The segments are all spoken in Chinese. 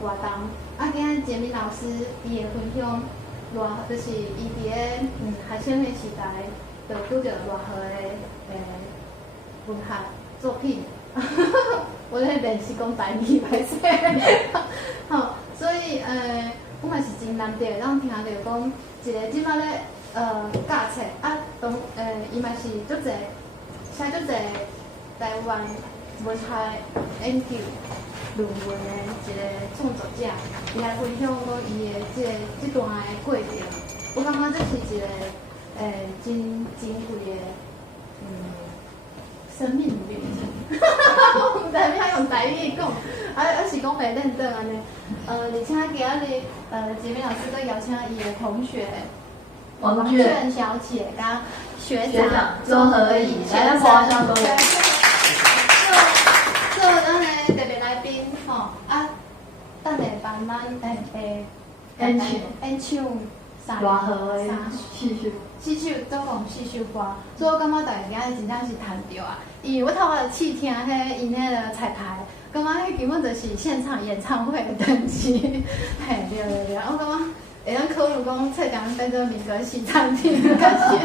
活动。今日杰明老师伊会分享就是伊伫学生的时代，就拄着偌好的文学作品。我咧练是讲台语歹势，吼，所以我嘛是真难得，当听到讲一个即摆咧教册伊嘛是足侪写足侪台湾文学研究论文的一个创作者，伊来分享讲伊的即段的过程，我感觉这是一个真珍贵的生命旅程。我唔知要用台语讲，是讲袂认得安尼。而且今日杰明老师都邀请伊的同学王炫小姐甲学长周和怡来咱播上多。做咱的特别来宾吼，等下帮咱演唱偌好的四首，总共4首歌，所以我感觉大家今日真正是赚到啊！因为我头下试听因迄个彩排，感觉迄根本就是现场演唱会的等级，嘿，对，我感觉会当考虑讲册讲变做民歌西餐厅，可惜。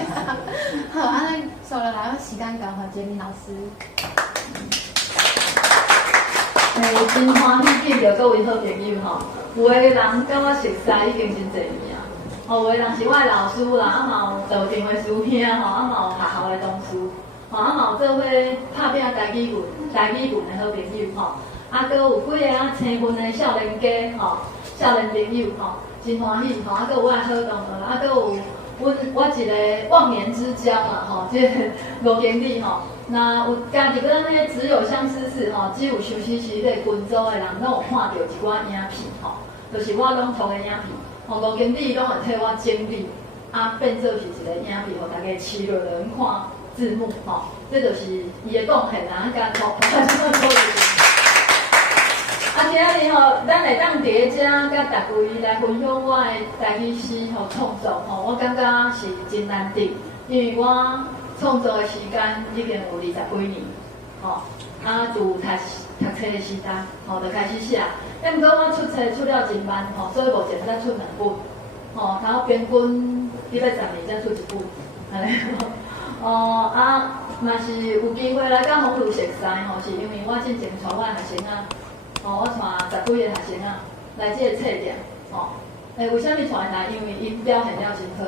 好，安尼说落来，我时间交给杰明老师。真欢喜见到各位好朋友吼，有的人甲我熟悉已经真侪年啊，有的人是我的老师啦，嘛有道场的师兄吼，嘛有学校的同事，嘛有做伙拍拼台语文的好朋友吼，搁有几个青春的少年家吼，少年朋友吼，真欢喜吼，搁有我的好同学，搁有我一个忘年之交啦吼，即个吴经理吼。那有家己咱迄只有相思事吼，只有相思时咧，群组的人拢有看到一寡影片吼，就是我拢图的影片，吼吴经理拢会替我整理，变做是一个影片，互大家饲落来看字幕吼，这就是伊的贡献啦，甲图。今日吼，咱会当伫遮甲大家来分享我的台语诗吼创作吼，我感觉是真难得，因为我创作的时间已经有20几年，吼，自读册的时代，吼就开始写。毋过我出册出了真慢，吼，所以目前才出2本，吼，然后平均110年才出1本，安尼。嘛是有机会来甲洪儒熟悉，吼，是因为我之前带我的学生吼，我带10几个学生来这个册店，吼，为什么带来？因为因表现了真好。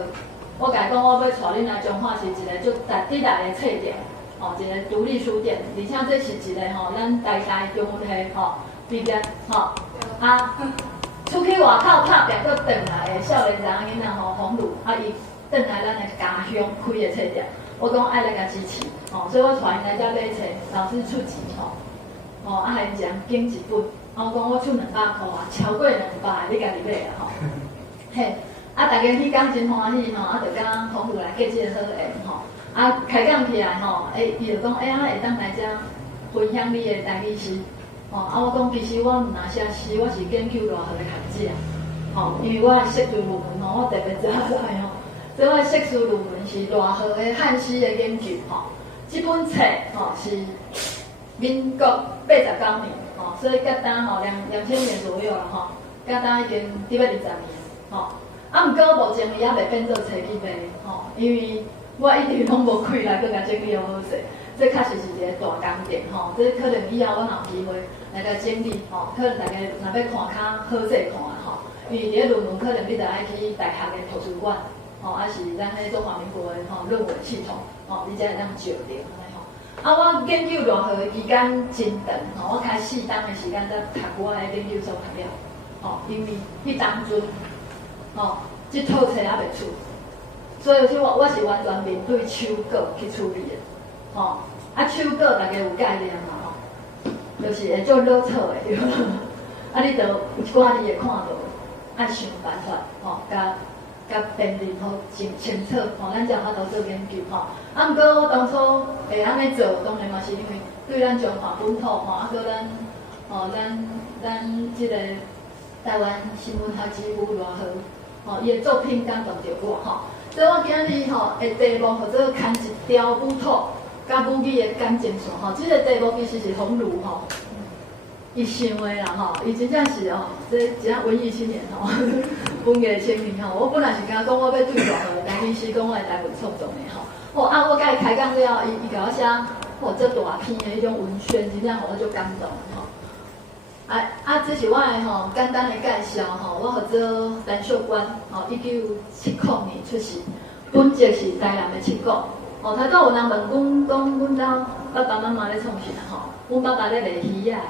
我甲伊讲，我要带恁来彰化是一个足伫内的册店，吼，一个独立书店，而且这是一个吼，咱台大中文系吼毕业吼，出去外口拍拼搁转来的少年仔囡仔吼，洪儒伊转来咱的家乡开的册店，我讲爱来甲支持，吼，所以我带因来遮买册，老师出钱吼，还因一人拣1本，我讲我出200块啊，超过200的你家己买啊吼，嘿。大家去讲真欢喜吼，就甲洪儒来结这个好缘吼，开讲起来吼，伊就讲会当来遮分享你的台语诗，吼，我讲其实我毋若写诗，我是研究偌好的学者，吼，因为我的硕士论文吼，我特别知吼，所以我的硕士论文是偌好的汉诗的研究吼，这本册吼是民国89年吼，所以甲当吼2000年左右啦吼，甲当已经120年吼。毋过目前伊还袂变做册去卖吼，因为我一直拢无开来，搁甲整理好势，这确实是一个大工程吼。这可能以后我若有机会来甲整理吼，可能大家若要看较好势看吼，因为伫个论文可能你着爱去大学的图书馆吼，还是咱迄中华民国的吼论文系统吼，你才会当招着安尼吼。我研究偌好的期间真长吼，我开4档的时间才读我的研究所读了吼，因为迄当阵。吼，这套册还袂出，所以我是完全面对手稿去处理的，吼，手稿大家有概念嘛吼，就是会做老草的对无？你着有一寡你会看到，爱想办法吼，甲编列好清楚吼，咱才有法度做研究吼。毋过我当初会安尼做，当然嘛是因为对咱中华本土吼，搁咱即个台湾新闻学之父偌好。吼，伊的作品感动着我吼，所以我今日吼的题目或者牵一条母土甲母语的感情线吼，这个题目其实是洪儒吼，伊想的啦吼，伊真正是哦，这一个文艺青年吼，文艺青年吼。我本来是惊讲我要对大河台语诗讲我的台文创作的吼。我甲伊开讲了，伊甲我写，这大篇的迄种文宣，真正互我足感动吼。这是我的简单的介绍吼。我号做陈秀官，1970年出世，本籍是台南的七股。头拄有人问阮讲，阮兜爸爸妈妈咧创啥吼？阮爸爸咧卖鱼仔啦，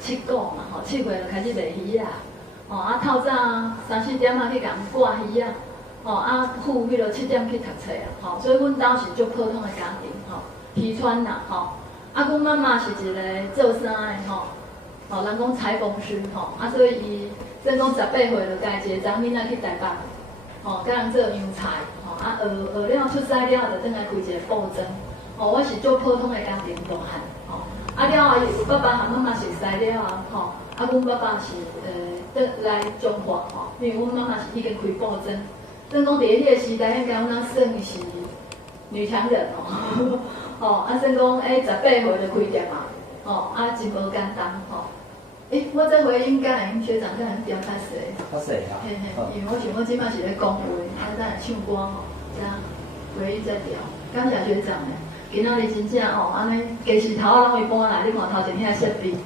七股嘛，7岁就开始卖鱼仔。透早3、4点去共挂鱼仔。赴迄落7点去读册啊，所以阮兜是足普通的家庭，渔村啦，阮妈妈是一个做衫的人讲裁缝师，所以伊算讲18岁就家一个查某囡仔去台北，甲人做洋裁，学了出师了就转来开一个布庄，我是足普通的家庭大汉，了后爸爸和妈妈熟识了啊，阮爸爸是来中华，因为阮妈妈是已经开布庄。算讲伫迄个时代，应该阮算是女强人算讲18岁就开店嘛，真无简单我这回应该恁学长敢恁调较细，较细啊，嘿，因为我想我即摆是咧讲话，咱来唱歌这样回忆再调。感谢学长诶，今仔日真正安尼计时头拢会搬来，你看头前遐设备，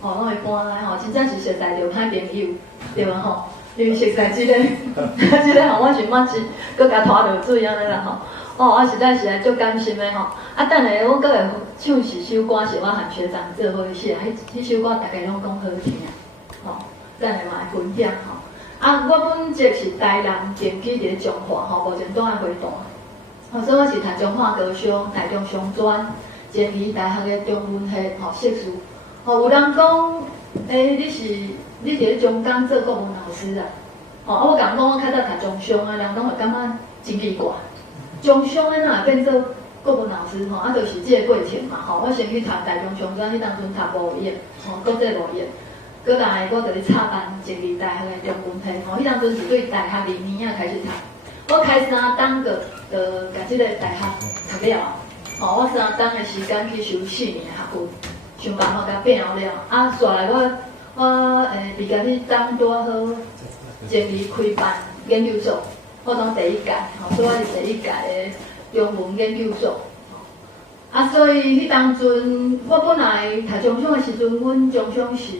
拢会搬来真正是熟识着歹朋友，对无吼？因为熟悉即个，我是满是，搁甲拖落水安尼啦我实在是足甘心的等下我搁会唱一首歌，是我和学长做伙写，迄首歌大家拢讲好听等下嘛会分享我本籍是台南，定居伫彰化目前住在花坛所以我是读彰化高商、台中商专、前期大学的中文系硕士有人讲你伫咧中港做国文老师啊？我讲我较早读中商人拢会感觉真奇怪。中商哪会变做国文老师就是这个过程嘛我先去读台中商专，迄当阵读无业，国际无业，过来我就咧插班前期大学的中文系迄当阵是对大学2年开始读，我开3档就甲即个大学读了我3档的时间去修4年的学分，想办法甲变了煞来我毕业迄当拄好，前期开办研究所，我当第1届所以我是第1届的中文研究所所以迄当阵我本来读中商的时阵，阮中商是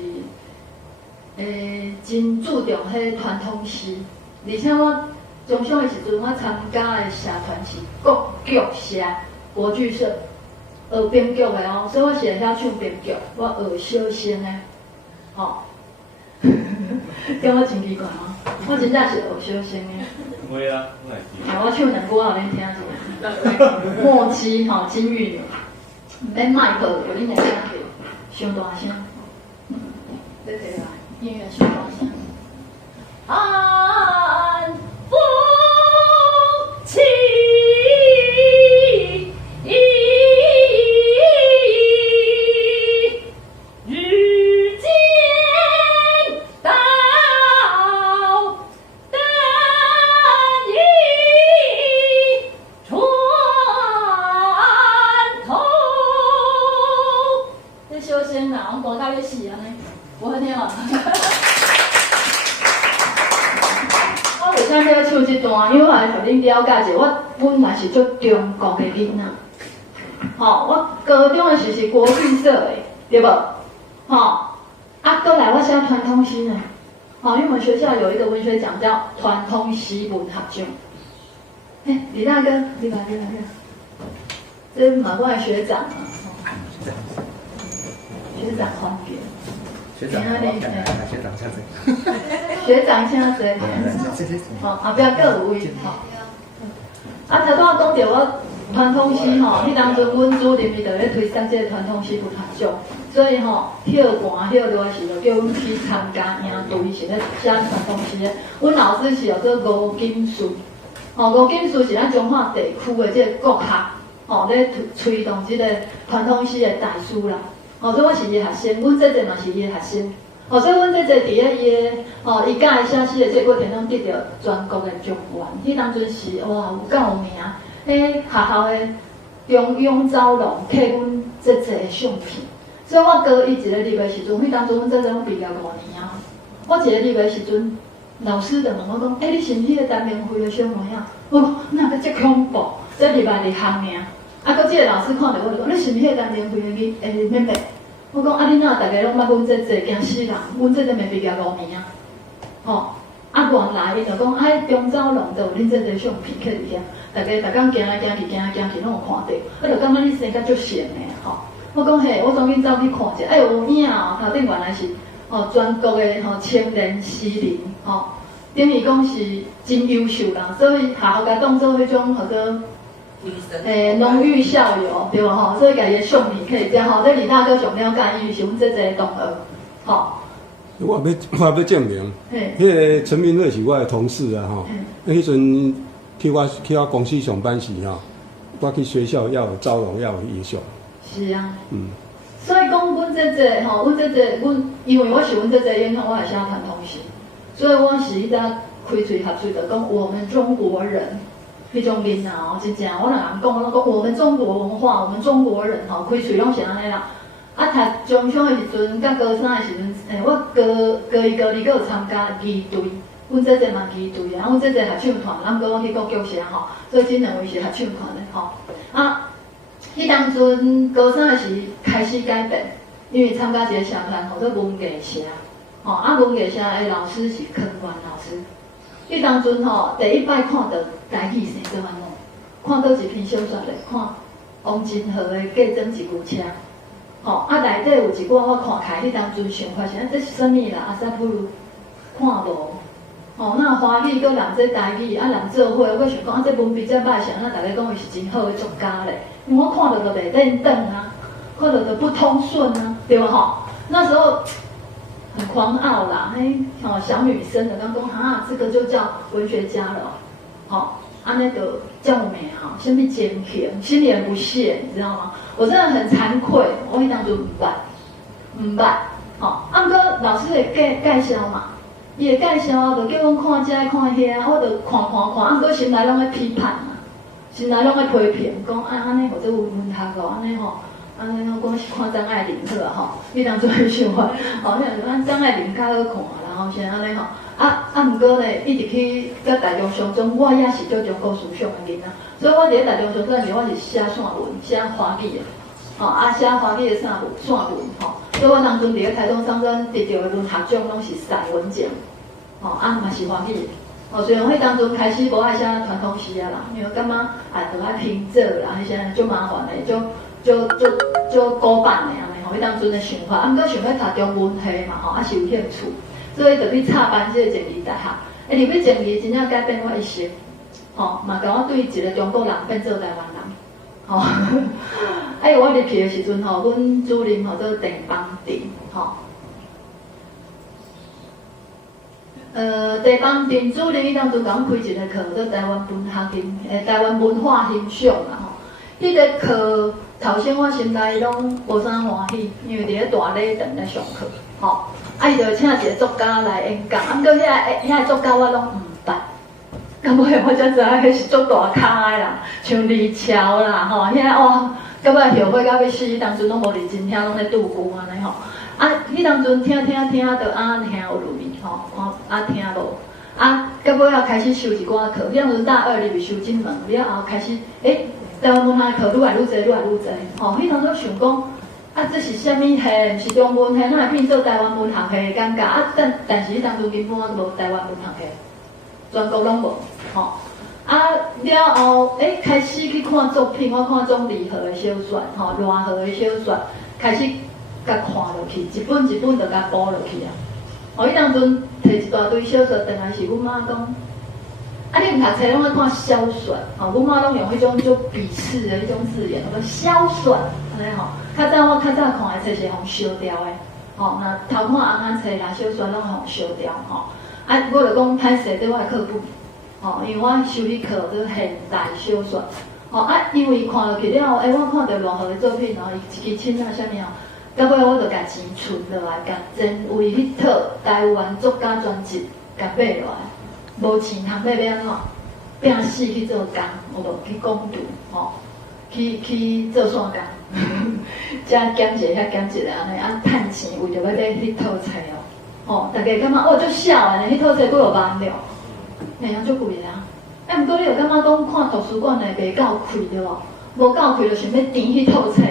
真注重迄传统诗，而且我中商的时阵，我参加的社团是国剧社国剧社，学编剧的所以我是会晓唱编剧，我学小生的。叫我真奇怪我真正是学小生的。会啊，我会记。我唱两歌互恁听一下。莫欺金玉女，免麦克有恁来听去，上大声。这个音乐上大声。安夫妻。我好听我为啥要唱这段？因为我来互恁了解者，我本来是做中国的囡仔，我高中的是国剧社的，对不？过来我写传统诗呢，因为我们学校有一个文学奖叫传统诗文学奖。李大哥，你来，这是我的学长学长欢迎。学长，学长下水。学长请谁？后壁各有位头拄仔讲到我传统诗迄当阵阮主任伊就咧推荐这个传统诗文学奖，所以跳寒跳热时就叫阮去参加营队，是咧写传统诗的。阮老师是叫做吴金树，吴金树是咱彰化地区的这个国学，咧推动这个传统诗的大师啦。所以我是伊的学生，阮姐姐嘛是伊的学生。所以阮姐姐伫咧伊的教伊写诗的这个过程中，得到全国的状元。迄当阵是哇有够有名，学校的中央走廊摕阮姐姐的相片，所以我高一一个入的时阵，迄当阵阮这拢毕业5年啊。我一个入的时阵，老师就问我讲：你是毋是迄个陈明辉的小妹啊？我讲哪个遮恐怖？这入来2项尔。啊，搁即个老师看着我就讲：你是毋是迄个陈明辉的妹妹？我讲啊，恁哪大家拢捌阮这惊死人？阮这没毕业5年啊。吼，啊原来伊就讲：中走廊都有恁这个相片徛伫遐，大家逐工行来行去，行来行去拢有看到。我就感觉你生甲足善的吼。我讲嘿，我当紧走去看者，有影哦，头顶原来是全国的青年诗人等于讲是真优秀人，所以下校甲当做迄种做荣誉校友对无所以家己的相片可以这这李大哥上了解伊是阮这个同学我要证明，迄个陈明瑞是我的同事啊迄阵去我公司上班时我去学校要有招荣，要有印象。是啊，所以讲，阮因为我是阮这演讲，我也是要谈同时，所以我是迄搭开嘴合嘴的讲我们中国人，迄种面啊，真正我若人讲，我讲我们中国文化，我们中国人开嘴拢是安尼啦。啊，读中小的时阵，甲高三的时阵，我高一、高二阁有参加旗队，阮这嘛旗队啊，阮这合唱团，咱阁去国剧社所以这两位是合唱团的迄当阵高三的时开始改变，因为参加一个社团叫做文艺社，文艺社的老师是康元老师。迄当阵第一摆看到台语生做安怎，看到一篇小说咧，看王金河的《嫁妆一句车》，内底有一寡我看开，迄当阵想发现这是啥物啦？阿萨不如看无。那华语搁人这台语，人做伙，我想讲这文笔遮歹，是大家讲伊是真好的作家咧。因为我看到都袂认得啊，看到都不通顺啊，对吧那时候很狂傲啦，小女生的刚讲这个就叫文学家了那个叫美什么坚强，心里很不屑，你知道吗？我真的很惭愧，我迄当初唔捌，不过老师会介绍嘛。伊会介绍就叫阮看这看遐，我就看，不过心内拢在批判嘛，心内拢在批评，讲安尼或者有文学安尼讲是看张爱玲好你当做想法，张爱玲较好看，然后是安尼不过呢，一直去到大中商中，我也是做中国思想的囡仔，所以我伫大中商中我是写散文，写华语的。写华语的散文，所以我当初伫台中商专得到的文学奖拢是散文奖，嘛是华语的，所以我迄当初开始无爱写传统诗啊啦，因为感觉就爱拼做啦，迄些足麻烦的，足古板的安尼迄当初的想法，不过想要读中文系嘛是有兴趣，所以就去插班这个政治大学，入去政治真正改变我一生，嘛甲我对一个中国人变做台湾人。我入去的时阵阮主任做郑邦定，郑邦定主任伊当初甲阮开一个课，做台湾台湾文化欣赏啦迄个课头先我心内拢无啥欢喜，因为伫咧大礼堂咧上课，伊就请一个作家来演讲，不过遐个作家我拢毋捌。到尾我才知影迄是足大咖的啦，像李乔啦遐到尾后悔到要死，当阵拢无认真听，拢咧拄歌安尼迄当阵听就听有入去听无到尾开始修一寡课，迄当阵大二入去修进门了后开始台湾文学课愈来愈侪，迄当阵想讲这是啥物系？是中文系，哪会变做台湾文学系的感觉但是迄当阵根本我无台湾文学系。全国拢无，了后，开始去看作品，我看种离合的小说，乱合的小说，开始甲看落去，一本一本就甲补落去啊。迄当阵摕一大堆小说，当然是阮妈讲，你毋读册拢在看小说，阮妈拢用迄种足鄙视的迄种字眼，讲小说，安尼较早我看的册是互烧掉的，那偷看红眼册啦，小说拢互烧掉，我就讲歹势对我的课本，因为我修迄课做现代小说，因为看落去了后，我看到偌好的作品，伊一支签啊啥物到尾我就甲钱存落来，甲真为迄套台湾作家专辑甲买落来，无钱通买要安怎？拼死去做工，我就去攻读，去做线工，遮减一下遐减一下安尼，啊，趁钱为着要咧去套册哦。哦，大家感觉哦，足少诶，迄套册几落万了，嘿啊，足贵啊！毋过你有感觉讲看图书馆诶袂够开对无？无够开就想要订迄套册，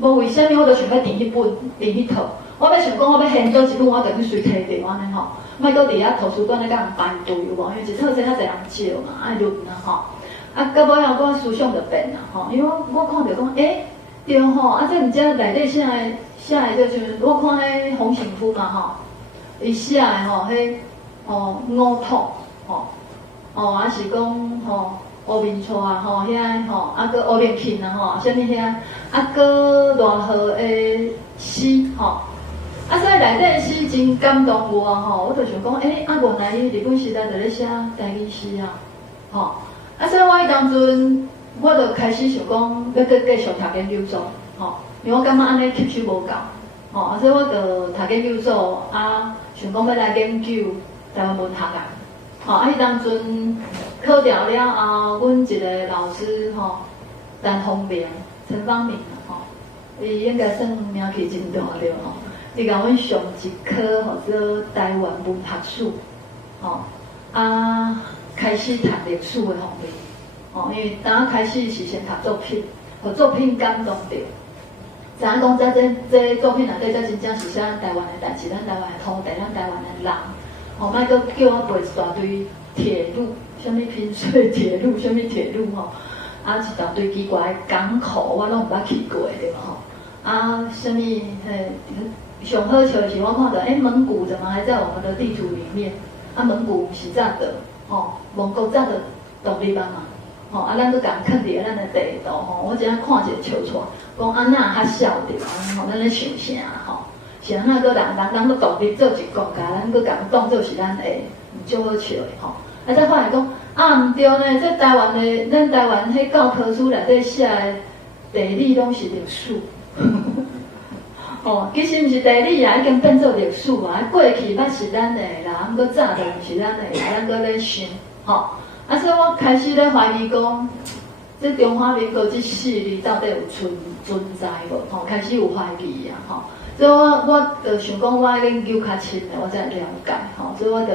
无为虾米我就想要订迄本、订迄套。我要想讲我要现做一本，我就去随摕着安尼吼。莫搁伫遐图书馆咧甲人排队有无？因为一套册较侪人借嘛，爱轮啊吼。啊，到尾后我思想就变啦吼，因为我看着讲，对吼，啊，这毋知内底写诶就是我看迄洪承夫嘛吼。伊写诶吼，迄五土吼，啊是讲吼乌面厝啊吼，遐吼，啊搁乌面芹啊吼，啥物遐，啊搁偌好诶诗吼，啊所以内底诶诗真感动我吼，我就想讲，啊原来伊日本时代就咧写台语诗啊，吼，啊所以我迄当阵我就开始想讲要搁继续读研究所，吼，因为我感觉安尼吸收无够。哦，所以我就读研究所啊，想讲要来研究台湾文学啊。哦，啊，迄当阵考掉了后，阮一个老师吼，陈方明吼，伊应该算名气真大了吼。伊甲阮上一科吼做台湾文学史，吼啊，开始读历史的方面。哦，因为当开始是先读作品，互作品感动着。知影讲，这作品内底，这真正是写咱台湾的代志，咱台湾的土地，咱台湾的人。吼，莫搁叫我背一大堆铁路，什物萍水铁路，什物铁路吼，啊一大堆奇怪的港口，我拢毋捌去过对嘛吼。啊，什物上好笑的是，我看到蒙古怎么还在我们的地图里面？啊，蒙古是早的，吼，蒙古早的独立啊嘛。吼，啊，咱都共囥伫咱的地图吼，我只看一个笑出来，讲安那较少着，吼，咱咧想啥吼？是安那个人都独立做一国家，咱搁共当做是咱的，足好笑的吼。啊，再发现讲，啊，毋对呢，这台湾的，咱台湾迄教科书内底写的地理拢是历史。哦，其实毋是地理啊，已经变做历史啊。过去捌是咱的啦，毋过早就毋是咱的，咱搁咧想，吼。啊，所以我开始咧怀疑讲，这中华民国这4字到底有存在无？吼，开始有怀疑啊，吼。所以我就想讲，我研究较深的，我才了解，吼。所以我就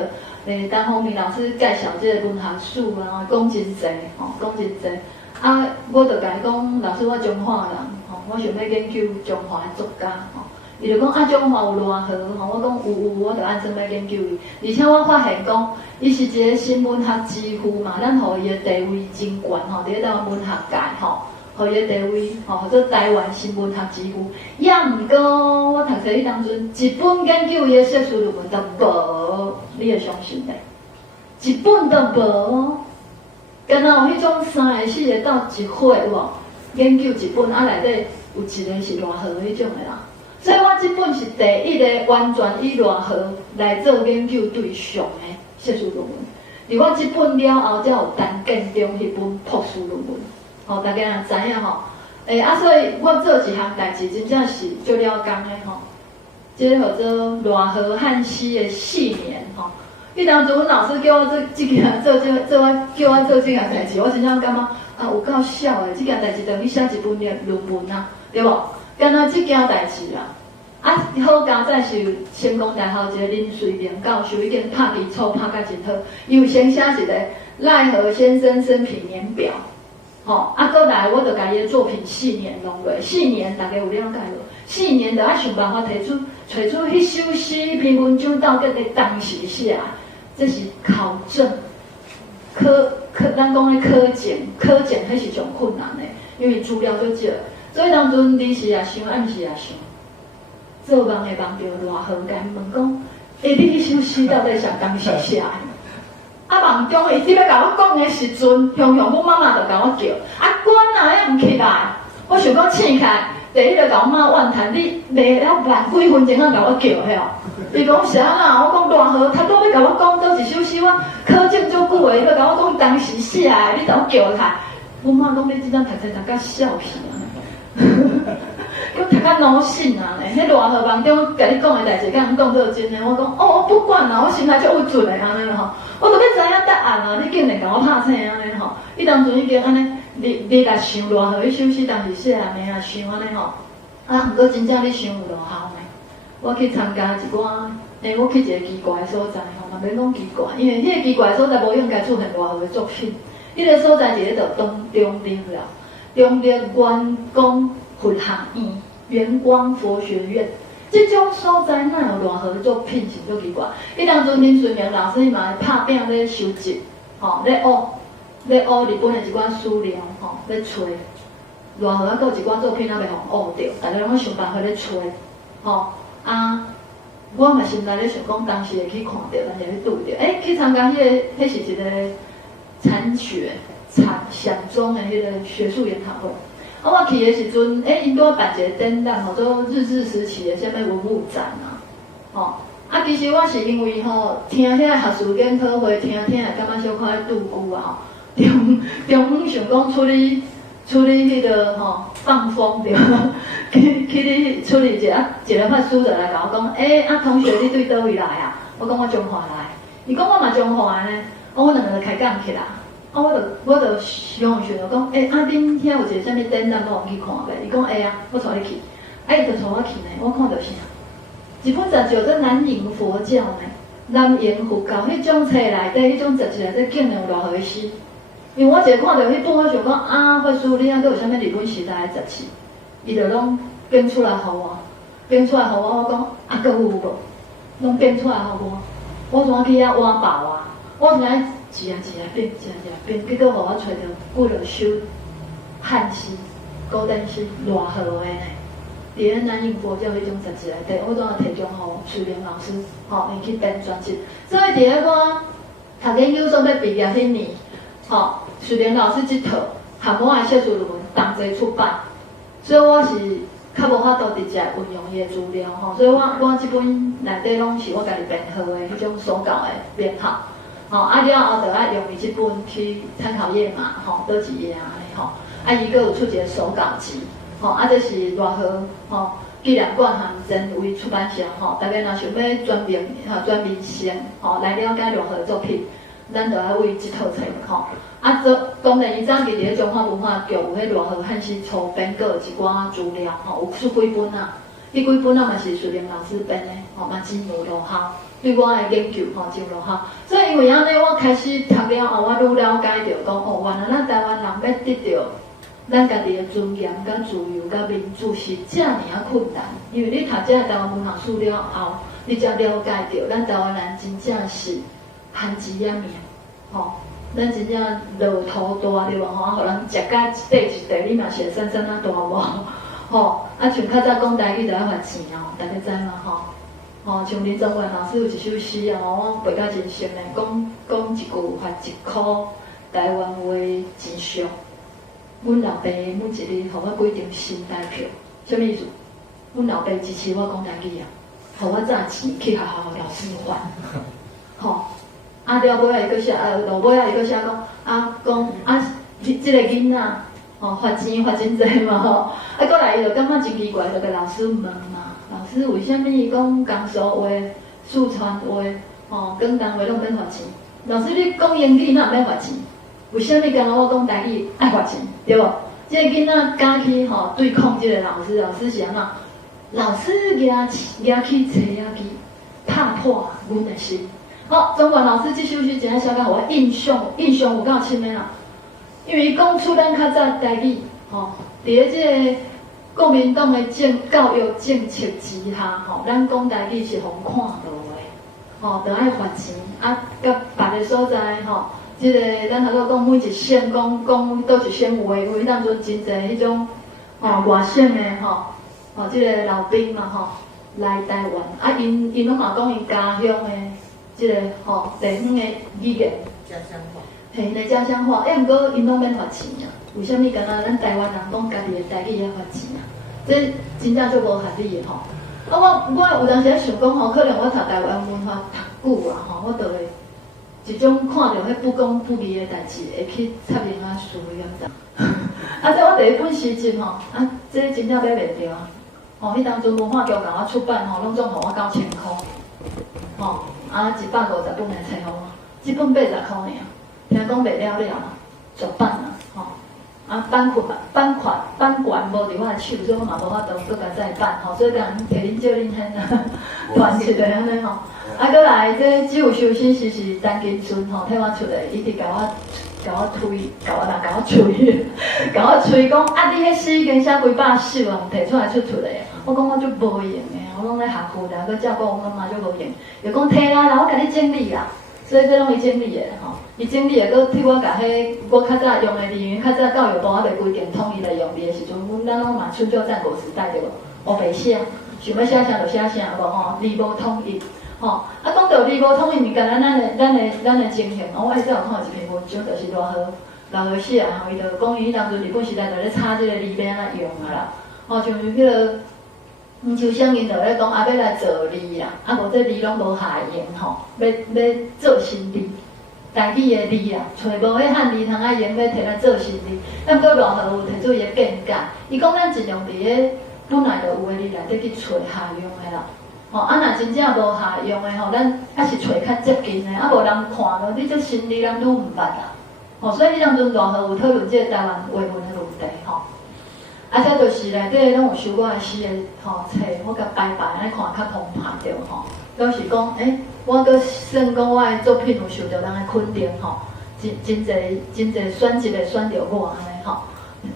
陈方明老师介绍这个文学史啊，讲真济，吼，讲真济。啊，我就甲伊讲，老师我中华人，吼，我想要研究中华的作家，吼。伊就讲啊，中华有偌好，吼，我讲有，我就按怎要研究伊。而且我发现讲，伊是一个新文学之父嘛，咱互伊的地位真悬吼，伫台湾文学界吼，互伊的地位吼，做台湾新文学之父。也毋过，我读册迄当阵，一本研究伊的硕士论文都无，你会相信嘞？一本都无，敢若有迄种3个4个到1岁有无？研究一本啊，内底有一个是偌好迄种的啦。所以我这本是第一个完全以偌好来做研究对象的硕士论文。伫我这本了后，才有陈建中迄本博士论文。吼，大家也知影吼。啊，所以我做一项代志，真正是足了工的吼。即个叫做偌好汉诗的4年吼。迄当阵，阮老师叫我做这件做我叫我做这件代志，我真正感觉啊有够少的，这件代志等于写一本的论文啊，对无？敢若这件代志啦，啊，好佳在是成功大学一个林水明教授已经拍基础拍甲真好，伊有先写一个赖和先生生平年表，吼，啊，过来我就甲伊的作品4年弄落，4年大家有了解无？4年就要想办法找出迄首诗、迄篇文章到底在当时写，这是考证，咱讲的科检，迄是上困难的，因为资料就少。所以当阵日时也想，暗时也想，做梦会梦着偌好，甲伊问讲，你迄首诗到底是当时写的？啊，梦中伊伫要甲我讲的时阵，雄阮妈妈就甲我叫，啊，管啊，还毋起来，我想讲醒起来，第一就甲我妈怨叹，你袂了万几分钟啊甲我叫嘿哦。伊讲啥啦？我讲偌好，他都要甲我讲做一首诗，我考证足久的，伊要甲我讲当时写的，你甲我叫来。我妈讲你即阵读册读甲笑死啊！我读甲脑信啊嘞，迄偌好梦中甲你讲的代志，甲人当做真的。我讲哦，我不管啦，我心内足有准的安尼吼，我都要知影答案啊！你竟然甲我拍醒安尼吼，伊当阵已经安尼你来想偌好，伊首诗当时写安尼啊，想安尼吼，啊，毋过真正你想有落效呢。我去参加一寡，我去一个奇怪的所在吼，嘛免讲奇怪，因为迄个奇怪的所在无应该出现偌好的作品。迄个所在就是到中立了，中立员工佛学院、圆光佛学院。这种所在哪有偌好的作品是足奇怪。迄当阵林顺明老师嘛会拍拼咧收集，吼，咧学日本的一寡史料，吼，咧找偌好啊，搁有一寡作品还袂互学着，大家拢想办法咧找，吼啊。我嘛心内咧想讲，当时会去看着，咱就去拄着。去参加迄是一个禅宗的迄个学术研讨会。我去的时阵，因拄办一个展览，吼做日治时期的啥物文物展啊，吼。其实我是因为听遐学术研讨会，听会感觉小可咧拄久啊，中午想讲处理迄个放风对，去你处理一个法师就来甲我讲，同学你对倒位来啊？我讲我中华来，伊讲我嘛中华呢，我两个就开讲去啦。我就想着讲，恁遐有一个啥物展览，我去看袂？伊讲啊，我带你去。伊就带我去呢，我看到啥？一本杂志叫《南瀛佛教》呢，南瀛佛教迄种册内底，迄种杂志内底竟然有偌好的诗。因为我一个看到迄本，我想讲法师你还佫有啥物日本时代的杂志？伊就拢编出来互我，我讲佫有无？拢编出来互我，我怎去遐挖宝啊？我怎啊？一啊变，结果互我找到几落首汉诗、古典诗，偌好的呢！伫咧南瀛佛教迄种杂志内底，我总提供互徐玲老师，伊去编专辑。所以伫咧我读研究所要毕业迄年，徐玲老师即套含我的写作论文同齐出版，所以我是较无法度直接运用伊的资料，所以我即本内底拢是我家己编好的迄种手稿的编号。了后就爱用伊即本去参考页嘛，倒一页安尼伊佫有出一个手稿集，这是偌好，纪念馆和真维出版社，大家若想要专面性，来了解偌好的作品，咱就爱为即套册，当然伊早期伫咧中华文化局有迄偌好汉诗粗编，佫有一寡资料，有出几本啊，迄几本嘛是徐玲老师编的，嘛真有落效。对我的研究真落效，所以因为安尼，我开始读了后，我愈了解到讲，原来咱台湾人要得到咱家己的尊严、甲自由、甲民主是遮尔啊困难。因为你读这台湾文学史了后，你才了解到咱台湾人真正是汉字仔命，咱真正落土大对无？互人食甲一块一块，你嘛是会瘦瘦啊大无？像较早讲台语就要罚钱大家知嘛？像林宗元老师有一首诗我背甲真熟呢，讲一句罚1箍，台湾话真俗。阮老爸每一日互我几张新台票，什么意思？阮老爸支持我讲台语互我早钱去学校老师还。了尾仔伊佫写，落尾仔伊佫写讲即个囡仔罚钱罚真济嘛过来伊就感觉真奇怪，就甲老师问嘛。老师，为什么讲江苏话、四川话、广东话拢免罚钱？老师，你讲英语哪免罚钱？为什么刚刚我讲台语爱罚钱？对无？这个囡仔敢去对抗这个老师，老师是安怎？老师举起册仔去拍破阮的心。中原老师这首诗真正写甲我印象有够深的啦，因为伊讲出咱较早台语，伫咧这个。国民党的教育政策之下，咱讲台语是互看落的，就爱罚钱。甲别个所在，即个咱头个讲每一省讲倒一省有因为当阵真济迄种外省的即个老兵嘛来台湾，因拢嘛讲因家乡的即个地方的语言。家乡话。嘿，家乡话，毋过因拢免罚钱啊。为什么敢若咱台湾人讲家己的台语要罚钱啊？这真正就无合理的我有当时想讲可能我读台湾文化读久我就会一种看到迄不公不义的代志，会去插言思维这我第一本诗集这真正买袂着迄当阵文化局甲我出版拢总互我9000块150本的册互我，这本80块尔，听讲卖了绝版绝啊，版权无伫我的手，所以我嘛无法度搁甲再版吼，所以甲摕恁借恁hen啊，团一个安尼吼。啊，搁来这只有修身是陈金顺吼，替我出的，伊直甲我推，甲我吹，甲我吹讲啊，你迄诗已经写几百首啊，摕出来出的。我讲我足无用的，我拢咧学课啦，搁照顾我妈妈足无用。伊讲摕啦，我甲你整理啦。所以这拢伊整理的吼，伊整理的，搁替我甲迄我较早用的字源，较早教育部还袂规定统一来用字的时阵，咱拢嘛春秋战国时代对无？乌白写，想要写啥就写啥无吼，字无统一吼。啊，讲到字无统一，物件咱的情形，我迄阵有看一篇文章，就是老何写吼，伊就讲伊当初日本时代就咧查即个字要安怎用啊啦，吼像迄个。黄秋生因就咧讲啊，要来造字啦，啊无这字拢无下用吼，要做新字，台语的字啦，找无迄汉字通啊用，要摕来做新字。咱过偌好有提出伊的见解，伊讲咱尽量伫咧本来就有的字内底去找下用的啦。吼，啊若真正无下用的吼，咱还是找较接近的，啊无人看咯，你这新字咱愈毋捌啦。吼，所以迄当阵偌好有讨论这个台湾话文的问题吼。啊，这就是内底拢有收我的诗的吼册，我甲排安尼看较通拍着吼。表示讲，我搁算讲我的作品有受到人的肯定吼，真侪选集的选着我安尼吼。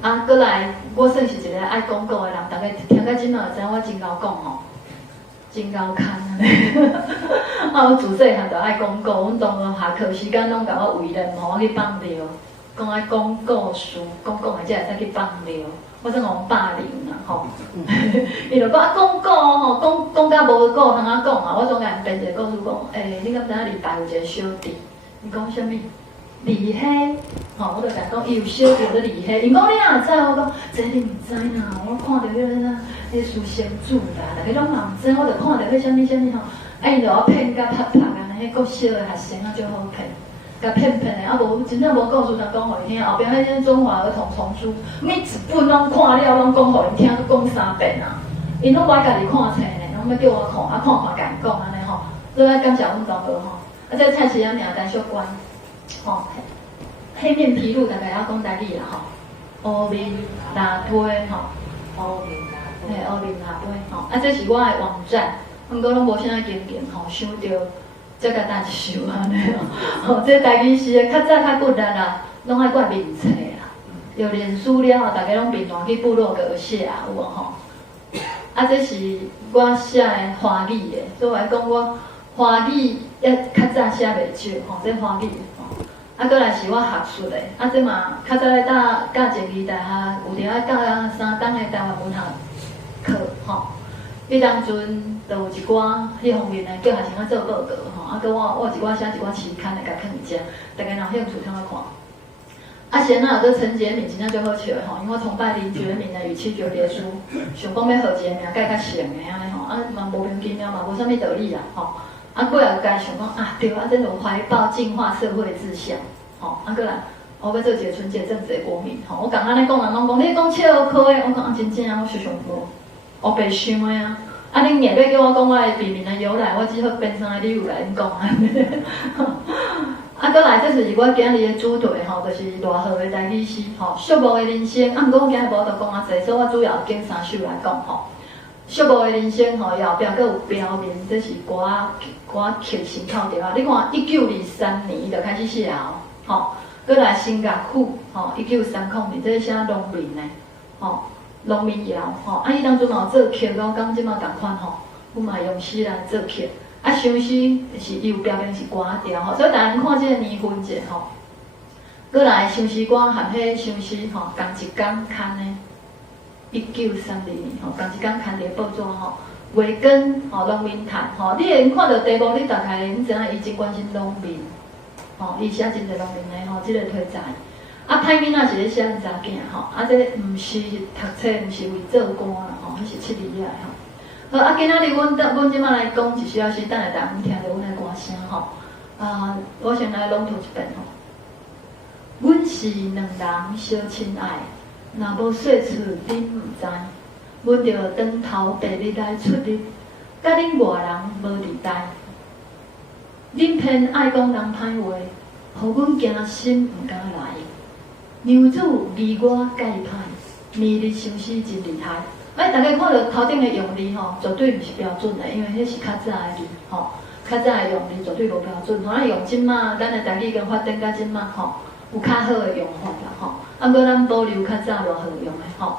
啊，搁来我算是一个爱讲故的人，大家听到即马就知影我真够讲吼，真够牵安尼。啊，我自细汉就爱讲故，阮同学下课时间拢甲我围咧，互我去放尿，讲爱讲故事，讲的才会使去放尿。我真讲霸凌啦吼，伊就讲啊讲古吼，讲甲无古通啊讲啊，我总甲因编一个故事讲，你敢知影李白有一个小弟，伊讲啥物？李黑，吼，我就甲讲伊有小弟叫李黑，伊讲你哪知？我讲这你毋知呐，我看到迄书生主啦，大家拢嘛毋知，我就看到迄啥物吼，伊就我骗甲拍安尼，迄国小的学生啊最好骗。甲骗的，啊无真正无告诉他讲互伊听，后壁迄种中华儿童丛书，每一本拢看了，拢讲互因听，讲3遍啊。因拢爱家己看册呢，拢要叫我看，啊看甲因讲安尼吼。所以感谢阮同学吼。啊，这菜市仔名单小关，吼，黑面琵鹭大概要讲台语啦吼。乌面拿杯吼，乌面拿杯吼。啊，这是我的网站，毋过拢无啥经营吼，想着。再甲单一首安尼吼，这台语诗的较早较骨力啦，拢爱挂面册啦。有脸书了后，大家拢评论去部落格写有无吼？啊，这是我写的华语的，所以我讲我华语较早写袂少吼，这华语吼。啊，过来是我学术的，啊，这嘛较早咧教前期大学有伫咧教3档的台湾文学课吼。迄当阵就有一寡迄方面的叫学生啊做报告吼，啊，搁我有一寡写一寡期刊的，甲囥伫遮，大家若兴趣通来看。啊，先啊，有个陈洁敏真正最好笑的吼，因为我崇拜林觉民的《与妻诀别书》，想讲要号一个名改较像的安尼吼，啊嘛无凭其妙嘛，无啥物道理啦吼。啊，过来该想讲啊，对啊，这种怀抱净化社会志向吼，啊，过来我要做一个纯洁正直的国民吼。我刚安尼讲，人拢讲你讲笑科的，我讲啊真正我想无。我白想的啊！啊，恁硬要叫我讲我的笔名的由来，我只好变成理由来讲安尼。啊，搁来这就是我今日的主题吼，就是偌好的台语诗吼，寂寞的人生。啊，毋过我今日无得讲啊济，所以我主要拣3首来讲吼。寂寞的人生吼，后壁搁有标明，这是歌曲先扣掉啊。你看1923年就开始写吼，搁来新乐府吼，1930年这是写农民的吼。农民谣吼，啊，伊当初嘛有做曲，我讲即马共款吼，阮嘛用诗来做曲，啊，相诗是伊有标明是歌调吼，所以大家看即个年份者吼，过来相诗歌含迄相诗吼，同一天刊的，1932年吼，同一天刊伫报纸吼，维根吼农民谈吼，你会看到题目，你大概你知影伊真关心农民，吼，伊写真侪农民的吼，即个题材。啊，歹囡仔是咧写查囝吼，啊，这毋是读册，毋是为做官啦吼，迄是七字仔吼。好，啊，今仔日阮即摆来讲一首诗，等下大家听着阮的歌声吼。啊，我先来朗读一遍吼。阮是两人相亲爱，若无说出恁毋知。阮着长头白日来出入，甲恁外人无离代。恁偏爱讲人歹话，互阮惊心毋敢来。娘子离我介歹，魅力相思真厉害。大家看到头顶的用字吼，绝对毋是标准的，因为迄是较早的字吼，较早的用字绝对无标准。咱用即马，咱的台语跟发展到即马吼，有较好的用法啦吼。啊，过咱保留较早偌好用的吼。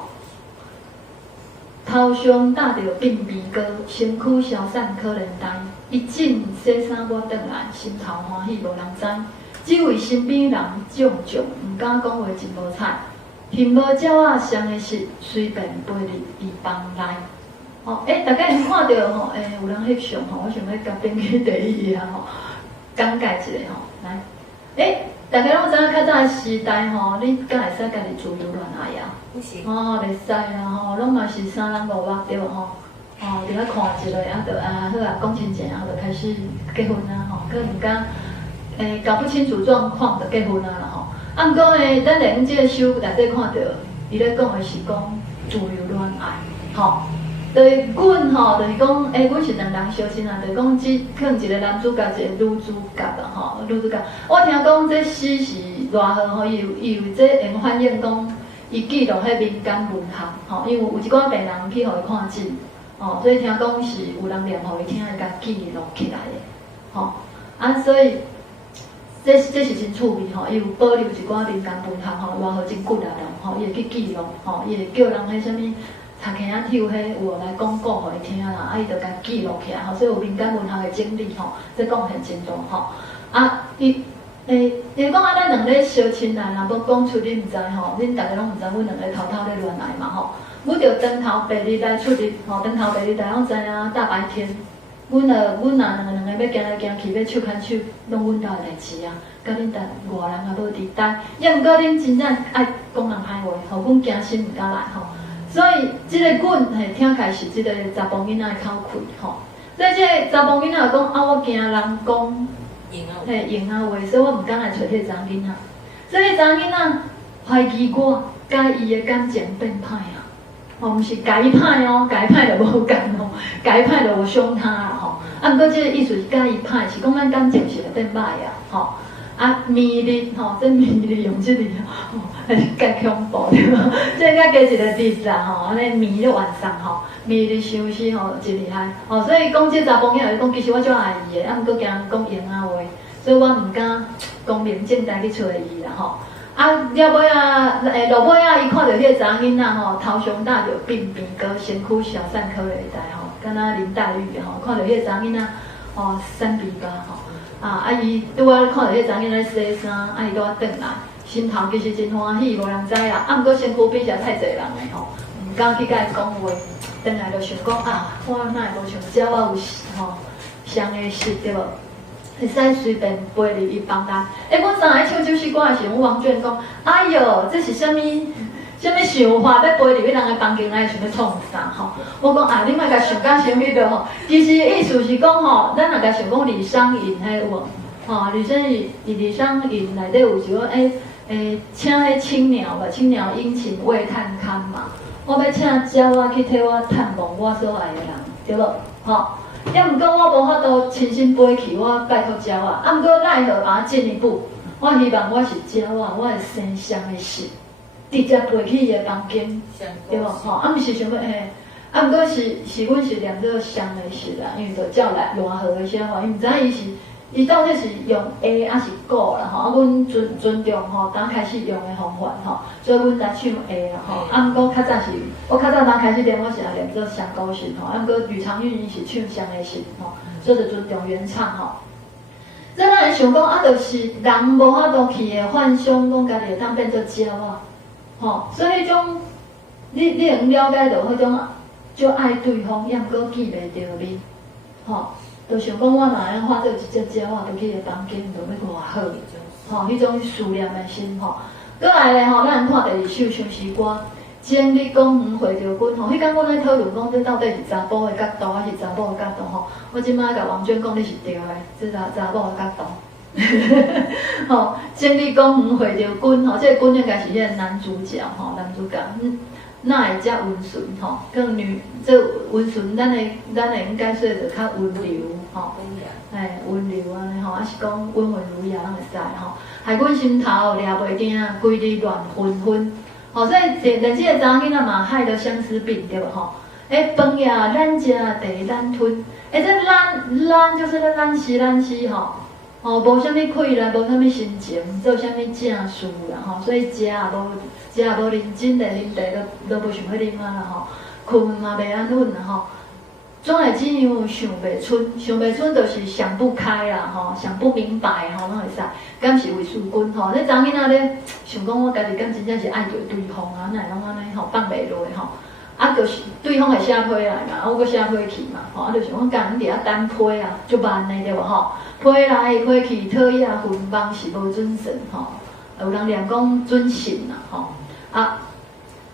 头上搭着鬢边膏，身躯消散可怜呆。一进洗衫我转来，心头欢喜无人知。只为身边人种种，毋敢讲话真无彩。幸无鸟仔双的实，随便飞入伊房内。大家有看到吼，有人翕相吼，我想要甲编去第一啊吼，讲解一下吼，来，大家拢知影较早的时代吼，你敢会使家己自由恋爱啊？不是。袂使啦吼，拢嘛是三人五目对吼，伫遐看一下，啊，就好啊，讲亲情啊，就开始结婚啊吼，可毋敢，搞不清楚状况就结婚啊啦吼。啊，毋过呢，咱连即个书内底看到，伊咧讲的是讲自由恋爱，吼，就是阮吼，就是讲，阮是两人相亲啊，就是讲可能一个男主角，一个女主角啦，吼，女主角。我听讲这诗是偌好吼，伊有这用反映讲，伊记录迄民间文学，吼，因为有一寡病人去互伊看诊，吼，所以听讲是有人念互伊听，伊甲记录起来的，吼，所以。这是真趣味吼，伊有保留一寡民间文学吼，偌好真骨力人吼，伊会去记录吼，伊会叫人迄啥物茶客仔跳迄有来讲故互伊听啦，伊就甲记录起来吼，所以有民间文学的经历吼，这贡献真大吼。伊讲咱两个相亲来，若要讲出恁毋知吼，恁大家拢毋知，阮两个偷偷咧恋爱嘛吼，阮着长头白日来出入吼，长头白日大家拢知影，大白天。阮两个要行来行去，要手牵手，拢阮兜的代志啊。甲恁外人也无伫待，也毋过恁真正爱讲人歹话，互阮惊心毋敢来吼。所以即个阮听起来是即个查甫囡仔的口气吼。所以即个查甫囡仔讲我惊人讲用啊话，所以我毋敢来找迄个查囡仔。所以查囡仔怀疑我，甲伊的感情变歹啊。毋是甲伊歹哦，甲伊歹就无共哦，甲伊歹就有伤他啦吼。毋过即个意思是甲伊歹，是讲咱感情是会变歹啊吼。魅力吼，这魅力用即个吼，介恐怖对无？即个加一个字啦吼，安尼迷咧晚上吼，魅力相思吼真厉害吼。所以讲即查甫囝仔讲，其实我足爱伊的，毋过惊人讲用啊话，所以我毋敢光明正大去找伊啦吼。了尾啊，落尾啊，伊看到迄个查囡仔吼，头上搭着鬢边膏，身躯消散可袂代吼，敢若林黛玉吼，看到迄个查囡仔吼，散鼻巴吼，伊拄仔看到迄个查囡仔洗衫，伊拄仔转来，心头其实真欢喜，无人知啦。毋过身躯边实太济人诶吼，毋敢去甲伊讲话，转来就想讲我哪会无像只我有吼，双个实对无？会使随便飞入伊房内。阮上来唱这首歌的时候，阮王娟讲：“哎哟，这是啥物想法？要飞入迄人的房间内，想要创啥吼？”我讲你莫甲想甲想迄个吼。其实意思是讲吼，咱若甲想讲李商隐迄有无？吼，李商隐内底有一个请迄青鸟吧，青鸟殷勤为探看嘛。我要请鸟仔去替我探望我所爱的人，对无？吼。也毋过我无法度亲身飞去，我拜托鸟仔。毋过奈何把进一步，我希望我是鸟仔，我会生双的实，直接飞去伊的房间，对无？毋是想要毋过是阮是念做双的实啦，因为着照来偌好的写法，因毋知伊到底是用 A 还是果啦吼，阮尊重吼，当开始用的方法吼，所以阮才唱 A 啦吼。毋过较早是，我较早当开始练，我是来练做双高声吼，毋过吕长韵伊是唱双的声吼，所以就尊重原唱吼。咱会想讲就是人无法度去的幻想，讲家己会当变做鸟啊，吼，所以迄种你能了解到迄种就爱对方，也毋过记袂着你，吼。就想讲，我若会发到一只鸟仔，就去伊房间，就要偌好，吼，迄种思念的心吼。过来咧吼，咱看第二首相思歌，前日公园会着阮吼，迄天阮咧讨论讲，这到底是查甫的角度还是查某的角度吼？我即摆甲王娟讲，你是对的，这查某的角度。吼，前日公园会着阮吼，这个阮应该是迄个男主角吼，男主角。哪会遮温顺吼？更女这温顺，咱会应该说着较温柔吼，温柔安尼吼，还是讲温文儒雅，咱会知吼。害阮心头抓袂定，规日乱纷纷。吼，所以连即个查某囡仔嘛害得相思病，对无吼？饭呀，咱食，茶咱吞。这咱就是咧咱死吼。无啥物气力，无啥物心情，做啥物正事啦吼，所以食也无认真的啉茶，都无想要啉啊啦吼，困嘛袂安稳啦吼，总会怎样想袂出就是想不开啦吼，想不明白吼，拢会使。敢是为师君吼，你查某囡仔咧想讲我家己敢真正是爱着对方啊，哪会拢安尼吼放袂落吼。啊，就是对方会写批来嘛，我搁写批去嘛，吼，就是讲甲阮伫遐等批啊，足慢的对无吼？批来批去，讨厌分邦是无准绳吼，有人念讲准绳啦吼。啊，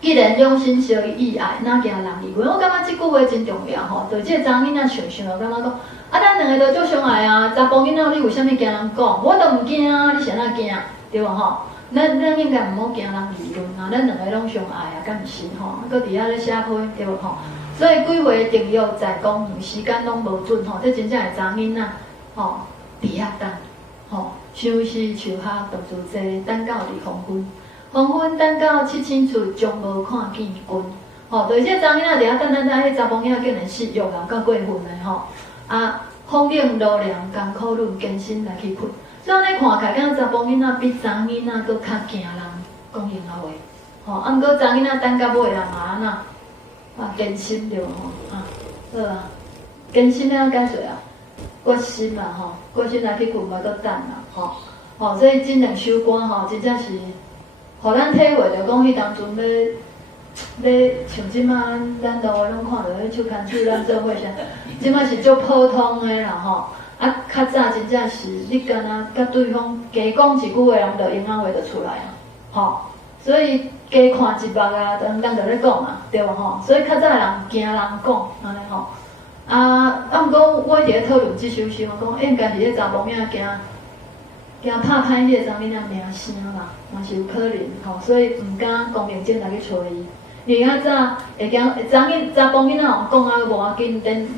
既然用心相依爱，哪惊人离阮？我感觉即句话真重要吼，就即个查某囡仔想就感觉讲，啊，咱两个都足相爱啊，查甫囡仔你为虾米惊人讲？我都毋惊啊，你是安怎惊？对无吼？咱应该毋好惊人议论啊！咱两个拢相爱啊，敢毋是吼？搁伫遐咧写批，对无吼？所以几回订约在讲，时间拢无准吼，这真正会查囡仔吼，伫遐等吼，相思树下独自坐，等到伫黄昏，黄昏等到七星出，将无看见君。吼，就是这查囡仔伫遐等，迄查甫囡仔竟然失约啊，到过分的吼。啊，风冷露凉，艰苦论艰辛来去困。所以安尼看起来，敢查甫囡仔比查囡仔搁较惊人讲闲话，吼。啊，毋过查囡仔等到尾人嘛安那，艰辛着吼，好啊，艰辛了解做啊，决心嘛吼，决心来去困，无搁等啦，吼，所以这两首歌吼，真正是，互咱体会着讲，迄当阵要像即摆咱都拢看到迄手牵手咱做伙啥，即摆是足普通的啦吼。啊，较早真正是你干那甲对方加讲一句话，人就英仔话就出来啊，吼。所以加看一目啊，人就咧讲啊，对无吼？所以较早人惊人讲安尼吼。毋过我伫咧讨论即首诗，我讲应该是迄查某囝惊拍歹迄个查某囝名声啦，嘛是有可能吼。所以毋敢光明正大去找伊，因为较早会惊查甫囝仔讲啊无要紧，等。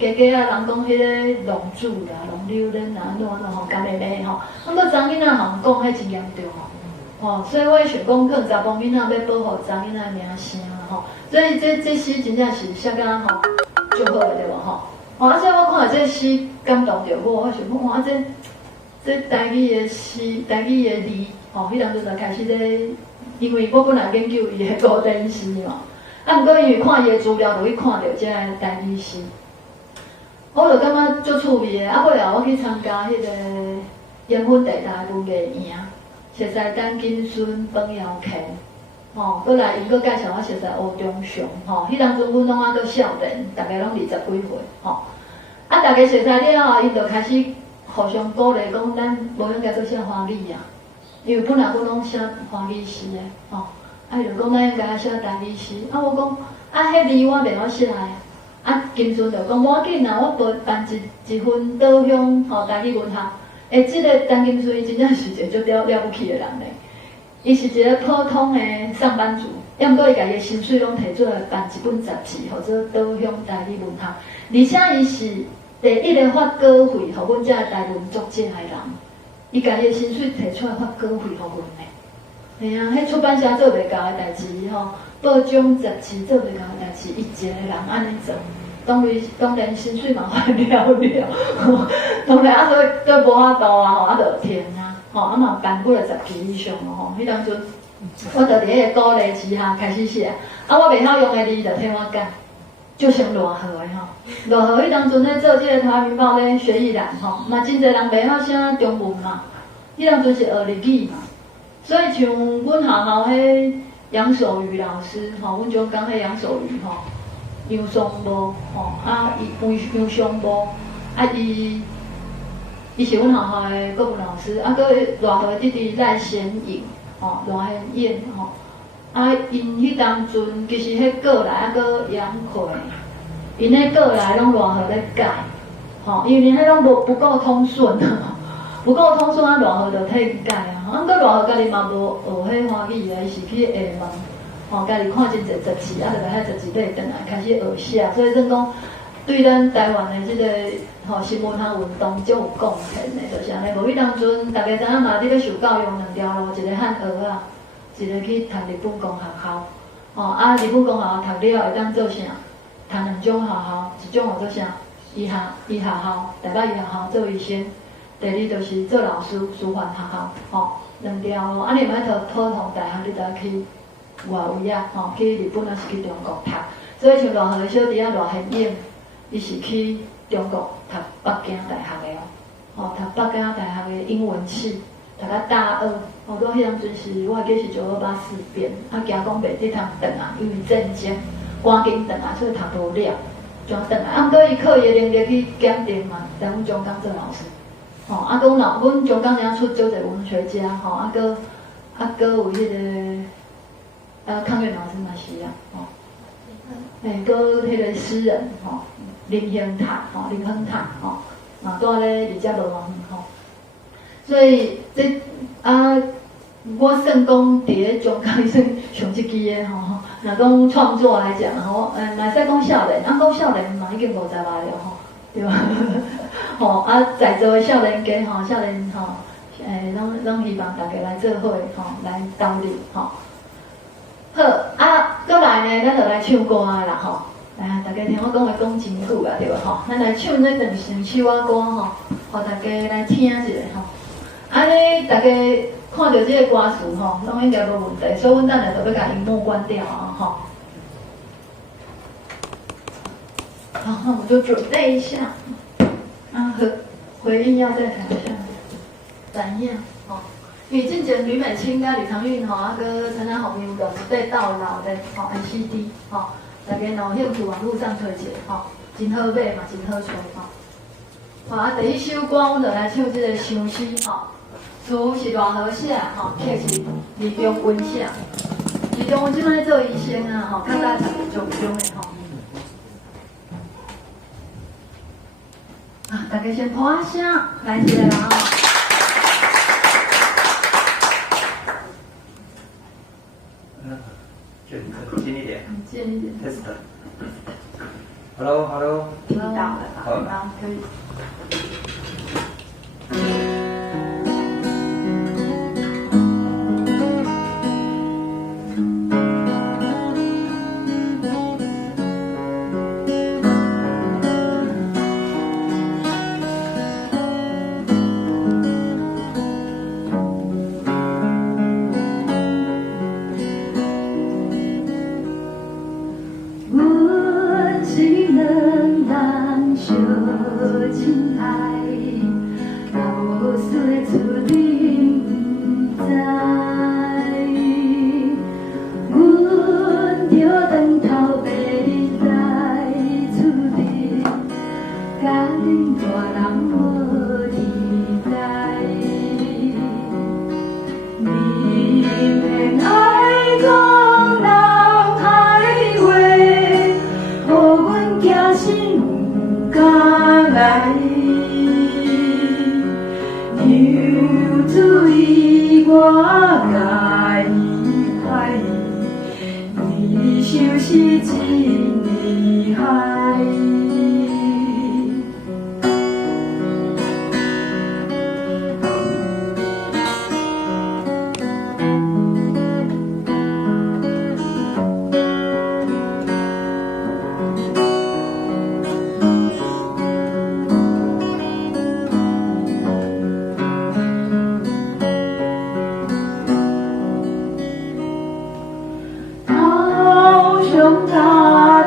加啊，人讲迄个龙珠啦、龙溜人啊，安怎吼，干妹妹吼。毋过查某囡仔讲迄真严重吼，所以我想讲，可能查甫囡仔要保护查某囡仔名声吼，所以这诗真正是写甲吼足好的对无吼。啊，所以我看这诗感动着我，我想讲哇，这台语的诗、台语的字吼，迄当阵就开始咧，因为我本来研究伊的古典诗嘛，毋过因为看伊的资料，就去看着这个台语诗。我就感觉足趣味的，尾后我去参加迄个盐分地大文艺营，熟悉陈金顺、冯耀乾，吼，过来因介绍我熟悉吴忠祥，吼，迄当阵阮拢还阁少年，大家拢20几岁，吼，大家熟悉了后，因就开始互相鼓励，讲咱无应该阁写华语啊，因为本来阮拢写华语诗的，吼，伊就讲咱应该写台语诗，我讲迄字我袂晓写的。金顺就讲无要紧啦，我办一份导向吼台语文学。即个陈金顺真正是一个足了不起的人咧。伊是一个普通的上班族，毋过伊家己的薪水拢摕出来办一本杂志，叫做导向台语文学。而且伊是第一个发稿费，互阮遮台文作者的人。伊家己的薪水摕出来发稿费，互阮咧。嘿啊，迄出版社做袂到的代志吼。报章杂志做袂到的代志，伊一个人安尼做，当然薪水嘛发了，当然所以都无法度啊，就停啊，嘛办几个10期以上咯迄当阵我就伫迄个鼓励之下开始写，我袂晓用的字就替我改，就像罗河的罗河迄当阵咧做即个台湾民报咧学艺栏嘛真侪人袂晓写中文嘛，迄当阵是学日语嘛，所以像阮学校迄。杨守瑜老师，阮就讲迄杨守瑜杨双波，杨双波，伊是阮学校的国文老师，搁热河弟弟赖显颖，赖显燕，因迄当阵其实迄过来搁杨奎，因迄过来拢热河咧改，因为迄拢不够通顺。不过通顺热河就替因改啊，毋过热河家己嘛无学迄华语啊，伊是去下问家己看真侪杂志，啊，就把遐杂志买转来开始学写，所以算讲对咱台湾的即个新闻学运动就有贡献的，就是安尼。无迄当阵，大家知影嘛，你要受教育两条路，一个汉学啊，一个去读日本公学校。日本公学校读了会当做啥？读两种学校，一种叫做啥？医学校，台北医学校做医生。第二就是做老师，师范学校，两条路。你毋爱读普通大学，你就要去外围啊，去日本还是去中国读。所以像偌岁小弟仔偌显影，伊是去中国读北京大学的读北京大学的英文系，读到大二。我迄当阵是，我记是928事变，惊讲袂得通转来，因为战争，赶紧转来，所以读无了，就转来。毋过伊靠伊的能力去检定嘛，在阮中港做老师。阮中港人出少侪文学家，搁有迄个康源老师嘛是啊，搁迄个诗人林亨泰，嘛住咧离遮无偌远所以我算讲伫咧中港算上一支的若讲创作来讲嘛使讲少年，讲少年嘛已经50外了对吧？在座的少年家少年拢希望大家来做伙来投入好，过来呢，咱就来唱歌啦大家听我讲话讲真久啊，对吧？咱来唱那两首啊歌互大家来听一下安尼大家看到这个歌词拢应该无问题，所以阮等下就要甲荧幕关掉好，那我们就准备一下，回应要在台上展现因为之前吕美清甲李长韵跟陈南宏有录一块到老的CD 大家有兴趣网络上推荐真好买嘛，真好吹第一首歌阮就来唱这个《相思》词是偌好写曲是李中文写，李中文即摆做医生啊较早读中的大家先拍一声，来一个啦近一点。近一点。Test。Hello。听到了吧？好，可以。高雄大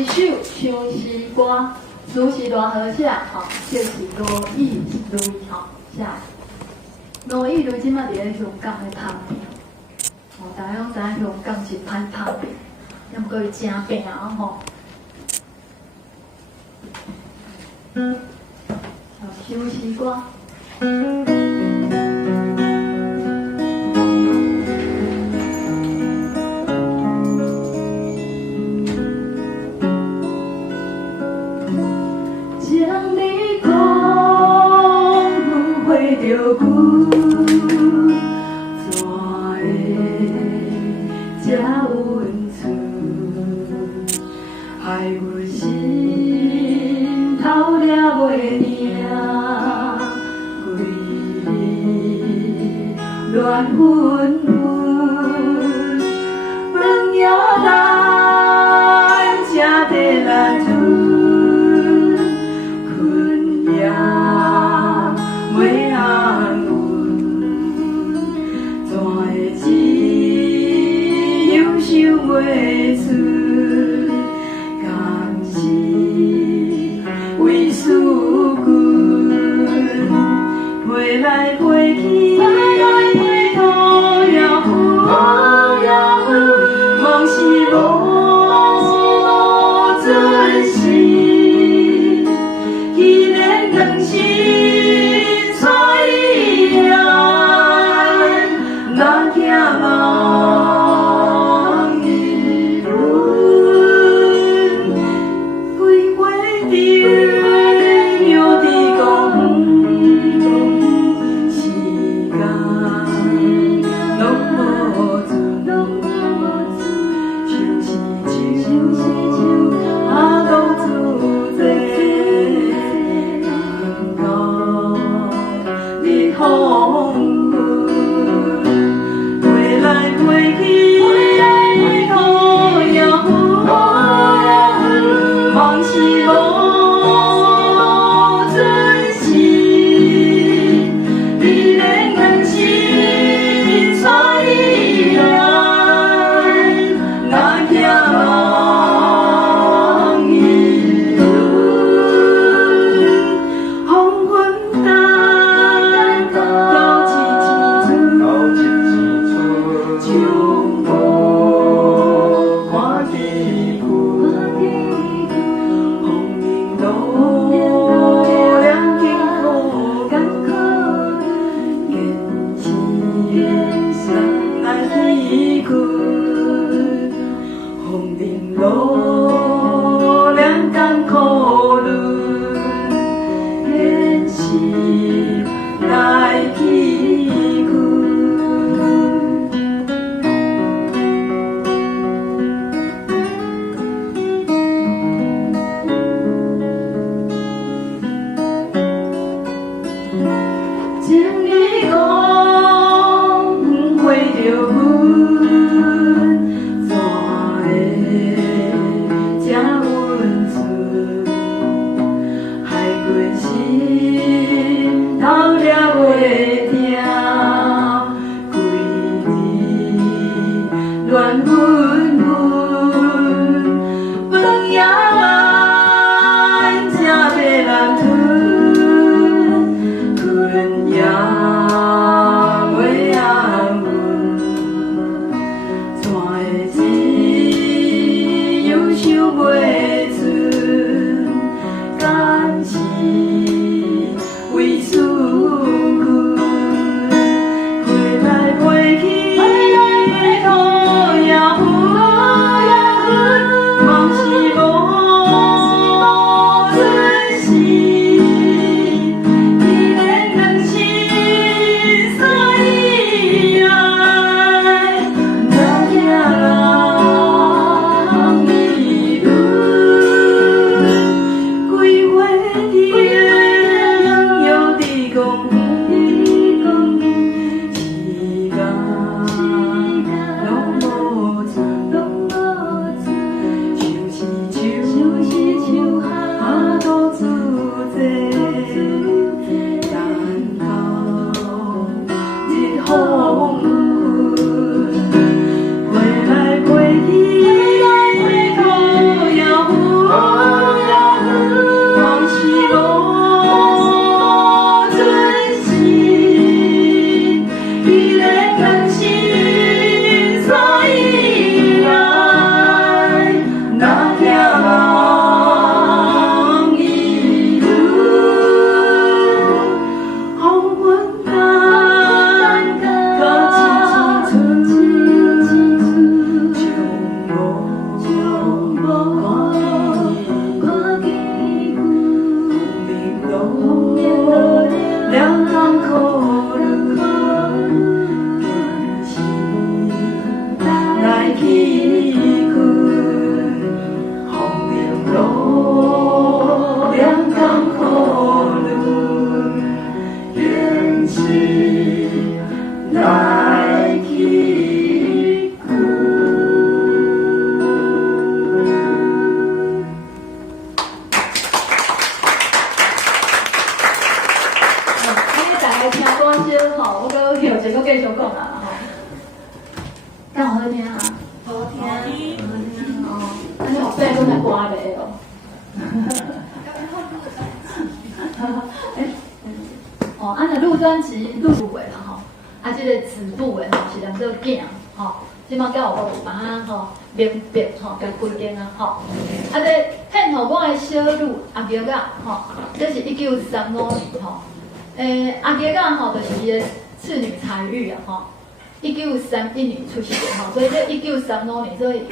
一首相思歌，词是偌好写吼，就是罗意雷吼写。罗意雷即摆伫咧香港咧拍片，吼，大家拢知影香港是歹拍片，要毋过伊真拼啊吼。相思歌。将你讲会着久，怎会这温存？害阮心头掠袂定，规日乱纷纷，饭也难，食得难吞。袂出，甘是为思君，飞来飞去，土也昏，梦是无准时，既然更是错意恋，哪惊梦？飞来飞去，土也昏。起去，风流路，两江苦路，缘起来去去。大家听歌声吼，我搁后一个继续讲啦吼。敢有好听啊？好听，好听哦。安尼后壁搁来歌迷哦。哦，啊，若录专辑录过啦吼，啊，这个子部的吼是念做囝吼，即马甲有把它吼明白吼，甲规定啊吼。啊，这献互我的小女阿玉啊吼，这是1935年吼。阿杰啊吼，就是伊的次女彩玉啊吼，1931年出世的吼，所以这1935年，所以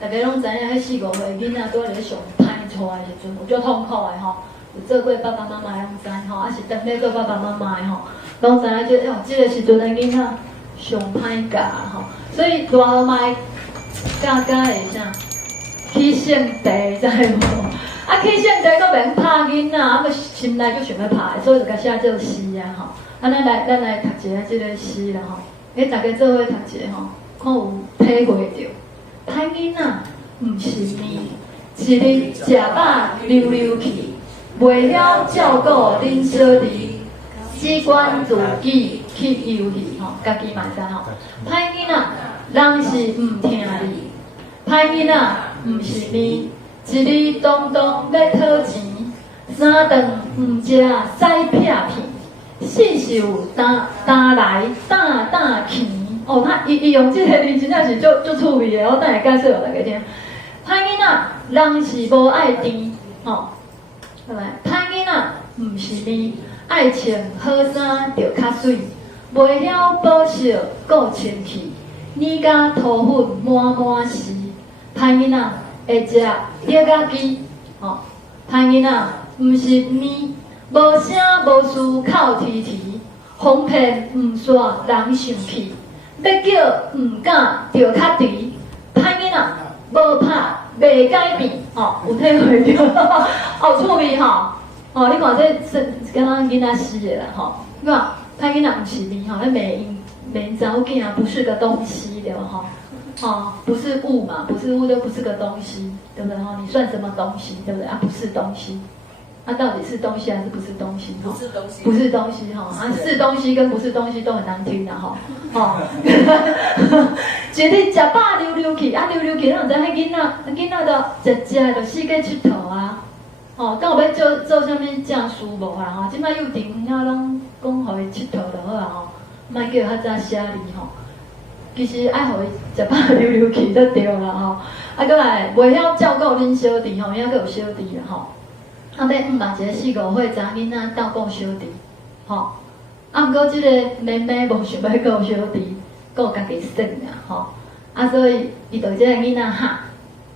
大家拢知影，迄4、5岁囡仔拄咧上歹出来的时阵，有足痛苦的吼，有做过爸爸妈妈拢知吼，啊是当咧做爸爸妈妈的吼，拢知影即个时阵的囡仔上歹教吼，所以大号卖教会啥起性地，知无？啊，起性地阁免拍囡仔，啊，佮心内阁想要拍，所以就甲写做诗啊吼。啊，咱来读一下即个诗啦吼。大家做伙读一下吼，看有体会着。歹囡仔毋是面，一日食饱溜溜去，袂晓照顾恁小弟，只管自己去游戏吼，家己嘛知吼。歹囡仔人是毋听你，歹囡仔毋是面。一日当当要讨钱，3顿毋食使撇片，4袖担来担去。哦，伊用这个字真正是足趣味的，我等下解释互大家听。歹囡仔人是无爱甜，吼，好来，歹囡仔毋是面，爱穿好衫着较水，袂晓保湿顾清气，你甲涂粉满是，歹囡仔。会食叶仔鸡，吼，歹囡仔毋是面，无声无事哭啼啼，哄骗毋煞人生气，要叫毋敢着较迟，歹囡仔无拍袂改变，吼，有体会着，哦，趣味吼，哦，你看这敢若囡仔诗的啦，吼，你看歹囡仔毋是面，吼，美查某囝不是个东西，对吧，吼。哦，不是物嘛，不是物就不是个东西，对不对？哈，你算什么东西，对不对？啊，不是东西，啊，到底是东西还是不是东西？哈，不是东西，不是东西，哈，啊，是东西跟不是东西都很难听的，哈，哦，一日食饱溜溜去，啊，溜溜去，咱知迄囡仔就食就四界佚佗啊，哦，敢有要做啥物正事无啦？吼，即摆幼稚园遐拢讲互伊佚佗就好啊，吼，莫叫伊较早写字吼。其实爱互伊食饱溜溜去就对啦吼，啊，搁来袂晓照顾恁小弟吼，因为搁有小弟啦吼，啊，要嘛一个4、5岁查囡仔照顾小弟，吼，啊，毋过即个妹妹无想要顾小弟，顾家己耍啦吼，啊，所以伊就即个囡仔喊，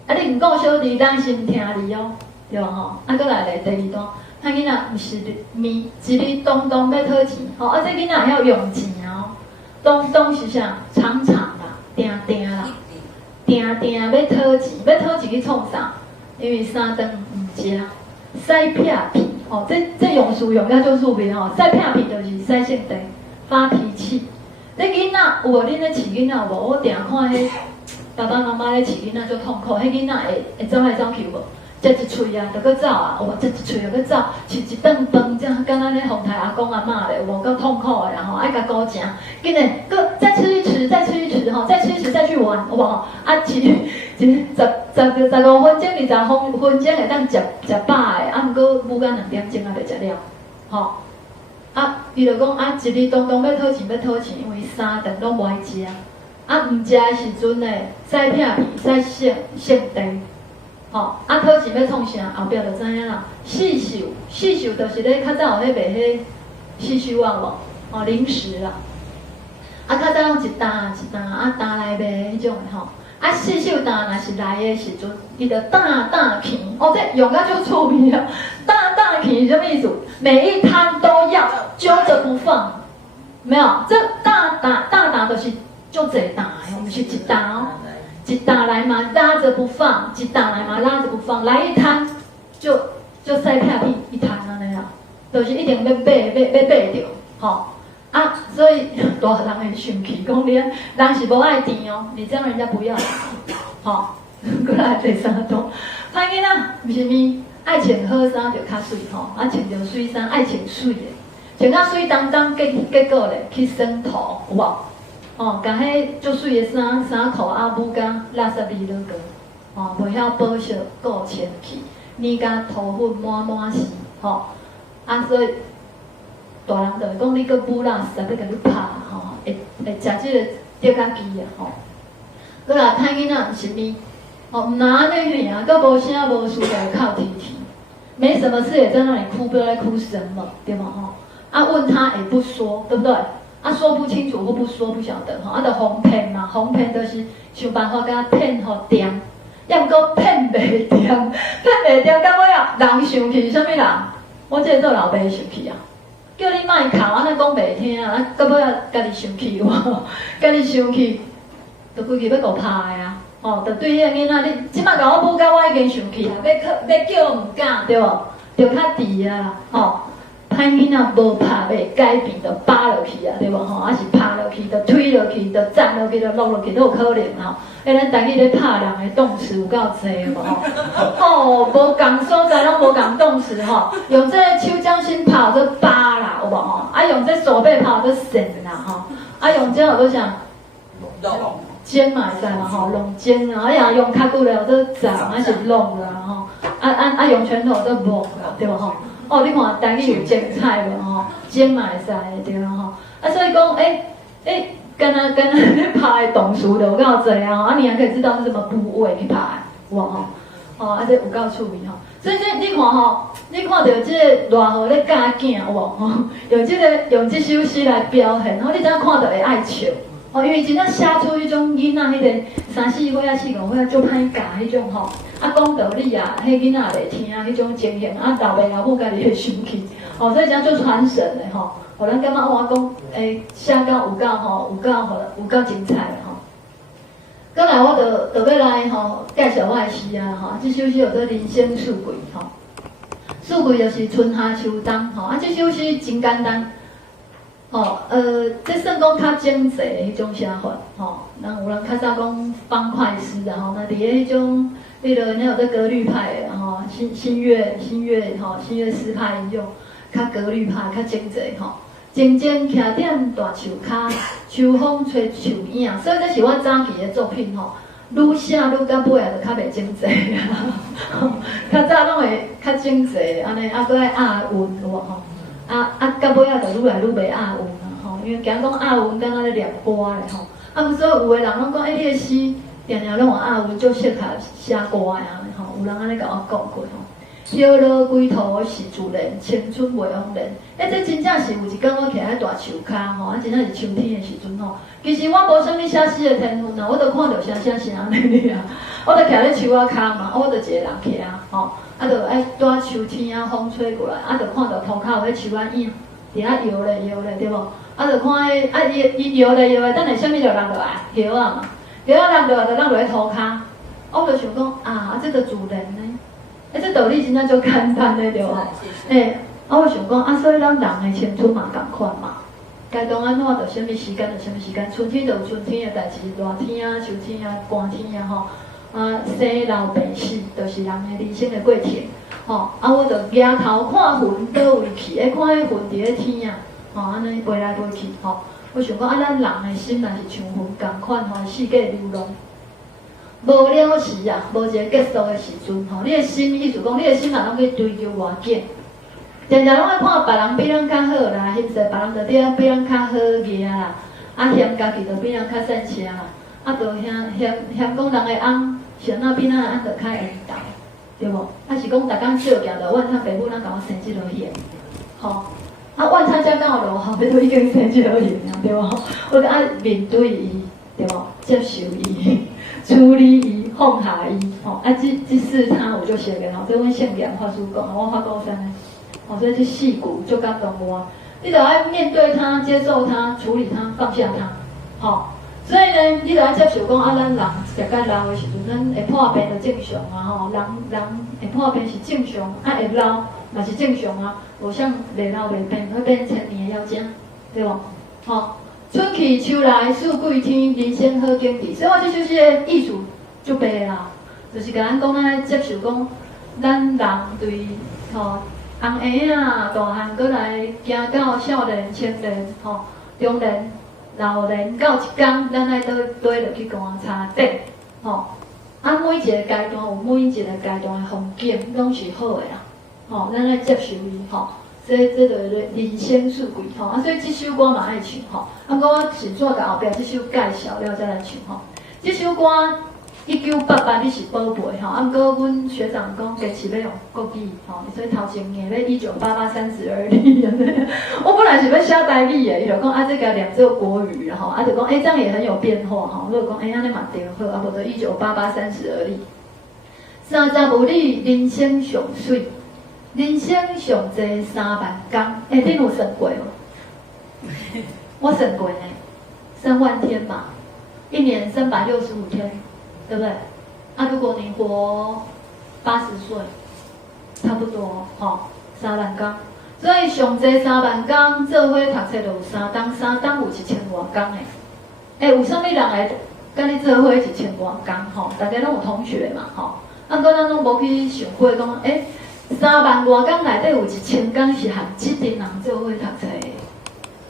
啊，你毋顾小弟，当心听你哦，对吧吼？啊，搁来咧第2段，歹囡仔毋是面，一日当当要讨钱，吼，啊，这囡仔会晓用钱哦。东是啥？常常啦，定啦，定要讨钱，要讨钱去创啥？因为3顿毋食，使撇片，哦，这用词用了就趣味吼，使撇片就是使性地，发脾气。这囡仔有无？恁咧饲囡仔有无？我定看迄爸爸妈妈咧饲囡仔就痛苦，迄囡仔会走来走去无？食一喙啊，就搁走啊，有无？食一喙就搁走，吃一顿饭，这敢若咧哄抬阿公阿嬷咧，有无？够痛苦的，然后爱甲高食，紧嘞，搁再吃一匙，再吃一匙，吼，再吃一匙再去玩，有无？啊，吃15分钟、20分钟会当食饱的，啊，毋过母干2点钟啊就食了，吼。啊，伊就讲啊，一日当当要讨钱，因为3顿拢无爱食，啊，毋食的时阵咧，使撇片，使性地。吼，啊，讨钱要创啥？后壁就知影啦。四袖就是咧较早有咧卖迄四袖啊无，哦，零食啦。啊，较早用一担啊担来卖迄种的吼。啊，四袖担若是来的时阵，伊就担去。哦，这用啊就趣味了。担去什么意思？每一摊都要揪着不放，没有？这大就是就侪担的，毋是一担哦。一打来嘛拉着不放，一打来嘛拉着不放，来一摊就塞片片一摊安尼啊，就是一定要买着，吼。啊，所以大人会生气，讲你人是无爱甜哦，你这样人家不要，吼。过来第三段，歹囡仔毋是咪爱穿好衫就较水吼，啊穿着水衫爱穿水的，穿到水当当结果咧去洗头有无？哦，甲迄足水的衫裤啊母甲垃圾味落过，哦，袂晓保湿顾清气，黏甲头粉满是，吼，啊所以。大人就会讲你个母垃圾要甲你拍吼，会食即个掉甲机啊吼。过来歹囡仔毋是咪？哦，毋拿安尼尔，佮无声无事就靠啼啼，没什么事也在那里哭，不知道在哭什么，对吗吼？啊，问他也不说，对不对？啊，说不清楚或不说不晓得吼，啊，就哄骗嘛，哄骗就是想办法甲骗互掂，要毋过骗袂掂，骗袂掂，到尾啊，人生气，啥物人？我即个做老爸生气啊！叫你莫哭，安尼讲袂听啊！到尾啊，家己生气有无？家己生气，就规气要互拍的啊！哦，就对迄个囡仔，你即摆甲我母甲我已经生气啊，要叫毋敢，对无？着较迟啊！吼，歹囡仔无拍袂改变，着扒落去啊，对无？吼，啊是拍落去，着推落去，着站落去，着落落去，都有可能吼。咱台语咧拍人的动词有够济无吼？吼，无共所在拢无共动词吼，用这手掌心拍做扒啦，有无吼？啊，用这手背拍做扇啦吼，啊，用这我都想尖嘛会使嘛吼，弄尖啊，啊用较久了做掌，啊是弄啦吼，啊用拳头做摸啦，对无吼？哦，你看台语有精彩无吼？尖嘛会使对啦吼，啊所以讲跟他咧拍的动词的有够济啊！啊，你还可以知道是什么部位去拍，有无吼？哦，啊，这有够趣味吼。所以你看吼，你看到这个偌好咧教囝有无吼？用这首诗来表现，吼，你怎看到会爱笑？哦，因为真正写出迄种囡仔迄个3、4岁啊、4、5岁啊，足歹教迄种吼。啊，讲道理啊，迄囡仔袂听迄种情形，啊，老爸老母家己会生气。哦，所以讲做传神的吼。互咱感觉我讲，写到有够精彩的吼。过来我就要来吼介绍我的诗啊吼，这首诗叫做《人生四季》吼。四季就是春夏秋冬吼，啊，这首诗真简单。吼，这算讲较整齐的迄种写法吼。人有人较早讲方块诗啊吼，那伫迄种迄个那有这格律派的吼，新月诗派迄种较格律派较整齐吼。静静徛踮大树骹，秋风吹树影，所以这是我早期的作品吼。愈写愈到尾啊，就较袂整齐啊。较早拢会较整齐，安尼啊，搁爱押韵有无吼？到尾啊，就愈来愈袂押韵啦吼。因为惊讲押韵，敢若咧念歌咧吼。啊，所以有的人拢讲，你的诗定定拢有押韵，就适合写歌的安尼吼。有人安尼甲我讲过吼。飘落归途是自然，青春袂枉然。这真正是有一天我徛喺大树骹吼，啊真正是秋天的时阵吼。其实我无啥物写诗的天分啊，我都看到啥写啥安尼啊。我都徛咧树仔骹嘛，我就一个人徛吼，啊就爱带秋天啊，风吹过来，啊就看到涂骹有迄树仔影，伫遐摇咧摇咧，对无？啊就看迄啊伊摇咧摇咧，等下啥物就人落来，摇啊嘛，摇啊人落来就人落咧涂骹，我就想讲啊，这个主人呢？这道理真正足简单的对无？我想讲啊，所以咱人的青春嘛共款嘛，该当安怎就什么时间就什么时间，春天就有春天的代志，热天啊、秋天啊、寒天啊吼，生老病死就是人的人生的过程，吼，我就抬头看云倒位去，看迄云伫咧天啊，吼，安尼飞来飞去，吼，我想讲咱人的心若是像云共款吼，世界流浪。无了时啊，无一个结束的时阵吼，你的心意思讲，你的心也拢去追求外境，常常拢爱看别人比咱较好啦，欣赏别人就对比咱较好个啦，嫌家己就比咱较善车啦，就嫌讲人的翁是安怎比咱的翁就较缘投，对无？是讲逐工照镜就怨他爸母咱甲我生即落险，吼，怨他才敢有落后，要都已经生即落险啊，对无？我爱面对伊，对无？接受伊。处理伊，放下伊，吼，这是他我就写给他，这阮圣严法师讲，我发高山的，所以这四句就感动我，你得要面对他，接受他，处理他，放下他，所以呢，你就要接受讲啊，咱人食甲老的时阵，咱会破病就正常啊吼。人会破病是正常，啊会老嘛是正常啊。无像袂老袂病，会变千年的妖精，对无？吼，春去秋来，四季天，人生好景致。所以我这首诗的意思就白啦，就是甲咱讲咱接受讲，咱人对吼红婴啊、大汉过来，行到少年、青年、吼中年。老人到一天，咱爱倒落去观察顶，吼。啊，每一个阶段有每一个阶段的风景，拢是好的啦，吼。咱爱接受伊，吼。所以这就是人生四季，吼。啊，所以这首歌嘛爱唱，吼。啊，我是做甲后壁这首介绍了再来唱，吼。这首歌1988你是宝贝，吼。啊，毋过阮学长讲坚持要用国语，吼。所以头前硬要1988 32里，我本来是要写台语的，伊就讲啊，这个两做国语，然后啊，就讲这样也很有变化，吼。我就讲安尼嘛对好，啊，无就1988 32里。35里人生上水，人生上济3万天，恁有算过无？我算过呢，3万天嘛，一年365天。对不对？啊，如果你活80岁，差不多吼，3万天。所以上济3万天，做伙读册就有3档，3档有1000多天诶。有啥物人会甲你做伙1000多天吼？大家拢有同学嘛吼。啊，搁咱拢无去想过讲，3万多天内底有1000天是含这群人做伙读册的，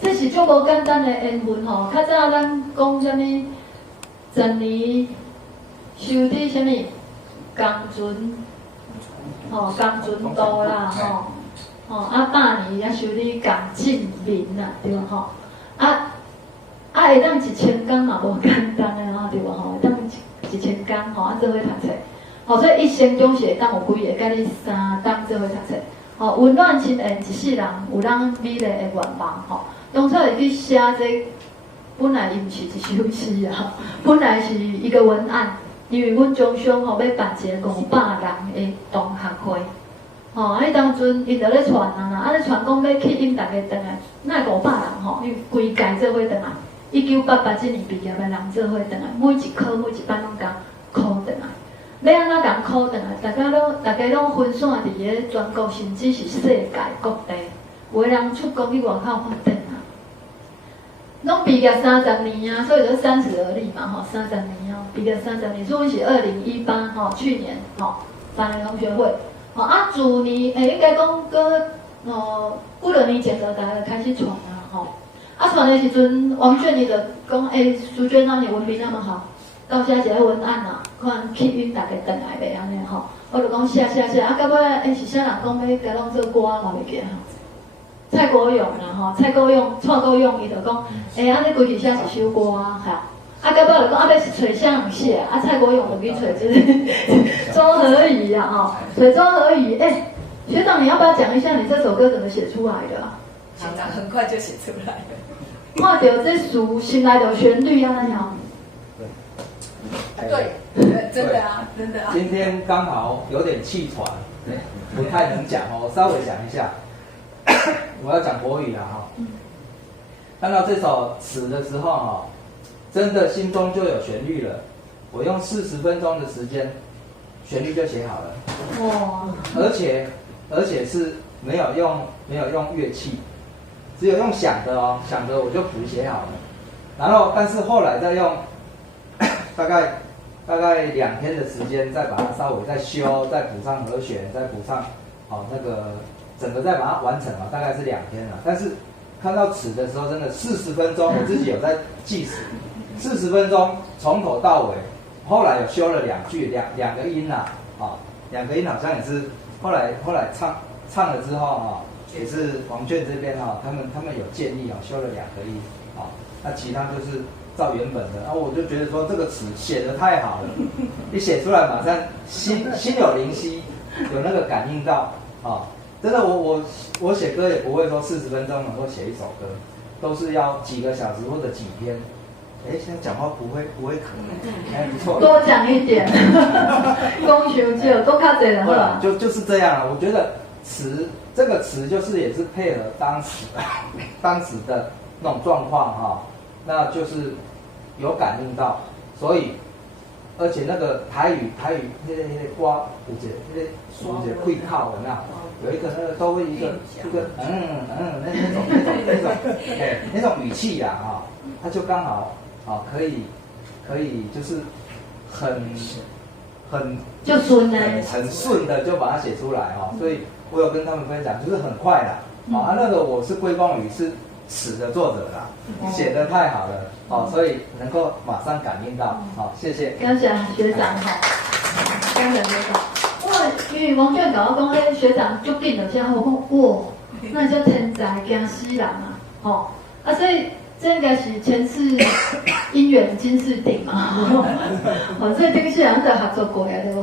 这是足无简单的缘分吼。较早咱讲啥物10年。修伫啥物江船，江船渡啦，啊百年修伫江浸民啦，对无吼？会当1000天嘛无简单的吼，对无吼？会当1000天啊做伙读册，所以一生中是会当有几个甲你3档做伙读册，温暖亲缘一世人，有咱美丽的愿望吼。当初会去写这，本来伊毋是一首诗啊，本来是一个文案。因为阮中商要办一个500人的同学会，迄当阵因就咧传啊咧传讲要去引大家转来，哪500人因为规届做伙转来，1988这年毕业的人做伙转来，每一科每一班拢甲考转来，要安怎甲考转来？大家拢分散伫个全国，甚至是世界各地，有的人出国去外口发展啊。拢毕业30年啊，所以就30而立嘛，30年哦，毕业30年，所以是2018去年办的同学会，去年应该讲个5、6年前就大家开始传啊，传的时阵，王俊伊就讲苏娟啊，你文笔那么好，到写一个文案啊，看吸引大家转来袂安尼我就讲写，啊到尾是啥人讲要甲拢做歌，我袂记吼。蔡国勇啦蔡国勇，伊就讲，安尼规日写一首歌啊，到尾就讲要找啥人写，蔡国勇就去找就是周和仪啊，找周和仪，学长你要不要讲一下你这首歌怎么写出来的？学长很快就写出来了。看到这词，心内就旋律啊，那样。对，真的啊。今天刚好有点气喘，不太能讲稍微讲一下。我要讲国语了看到这首词的时候真的心中就有旋律了。我用40分钟的时间，旋律就写好了。哇！而且是没有用乐器，只有用想的想的我就谱写好了。然后，但是后来再用大概2天的时间，再把它稍微再修，再补上和弦，再补上那个。整个再把它完成大概是2天了。但是看到词的时候，真的40分钟，我自己有在计时，40分钟从头到尾。后来有修了2句，两个音2个音好像也是后来唱了之后也是王俊这边他们有建议修了2个音那其他就是照原本的。我就觉得说这个词写得太好了，一写出来马上心有灵犀，有那个感应到真的，我写歌也不会说40分钟能够写一首歌，都是要几个小时或者几天。现在讲话不会渴，不错。多讲一点，讲伤少，多较侪了好。就是这样我觉得这个词就是也是配合当时的那种状况那就是有感应到，所以而且那个台语那个歌有一个会靠的那，有一个那个都会一个那种语气呀它就刚好可以就是很就顺的，很顺的就把它写出来所以我有跟他们分享，就是很快的那个我是归功于是词的作者啦，写得太好了所以能够马上感应到谢谢。感谢学长感谢学长。因为王卷甲我讲，迄学长足紧就好，我讲哇，那叫天才惊死人啊！所以这应该是前世姻缘今世定嘛，所以顶世人就合作过呀，对不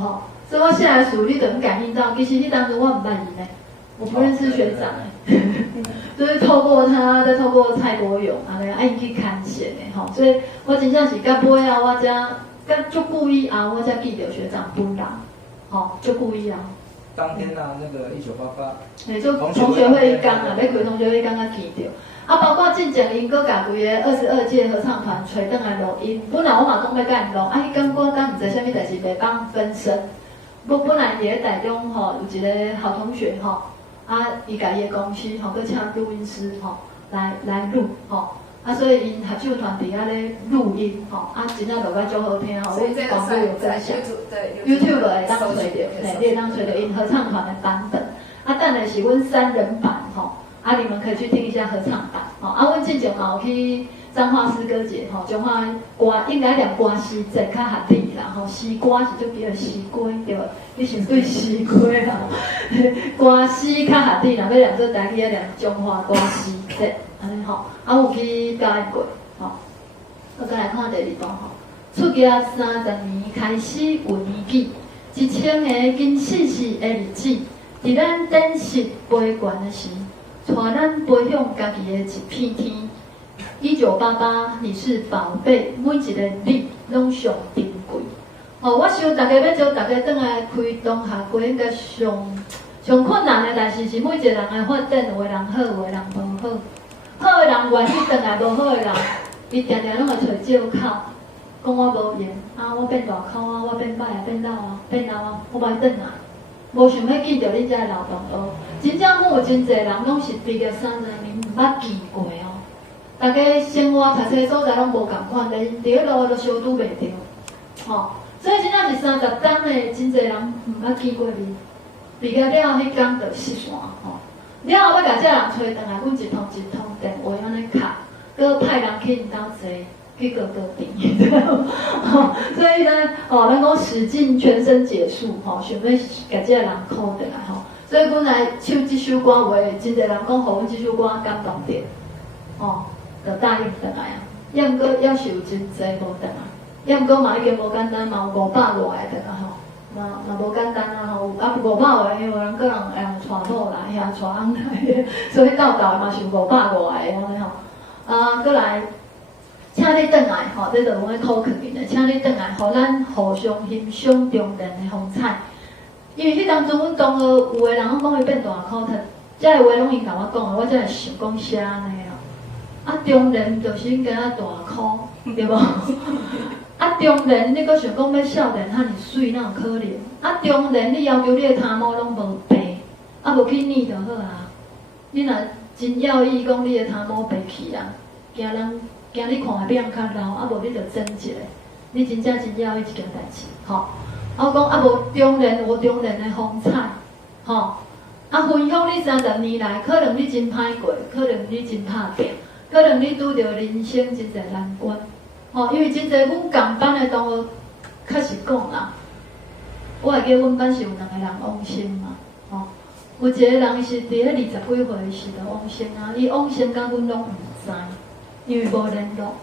所以我写的书你就能感应到，其实迄当时我唔捌伊呢，我不认识学长就是透过他，再透过蔡国勇因去牵线的所以我真正是到尾我才足故意我才记得学长本人。就故意当天那个1988，就同学会刚要开同学会刚记到，包括进前因搁甲规个22届合唱团找倒来录音，本来我嘛讲要甲因录，伊讲我敢毋知啥物代志袂当分身，本来伫咧台中有一个好同学伊家己的公司搁请录音师来录所以因合唱团伫遐咧录音真正录甲足好听我广播有分享 ，YouTube 会当找到，你会当找到因合唱团的版本。等下是阮3人版你们可以去听一下合唱版阮之前嘛有去彰化诗歌节彰化歌应该念歌诗节较合理啦诗歌是就叫诗歌对，你是对诗歌啦，歌诗较合理啦，要念做台语要念彰化歌诗节。有去教因过我再来看第2段出家30年开始有年纪，1000个金细细的日子，伫咱等时飞悬的时，带咱飞向家己的一片天。1988，你是宝贝，每一个你拢上珍贵。我想大家要招大家转来开同学会，应该上困难的代志是每一个人的发展，有的人好，有的人无好。好的人愿意转来，无好的人，伊常常拢会找借口，讲我无闲我变大口我变歹变老我无爱转来，无想要见到恁遮老同学。真正有真侪人拢是毕业30年毋捌见过大家生活读册所在拢无共款，连伫咧路都相拄袂着所以真正是30天的，真侪人毋捌见过你，毕业了迄天就失散了后要甲这人找回来，阮一通电话安尼敲，搁派人去因兜坐，去高甜所以呢，咱讲使尽全身解数想要甲这人靠回来所以阮来唱这首歌话，真侪人讲，互阮这首歌感动着就答应回来也毋过要是有真侪无回来，也毋过嘛已经无简单嘛，有500多个回来嘛无简单500个，因为有人个人会用带某来，遐带翁来，所以到嘛是有500多个安尼过来，请你转来这就阮咧讨劝因的，请你转来，互咱互相欣赏中年的风采。因为迄当阵阮同学有的人讲伊变大口特，这个话拢因甲我讲的，我才会想讲写安尼中年就是应该大口，对无？中年你阁想讲要少年遐尼水，哪有可能？中年你要求你的头毛拢无白，无去染就好你若真要意讲你的头毛白去惊你看会变较老，无你就整一个，你真正真要意一件代志我讲无中年有中年的风采分享你30年来，可能你真歹过，可能你真拍拼，可能你拄着人生真侪难关。因为真侪阮共班的同学，确实讲啦，我会记阮班是有2个人往生嘛，有一个人是伫咧20几岁时就往生伊往生甲阮拢毋知，因为无联络，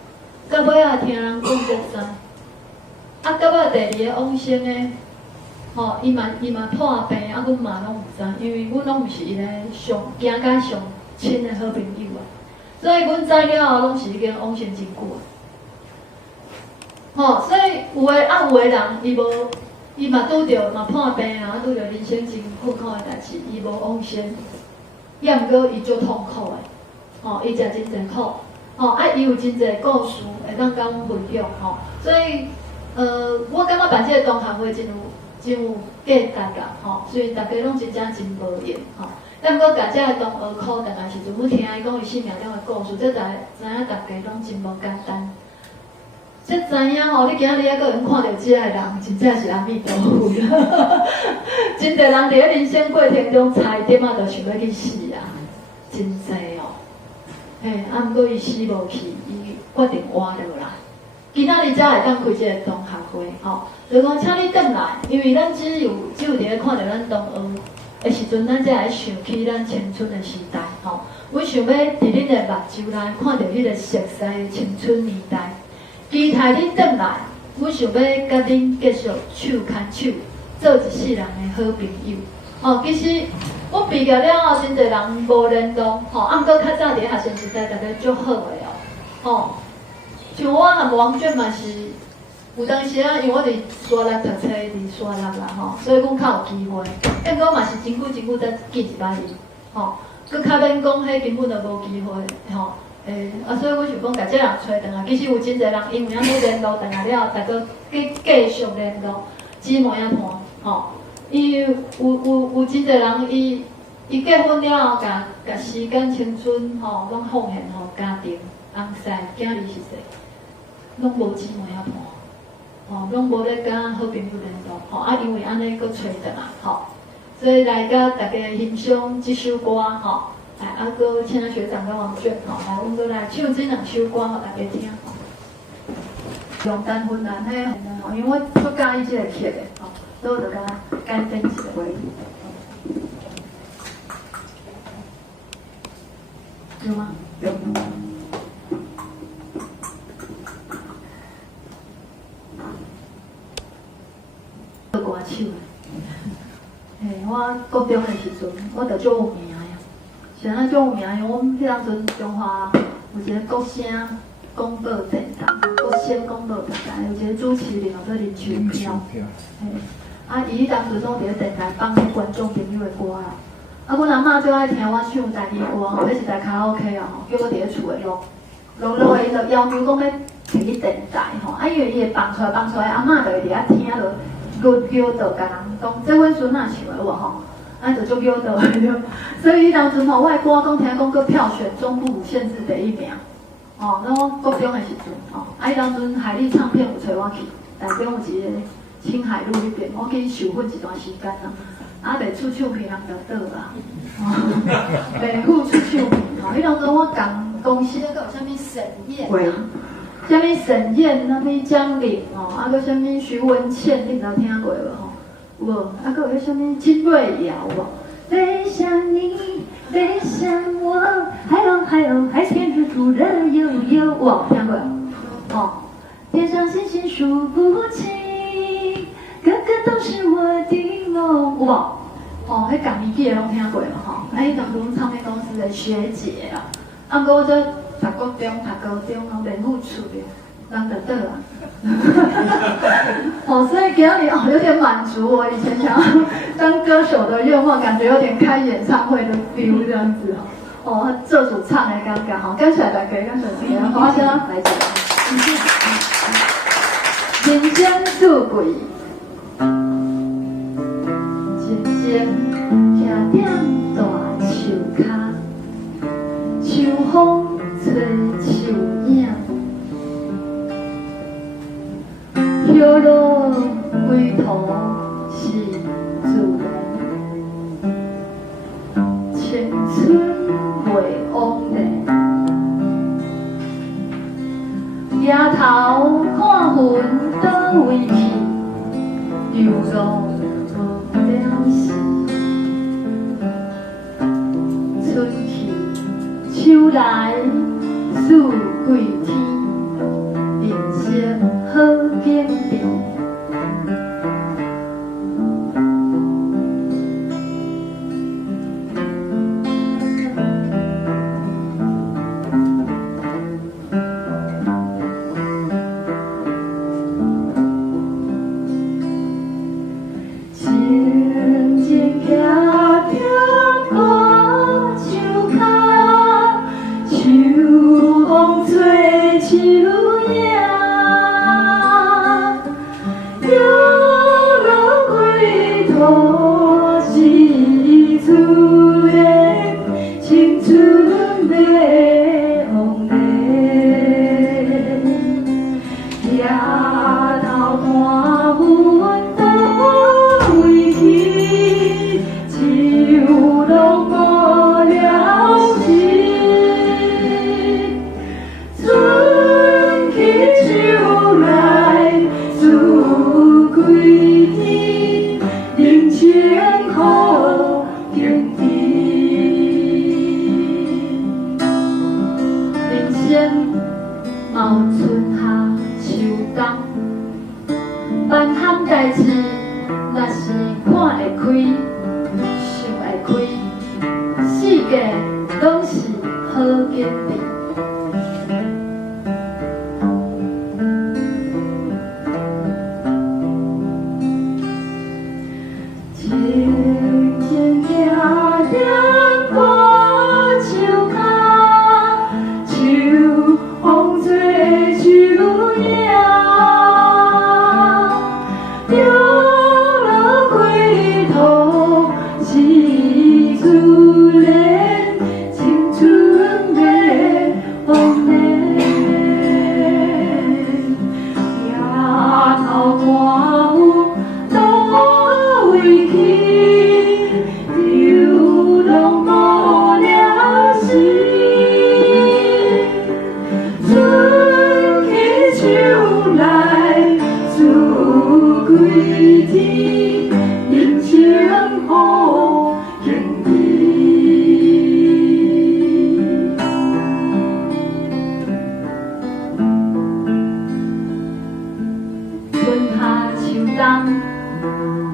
到尾仔听人讲才知。到尾第2个往生的，伊嘛破病，阮嘛拢毋知，因为阮拢毋是伊个行甲上亲的好朋友所以阮知了后，拢是已经往生真久所以有的人伊嘛拄着嘛破病拄着人生真困苦的代志，伊无往生，也毋过伊足痛苦的伊食真侪苦伊有真侪故事会当甲阮分享，所以我感觉办这个同学会真有价值噶，虽然大家拢真正真无闲，但不过甲这个同学考大概时阵，阮听伊讲伊生命中的故事，这知影大家拢真无简单。这知影你今仔日还阁能看到这个人，真正是阿弥陀佛啦！真侪人伫咧人生过程中差点就想要去死啊，真侪哦。毋过伊死无去，伊决定活落来。今仔日才会当开这个同学会，就讲请你转来，因为咱只有伫咧看到咱同学的时阵，咱才会想起咱青春的时代，阮想要伫恁的目睭内看到迄个熟悉的青春年代。期待恁转来，阮想要甲恁继续手牵手，做一世人的好朋友。其实我毕业了后，真侪人无联络，毋过较早伫学生时代，大家足好的哦。像我和王娟嘛是，有当时因为我伫沙拉读册，伫沙拉啦所以阮较有机会。毋过嘛是真久才见一摆面，佮较免讲，迄根本就无机会，所以我想讲，甲这人找倒来，其实有真侪人因为安尼联络倒来了，大家继续联络，姊妹仔伴，伊有真侪人，伊结婚了后，甲时间、青春拢奉献互家庭、翁婿、囝儿是谁，拢无姊妹仔伴，拢无咧甲好朋友联络，因为安尼佫找倒来，所以来甲大家欣赏这首歌，搁请学长跟王娟，来，阮搁来唱这两首歌，互大家听。用单分难迄个，因为我足介意这个曲的，所以我就甲改编一个回。有吗？有。歌手我高中的时阵，我就足有名的。像咱足有名，因为阮迄当阵中华有一个国声广播电台，国声广播电台有一个主持人叫林秋飘，伊当时拢伫咧电台放迄观众朋友的歌啦。阮阿嬷最爱听我唱台语歌，迄是台卡拉 OK 啊，叫我伫咧厝诶录的，伊就要求讲要摕去电台因为伊会放出来，阿嬷就会伫遐听就叫甲人讲，这阮孙仔唱的有就足叫到的，所以伊当阵我的歌讲听讲佫票选中部五县市第1名，那我国中的时阵伊当阵海力唱片有找我去，台中有一个青海路迄边，我去受训一段时间啦，袂出唱片人就倒啦，袂付出唱片迄当阵我共公司佫有啥物沈燕啥物沈燕，啥物江玲佫啥物徐文倩，你有听过无有，佫有迄啥物金瑞瑶飞向你，飞向我，海浪海鸥，海天日出热悠悠，有听过天上星星数不清，个个都是我的梦，有无？迄港年纪的拢听过嘛伊当初唱片公司的学姐啦，毋过我这读国中、读高中拢袂付出的，人就倒啦。所以今日有点满足我以前想要当歌手的愿望，感觉有点开演唱会的 feel 这样子做主唱的感觉跟起来大家，跟起来花香来者，人生富贵，人生徛踮大树骹，秋风吹树影。飘落归途是自然，青春袂枉然。抬头看云倒位去，流浪无了时。春去秋来四季天，人生好景变。秋风代志，若是看会开，想会开，世界拢是好景致。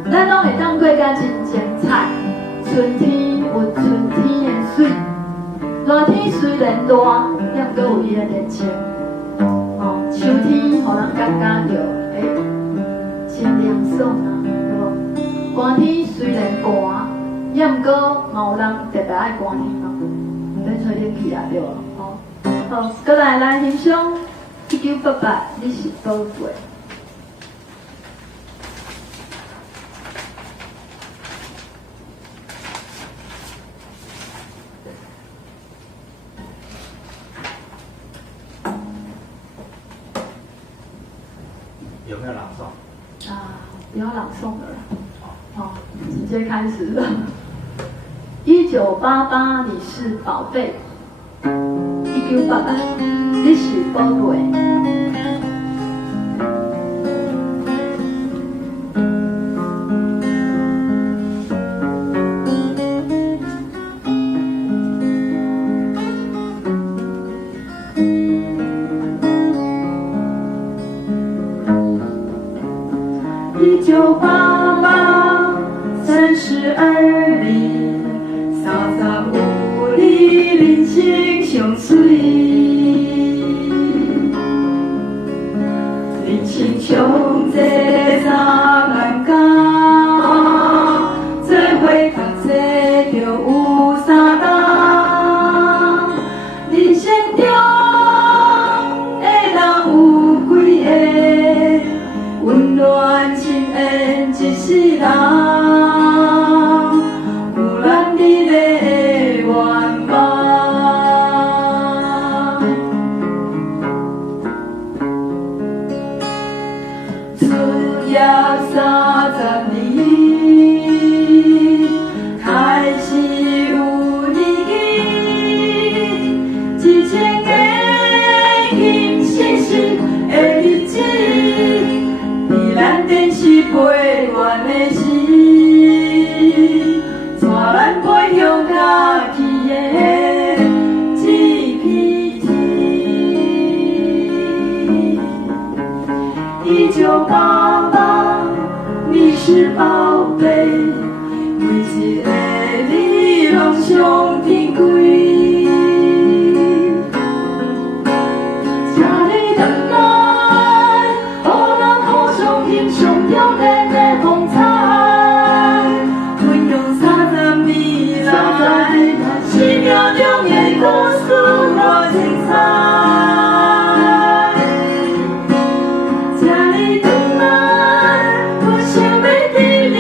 咱拢会当过甲真精彩，春天有春天的水，热天虽然热，也毋过有伊的热情。哦，秋天互人感觉到真凉爽啊，对无？寒天虽然寒，也毋过嘛有人特别爱寒天哦，要吹冷气啊，对无？哦，好，过来欣赏1988，你是宝贝。有没有朗诵？不要朗诵了，好，直接开始了。1988，你是宝贝；1988，你是宝贝。1988 32里，35里人生上水，人生上济3万工，做伙读册就有3档，人生中的人有几个？温暖亲缘一世人，有咱美丽的愿望。出业30年，开始有年纪，1000个幸幸实的日子。咱电视陪阮的时，带咱飞向家己的GPT。1988，你是宝贝，每一个你拢上珍贵。耀眼的风采，分享30年来生命中的故事多精彩。这里回来，我想要对你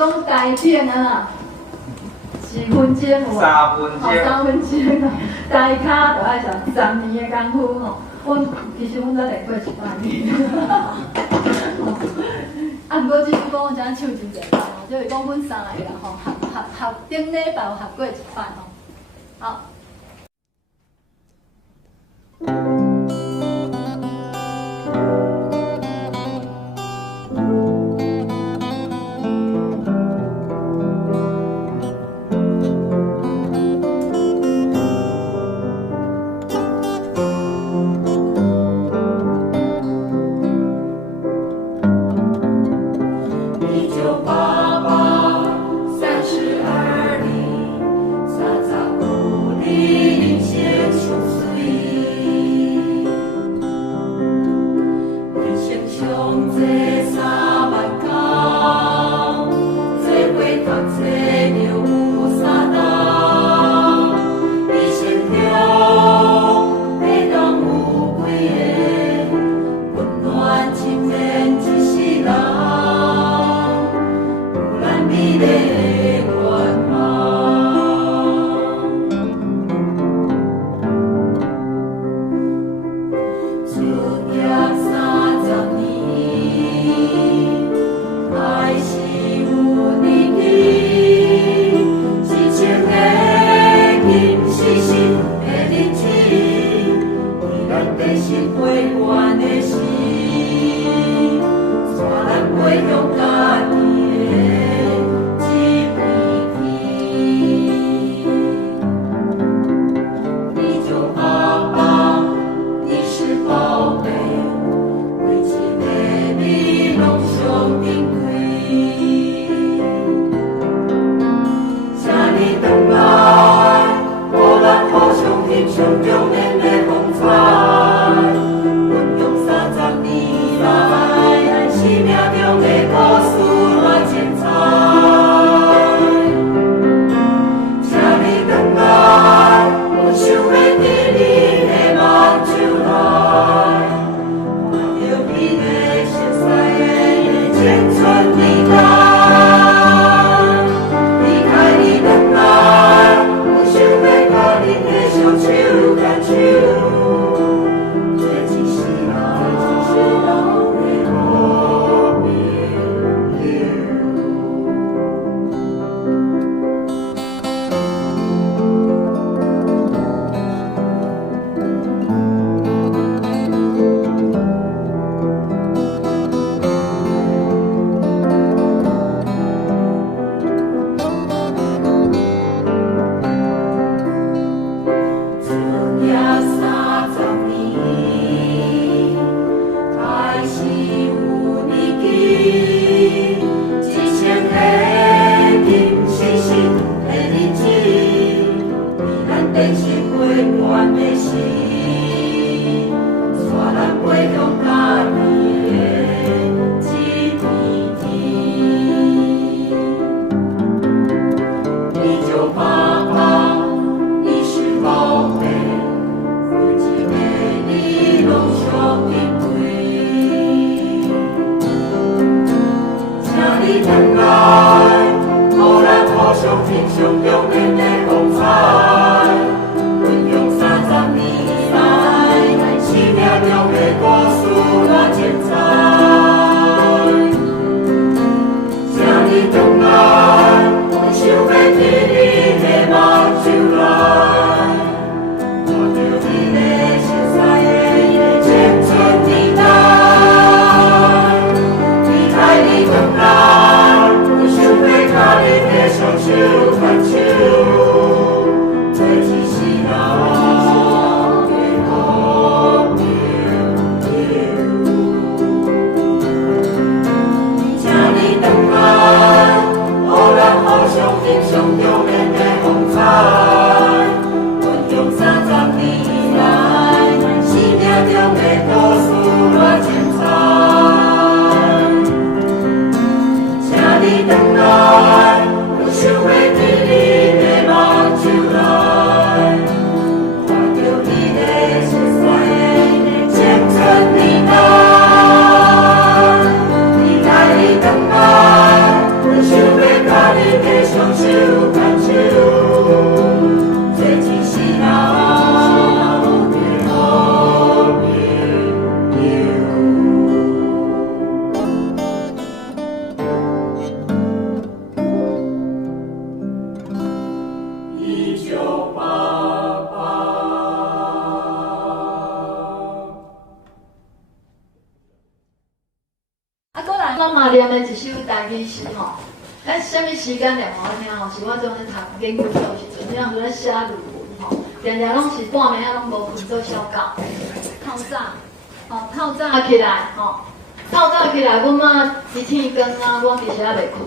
讲台顶啊，4分钟有无？3分钟。3分钟啊，台骹就爱上10年的功夫吼。其实阮才练过1摆。啊，毋过只是讲我怎唱真侪摆吼，就是讲阮3个人吼合顶礼拜有合过1摆吼。好。手看手。医师吼，什么时间念我听吼？是我总咧读研究所时阵，那阵咧写论文吼，常常拢是半暝啊拢无困做小觉，透早起来吼，透早起来，阮妈一天光啊，我其实还袂困。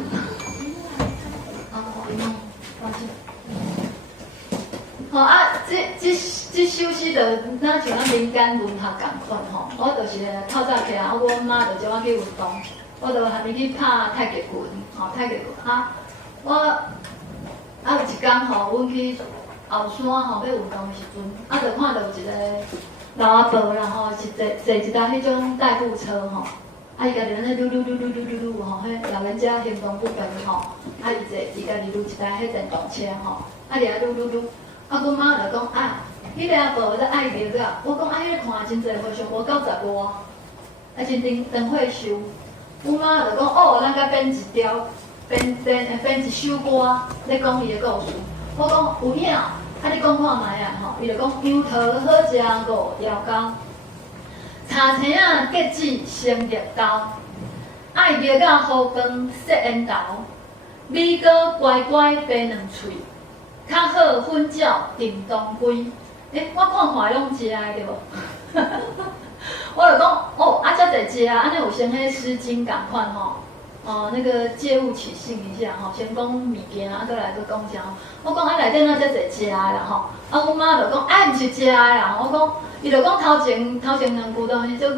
吼啊，这休息的，那像咱民间文学共款吼，我就是透早起来，我妈就叫我去运动，我就下面去拍太极拳，吼太极拳啊，我有一天吼，阮去后山吼要运动的时阵，就看到有一个老阿伯啦吼，坐一台迄种代步车吼，伊家己咧溜吼，迄老人家行动不便吼，伊家己溜一台迄电动车吼，掠溜。阮妈就讲迄个阿伯在爱着个，我讲迄个看真侪岁数，无95啊，真长岁数。阮妈就讲咱甲编一条，编一首歌，咧讲伊的故事。我讲有影，你讲看卖吼，伊就讲杨桃好食5条糕，茶青仔结子成绿豆，爱蜜仔好饭色烟豆，米糕乖乖白两喙。较好粉饺叮当龟，我看看拢食的对无？我就讲遮侪食，安尼有先迄《诗经》共款吼，那个借物起兴一下吼，先讲物件，再来再讲食。我讲内底哪遮侪食的啦吼，阮妈就讲毋是食的啦，我讲伊就讲头前2句东西就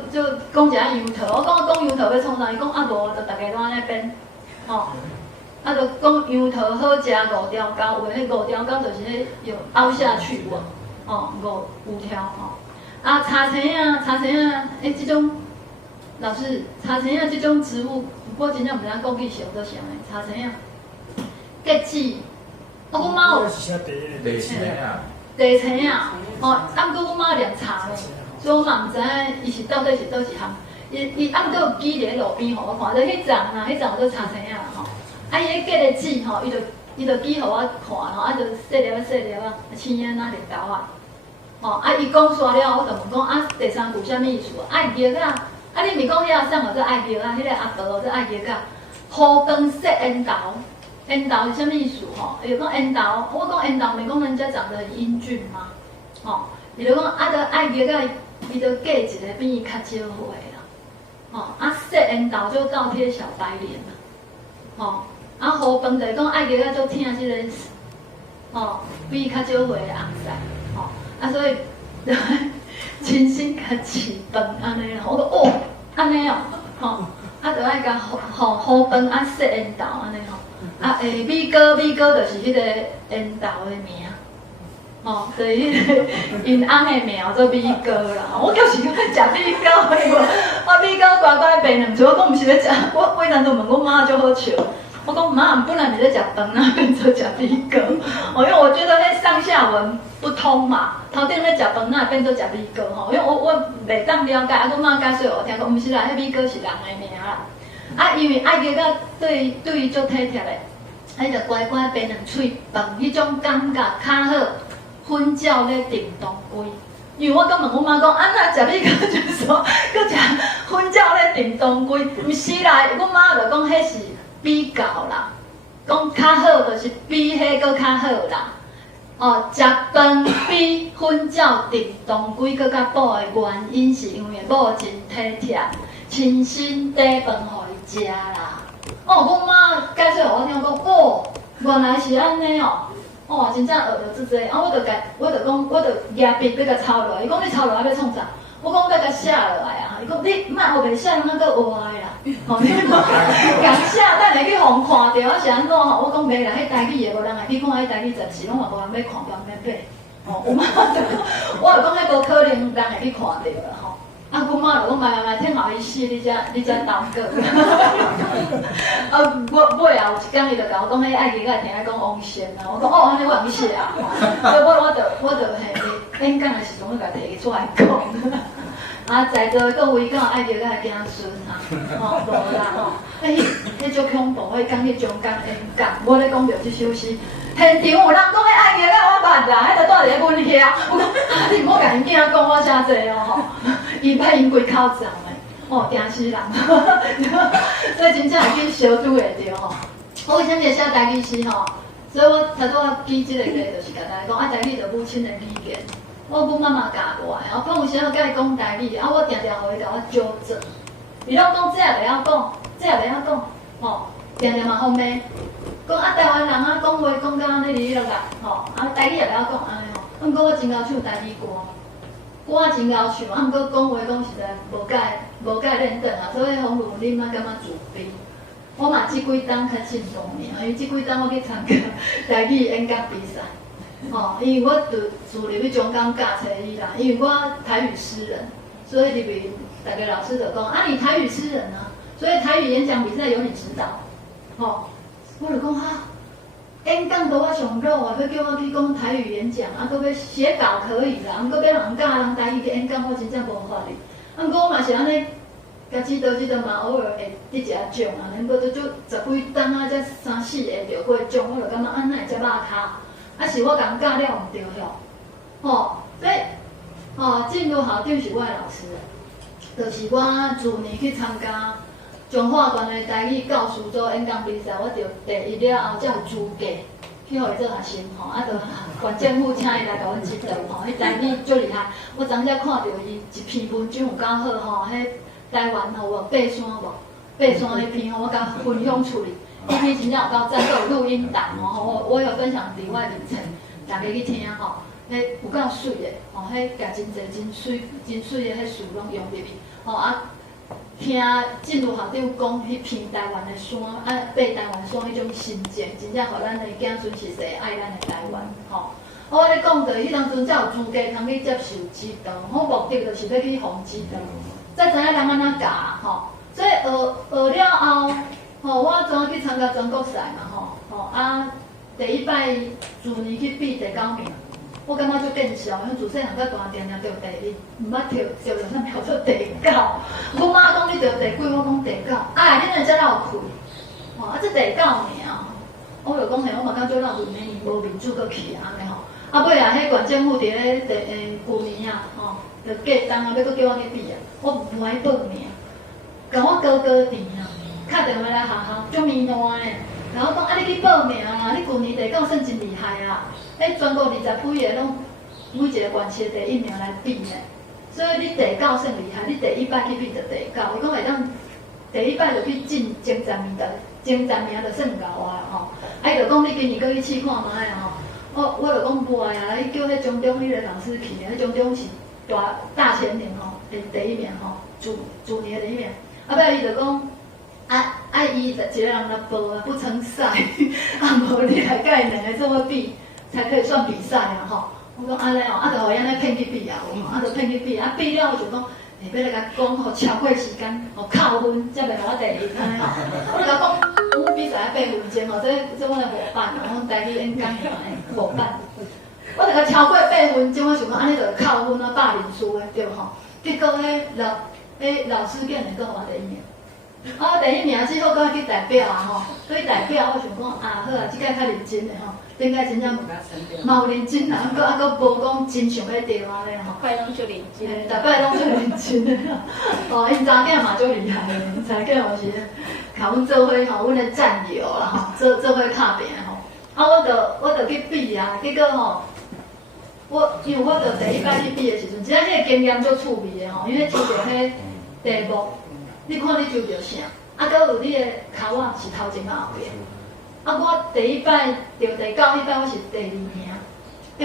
讲一下杨桃，我讲杨桃要创啥？伊讲无，就大家拢安尼编吼。就讲杨桃好食5条糕，有迄5条糕就是迄有凹下去无，5条吼。茶青仔，即种老师茶青仔即种植物，我真正毋知影讲起是做啥的。茶青仔，结子，阮妈有地青啊，地青啊，毋过阮妈酿茶咧，所以我嘛毋知影伊是到底是倒一项。伊毋过有记咧路边吼，我看到迄丛有做茶青仔吼。伊迄结个籽吼，伊就记互我看吼，就细粒啊，青啊那绿豆啊，伊讲煞了，我就问讲第3句啥物意思？爱蜜仔，你咪讲遐个啥物做爱蜜仔？迄个阿伯做爱蜜仔，好饭色烟豆，烟豆是啥物意思吼？伊就讲烟豆，我讲烟豆，咪讲人家长得很英俊吗？伊就讲就爱蜜仔，伊就嫁一个比伊较少岁啦，色烟豆就倒贴小白脸啦，好饭就是讲爱叫较足听即个，比伊较少岁的红菜，所以亲身甲饲饭安尼啦，我讲安尼就爱甲好饭色烟豆安尼米糕就是迄个烟豆的名，就是迄个因翁的名做米糕啦。我就是要食米糕的无，米糕乖乖白两喙，我讲毋是咧食，我每当都问阮妈就好笑。我讲妈，本来你在食饭啊，变做食米糕，因为我觉得迄上下文不通嘛。头顶咧食饭啊，变做食米糕吼，因为我袂当了解，阮妈解释我听讲，毋是啦，迄米糕是人的名啦。因为爱叫甲对伊足体贴的，就乖乖白两喙饭，迄种感觉较好，粉饺咧叮当龟。因为我刚问阮妈讲，那食米糕就是说，搁食粉饺咧叮当龟，毋是啦，阮妈就讲迄是。比较啦，讲较好就是比迄个较好啦。食饭比粉饺叮当龟搁较补的原因是因为某真体贴，亲身底饭互伊食啦。阮妈解释互我听，讲原来是安尼真正学到这济。我就讲，我就举笔要甲抄落来。伊讲你抄落来要创啥？我讲要甲写落来啊！伊讲你莫学袂写，咱搁画的啦。甲写，等下去互看着，我是安怎我讲袂啦，迄台语的无人会去看，迄台语杂志拢嘛无人要看，无人要买。有妈我就讲迄无可能人会去看着啦阮妈就讲卖，听后伊死，你才斗过。尾后有一天伊就甲我讲，迄爱记个听伊讲王仙啊，我讲安尼我毋写啊，所以我就演讲的时阵，我甲摕出来讲。在座各位敢有爱记个子孙无啦迄足恐怖，迄讲迄中间演讲，我咧讲着即首诗。现场有人讲迄爱记个我捌啦，迄就住伫咧阮遐。我讲你毋好甲因囝讲我遮济伊歹因规口脏的。哦，定死人，所以真正会去小拄会着吼。我为虾米会写台语诗吼？所以我头拄我记即个例，就是甲大家讲，台语就母亲的语言。我母妈妈教我的，我有时候甲伊讲台语，我定定互伊甲我纠正。伊拢讲这也袂晓讲，这也袂晓讲，吼，定定嘛方便。讲台湾人讲话讲到安尼哩落来，吼，台语也袂晓讲安尼吼。毋过我真够唱台语歌，歌真够唱，毋过讲话讲实在无解练得啊，所以红如你嘛感觉自卑。我嘛即几冬较慎重尔，因为即几冬我去参加台语演讲比赛，因为我自入去中港教册语啦，因为我台语诗人，所以入去大家老师就讲你台语诗人啊，所以台语演讲比赛由你指导，我就讲演讲都我上弱啊，要叫我去讲台语演讲，搁要写稿可以啦，搁要人教人台语去演讲，我真正无法力。过我嘛是安尼。甲指导嘛，偶尔会得一下奖啊，能够就10几冬啊，才3、4个着过奖，我就感觉安那会遮肉卡，是我共教了毋对咯，所以进入校长是我的老师，就是我去年去参加中华县的台语教师组演讲比赛，我着第1了后才有资格去互伊做学生就县政府请伊来甲我指导伊台语足厉害，我昨才看到伊一篇文章有够好迄。台湾有无爬山无？爬山迄篇我甲分享出去，迄篇真正有够赞，有录音档我有分享伫我的面前，大家去听迄有够水的迄甲真侪真水的迄词拢用入去听进入校长讲迄片台湾的山爬台湾山迄种心情，真正互咱的囝孙是谁爱咱的台湾我咧讲着，迄当阵才有资格通去接受指导，我目的就是要去互指导。才知影人安怎教所以学了后，我怎去参加全国赛嘛第1摆自年去比第9名，我感觉就变小，因为自细汉到大定得第1，毋捌着啥物叫做第9。我妈讲你得第几，我讲第9，恁两遮哪有开？这第9名我就讲我嘛感觉咱有年无民主搁去安尼尾迄县政府伫咧旧年就隔冬要搁叫我去比我唔爱报名，甲我高甜打电话来学校，足面烂的，然后讲你去报名啦，你旧年第9算真厉害啊，全国20几个拢每一个县市第1名来比的，所以你第9算厉害，你第1摆去比就第9，伊讲会当第1摆就去进前10名就算够啊伊就讲你今年搁去试看卖我就讲不啊，伊叫迄中中迄个老师去，迄中中是。大前年第1名主年第1名，尾伊就讲伊一个人来报不成赛，无你来甲伊2个做伙比，才可以算比赛我讲安尼就互伊安尼骗去比就骗去比，比了就讲要来甲讲超过时间扣分，才袂互我第1安尼我就甲讲，我比赛8分钟这我的伙伴我台语演讲的伙伴。我就甲超过8分钟，我想讲安尼就扣分霸凌输的对结果老师竟然搁我第1名，第1名之后搁去代表去代表我想讲好即摆较认真的顶摆真正嘛有认真啦，搁无讲真想要对安尼摆拢就认真，逐摆拢就认真的因查囝嘛足厉害的，查囝有时甲阮做伙阮的战友啦做伙拍拼我就去比结果因为我就第1摆去比的时阵，真正迄个经验足趣味的因为抽到迄题目，你看你抽到啥，搁有你的考啊是头前嘛后边，我第1摆着第9，迄摆我是第2名，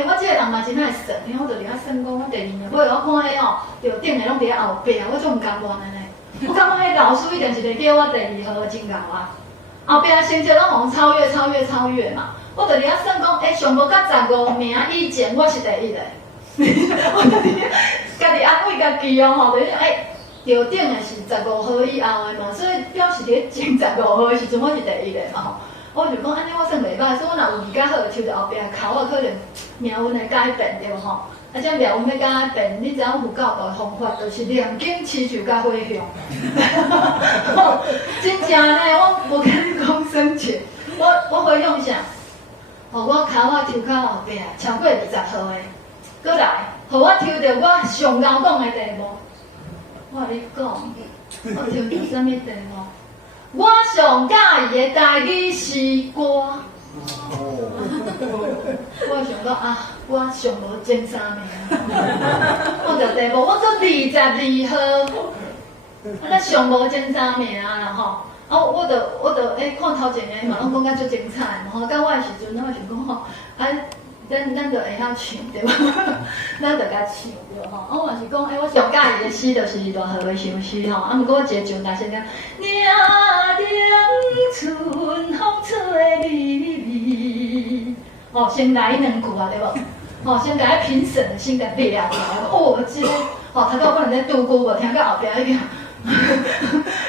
我这个人嘛真爱算，我就伫遐算讲我第2名，尾我看迄着顶的拢伫遐后壁，我足毋甘愿的呢，我感觉迄老师一定是会叫我第2号真牛后壁成绩拢互超越嘛。我就伫遐算讲，上无甲15名以前，我是第1个。我就伫家己安慰家己就是着顶的是15号以后的嘛，所以表示伫前15号的时阵，我是第1个嘛我就讲安尼，我算袂歹，所以我若运较好，抽到后壁考可能命运会改变对这命运要改变，你知影有教导的方法，就是念经、持咒、甲回向。真正呢，我无甲你讲算钱，我回向啥？我脚抽到后壁，超过20号的，搁来，互我抽到我上高讲的题目。我甲你讲，我唱着什么题目？我上喜欢的台语是歌。我想讲啊，我上无前3名，我着题目，我做22号，咱上无前3名啊啦吼。啊，我着看头前个嘛，拢讲甲足精彩嘛吼。到我的时阵，我想讲吼，啊，咱着会晓唱对吧？咱着甲唱对吼。我嘛是讲，我上喜欢的诗就是大河的相思吼。啊，毋过我一个上大声讲，凉凉春风吹微微。哦，先来2句啊，对无？哦，先甲迄评审先甲背啊，哦，即个哦，头到可能在拄久无听到后壁迄个。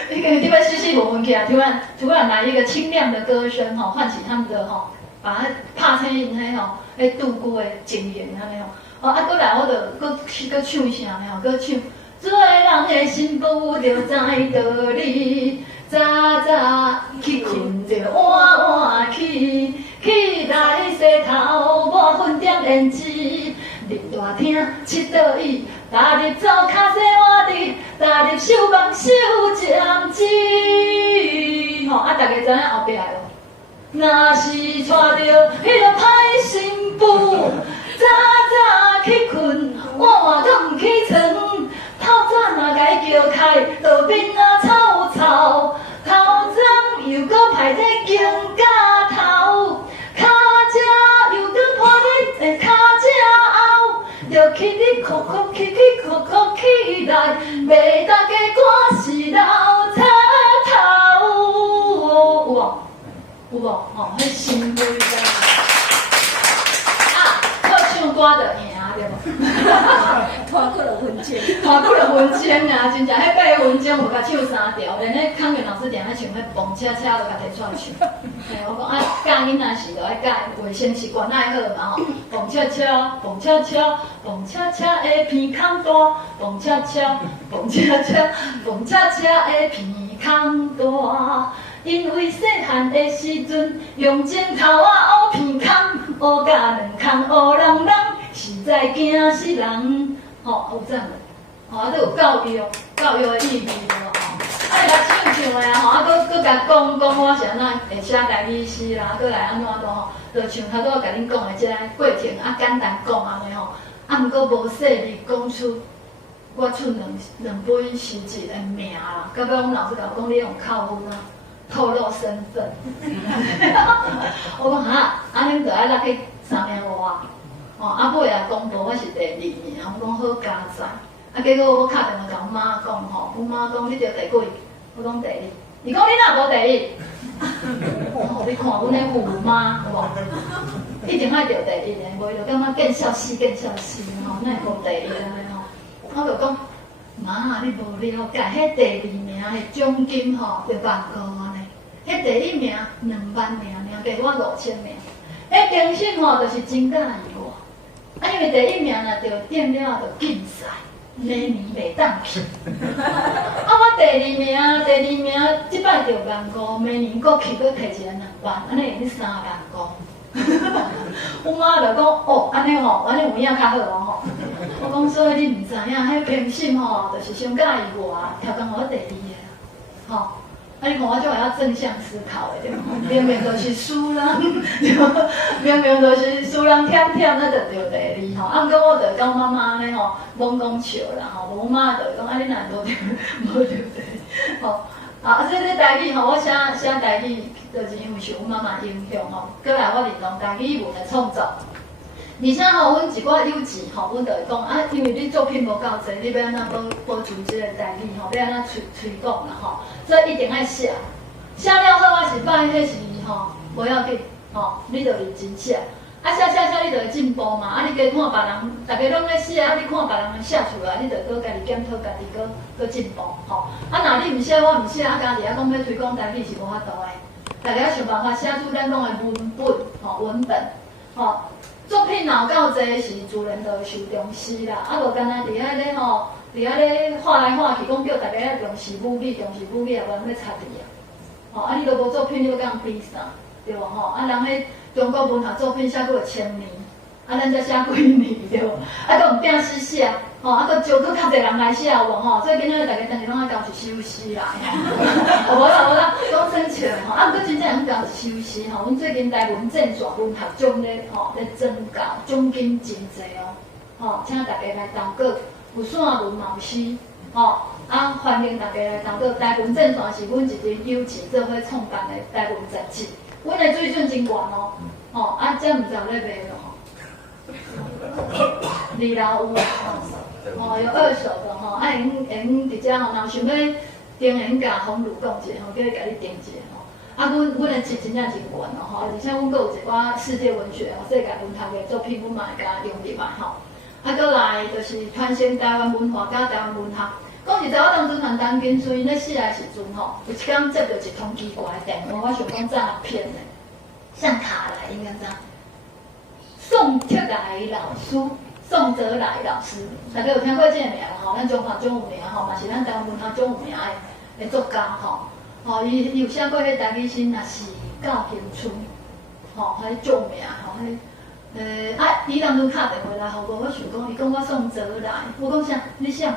一个地方细细闻起来，突然来一个清亮的歌声吼，唤起他们的吼，把它拍成因迄吼，度过的经验安尼吼。哦，啊，过来我着搁唱啥呢？吼，搁唱做人的心不着在道理，早早去困着晚晚起，起来洗头抹粉点胭脂。日大厅七道椅，踏入灶骹洗碗池，踏入手房手针子。吼，啊，大家知影后壁咯。若是娶着迄个歹新妇，早早去困，晚晚都毋起床。透早若甲伊叫开，路边啊草草，头鬃又搁排在肩胛头，脚趾又搁拖咧脚趾后。就起哩哭哭起起哭哭起来，袂大家我是老插头，有无？有无？吼，迄心灰的。啊，好唱歌就赢对无？拖过了文章，拖过了文章啊，真正迄8个文章有甲唱3条，连迄康源老师定爱唱迄蹦恰恰都甲摕出来唱。嘿，我讲啊，教囡仔时就爱教卫生习惯爱好嘛吼，蹦恰恰，蹦恰恰，蹦恰恰的鼻孔大，蹦恰恰，蹦恰恰，蹦恰恰的鼻孔大。因为细汉的时阵，用枕头啊乌鼻孔，乌甲2孔乌隆隆，实在惊死人。吼，有赞无？吼，啊，都有教育的意义对无？吼，啊，来唱唱的啊，吼，啊，搁甲讲我是安怎会写台语诗啦，搁来安怎都吼，就像头拄仔甲恁讲的这个过程啊，简单讲安尼吼，啊，毋过无细腻讲出我出两本诗集的名啦，到尾我们老师甲我讲，你用口吻啊。透露身份，我讲哈，啊，恁就爱落去3名外，哦，啊尾啊公布我是第2名，我讲好加载，啊结果我敲电话甲阮妈讲吼，阮妈讲你得第几？我讲第2，伊讲你哪无第1？哦，你看阮的母妈，有无？一定爱得第1的，无伊就感觉更笑死，吼，哪会无第1安尼吼？我就讲。妈，你无了解，迄第2名的奖金吼就1万块安尼，迄第1名2万名，给我5000名。迄评审吼就是真介意我，啊因为第1名若着点了就竞赛，明年袂当去。啊我第2名即摆着1万块，明年搁去搁摕一个2万，安尼会3万块。阮妈就讲哦，安尼吼，安尼有影较好哦吼。我讲所以你毋知影，迄评审吼，就是上介意我，调讲我第2个，吼。啊，你看我就会晓正向思考的，对无？明明就是输人，对无？明明就是输人忝忝，咱就着第2吼。啊，毋过我着甲我妈妈安尼吼，懵讲笑啦吼。阮妈就讲啊，你哪无着第2吼。啊，所以这台语吼，我写台语，就是因为受阮妈妈影响吼。过来我认同台语文的创作，而且吼，阮一寡友志吼，阮就会讲啊，因为你作品无够侪，你要安怎保持这个台语吼，要安怎推广啦吼，所以一定爱写。写了好，我是摆迄是吼，无要紧吼，你就认真写。啊，写，你就会进步嘛。啊，你加看别人，大家拢咧写，啊，你看别人写出来，你就搁家己检讨，家己搁进步，吼。啊，若你毋写，我毋写，啊，家己啊讲要推广台语是无法度诶。大家想办法写出咱讲诶文本，吼，文本，吼。作品若有够侪，是自然就会受重视啦。啊，无干那伫遐咧吼，伫遐咧画来画去，讲叫大家要重视母语，也无人要插你啊。吼，啊，你都无作品，你要讲比啥？对无吼？啊，人迄中国文学作品写过1000年，啊，咱才写几年对无？啊，都毋定死写，啊，佮招佮较侪人来写有无吼？所以今仔日大家当时拢爱交是休息啦，无啦，讲生笑吼，啊，佮真正用交是休息吼。阮最近台文正线文学奖咧咧增高，奖金真济哦，请大家来投稿，有散文嘛有诗，啊，欢迎大家来投稿。台文正线是阮一间友情做伙创办的台文杂志，阮的水准真悬哦，啊，这毋知有咧卖咯。二楼有，有二手的吼，啊，用伫遮吼，若想要订用甲红乳讲者吼，叫伊甲你订者吼。啊，阮的值真正真悬吼，而且阮阁有一寡世界文学世界文学的作品，阮嘛会甲用入来吼。啊，阁来就是传承台湾文化甲台湾文学。讲实在，我当初谈陈金水咧死的时阵吼，有一天接到一通奇怪的电话，我想讲诈骗的，像卡来应该怎？宋铁来老师，宋泽来老师，大家有听过这个名吼？咱中华奖有名吼，嘛是咱台湾文学奖有名的作家吼。伊有写过迄台语新也是教行村，迄著名伊当初敲电话来互我想讲，伊讲我宋泽来，我讲啥？你啥？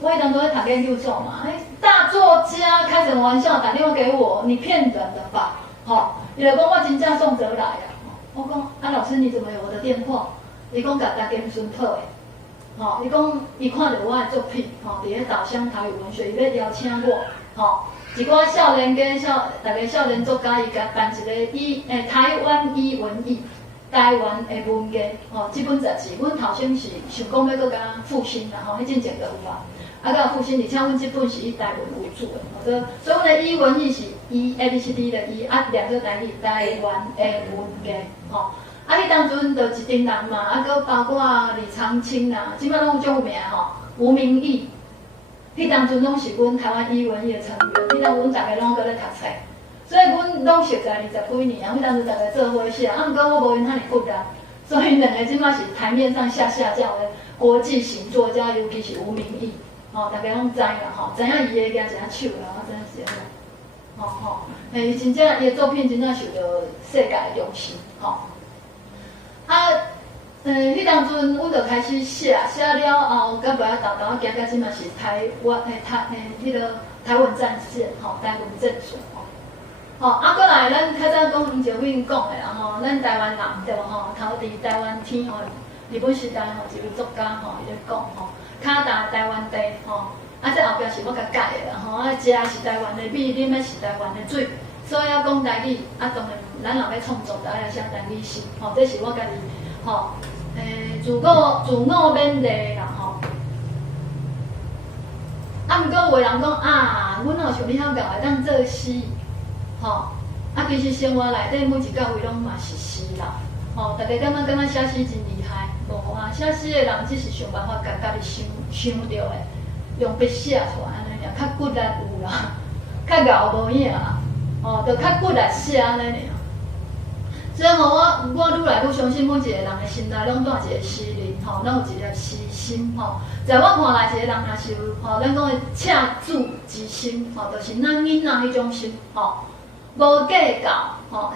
我当初在读研究所嘛，大作家开什么玩笑？打电话给我，你骗人的吧？伊就讲我真正宋泽来啊。我讲老师你怎么有我的电话？伊讲甲大家孙讨的，伊讲伊看到我的作品，伫咧岛乡台语文学，伊要邀请我，一寡少年跟大家少年作家，伊甲办一个台湾语文艺，台湾的文艺，这本杂志，阮头先是想讲要搁甲复兴啦，迄进前就有啊，甲复兴，而且阮这本是以台文为主的，所以阮的语文艺是以 ABCD 的以两个台语台湾的文艺，迄当阵就一群人嘛，搁包括李长青啦，即摆拢有名吴明义，迄当阵拢是阮台湾语文艺的成员，迄当阮大家拢搁咧读册，所以阮拢熟在20几年啊，迄当阵大家做伙写，毋过我无因遐尼骨力，所以两个即摆是台面上下叫的国际型作家，尤其是吴明义，大家拢知啦，知影伊的行一下手啦，真是伊真正伊的作品真正受到世界的重视，迄当阵阮就开始写了后，到尾仔豆行到即嘛是台湾迄个台湾战线台文正线搁来咱较早讲黄石伟讲的啦咱台湾人对无头伫台湾天日本时代一位作家伊咧讲脚踏台湾地这后壁是我甲改的啦食的是台湾的米，啉的是台湾的水，所以讲台语当然咱若要创作，就爱写台语诗这是我家己自我勉励啦毋过有的人讲阮若像你遐教会当做诗其实生活内底每一角位拢嘛是诗啦大家感觉写诗真厉害，无写诗的人只是想办法甲家己想到的，用笔写出来安尼尔，较骨力有啦，较咬无影啦，就较骨力写安尼尔。所以我愈来愈相信，每一个人的心内拢带一个诗灵，拢有一粒诗心在我看来，一个人若是有咱讲的赤子之心就是咱囡仔迄种心无计较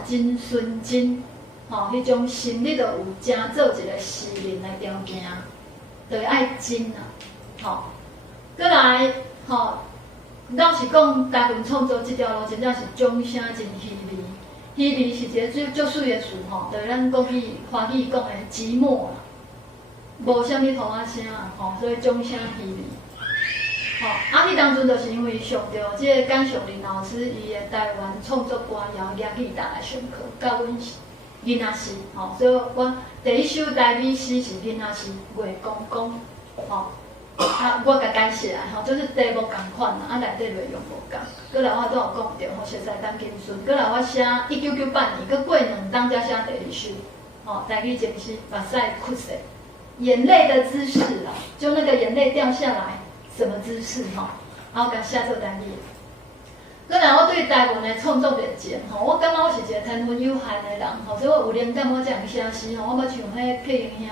真纯真迄种心，你就有正做一个诗人的条件，就爱真再来老实讲，台文创作这条路真正是掌声真稀微。稀微是一个足水的词就是咱国语华语讲的寂寞啦，无啥物土仔声所以掌声稀微。迄当阵就是因为上到即个简淑玲老师伊的台湾创作歌谣乐器带来上课，教阮囡仔诗所以我第一首台语诗是囡仔诗《月光光》我甲改写来就是题目共款啦，内底内容无共。过来我都有讲到熟悉陈金顺，过来我写1998年，搁过2当才写第2首台语情诗《目屎哭色》，眼泪的姿势啦，就那个眼泪掉下来，什么姿势然后甲写做台语。过来我对台文的创作热情我感觉我是一个天分有限的人所以我有灵感我才会写诗我要像迄配音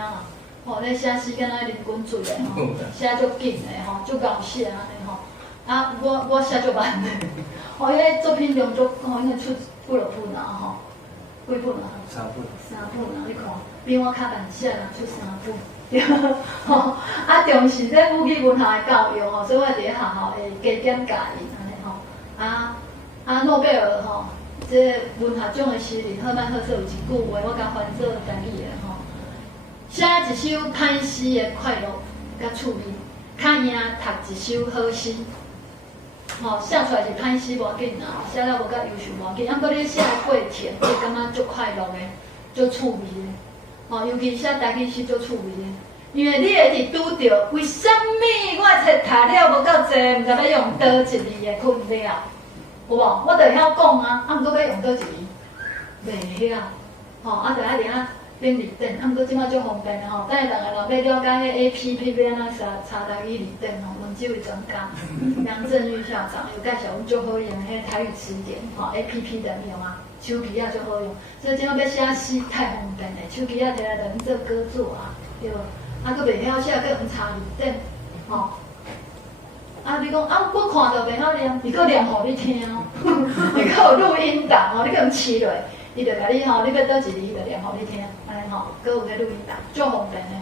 兄咧写诗敢若林君出的写足紧的足够写安尼我写足慢的伊个作品量足应该出几落本啊几本啊？3本啊！你看，比我较难写人出3本。对，吼，啊重视这母语文学的教育吼，所以我伫咧学校会加减教伊安尼吼，诺贝尔吼，这文学奖的诗人赫曼·赫塞有一句话，我甲翻做台语的吼，写一首歹诗的快乐甲趣味，较赢读一首好诗。吼，写出来是歹诗无要紧啦，写了无甲优秀无要紧，啊，不过你写的过程，你感觉足快乐的，足趣味的。吼，尤其写台语诗足趣味的，因为你会伫拄着为什么我册读了无够济，毋知要用倒一字的困扰，有无？我着会晓讲啊，毋过要用倒一字，袂晓。吼，啊，着爱伫遐编字典，毋过即摆足方便的吼。等下大家若要了解迄 APP 要安怎查台语字典吼，问这位专家梁振玉校长有介绍阮足好用迄台语词典吼 APP 的用啊。手机啊，足好用，所以即摆要写诗太方便嘞。手机啊，摕来就用做歌作啊，对无？啊，佫袂晓写，佫用查字典，吼。啊，你讲啊，我看到袂晓念，伊佫念互你听哦，伊佫有录音档哦，你佫用试落，伊就甲你吼，你要倒一字，伊就念互你听，安尼吼，佫有个录音档，足方便嘞。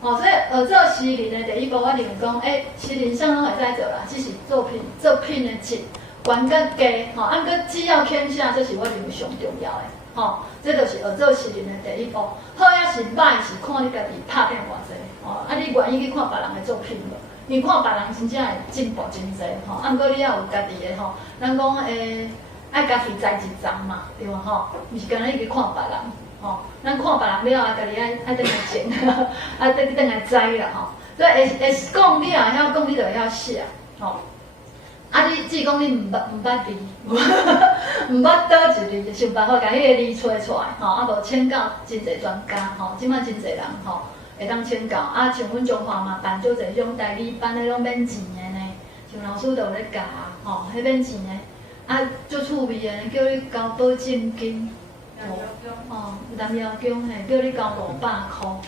哦，所以做诗人的第一步，我认为讲，诗人啥拢会使做啦，只是作品的质。悬甲低，吼，啊，佮只要肯写，这是我认为上重要的，吼，这就是学做诗人的第一步。好也是歹是看你家己拍拼偌济，吼，啊，你愿意去看别人的作品无？因为看别人真正会进步真济，吼，啊，毋过你也有家己的吼，咱讲爱家己栽一丛嘛，对无吼？毋是干那去看别人，吼，咱看别人了，家己爱等来种，啊，等来栽啦，吼。所以会讲你也会晓讲，你就会晓写，吼。啊！你只讲你毋捌字，毋捌倒一字，就想办法甲迄个字找出来，吼！啊，无请教真侪专家，吼！即摆真侪人吼会当请教，啊，像阮中华嘛办足侪种代理班的，拢免钱的呢，像老师都有咧教，吼，迄免钱的，啊，足趣味的，叫你交保证金，哦，南窑宫嘿，叫你交500箍。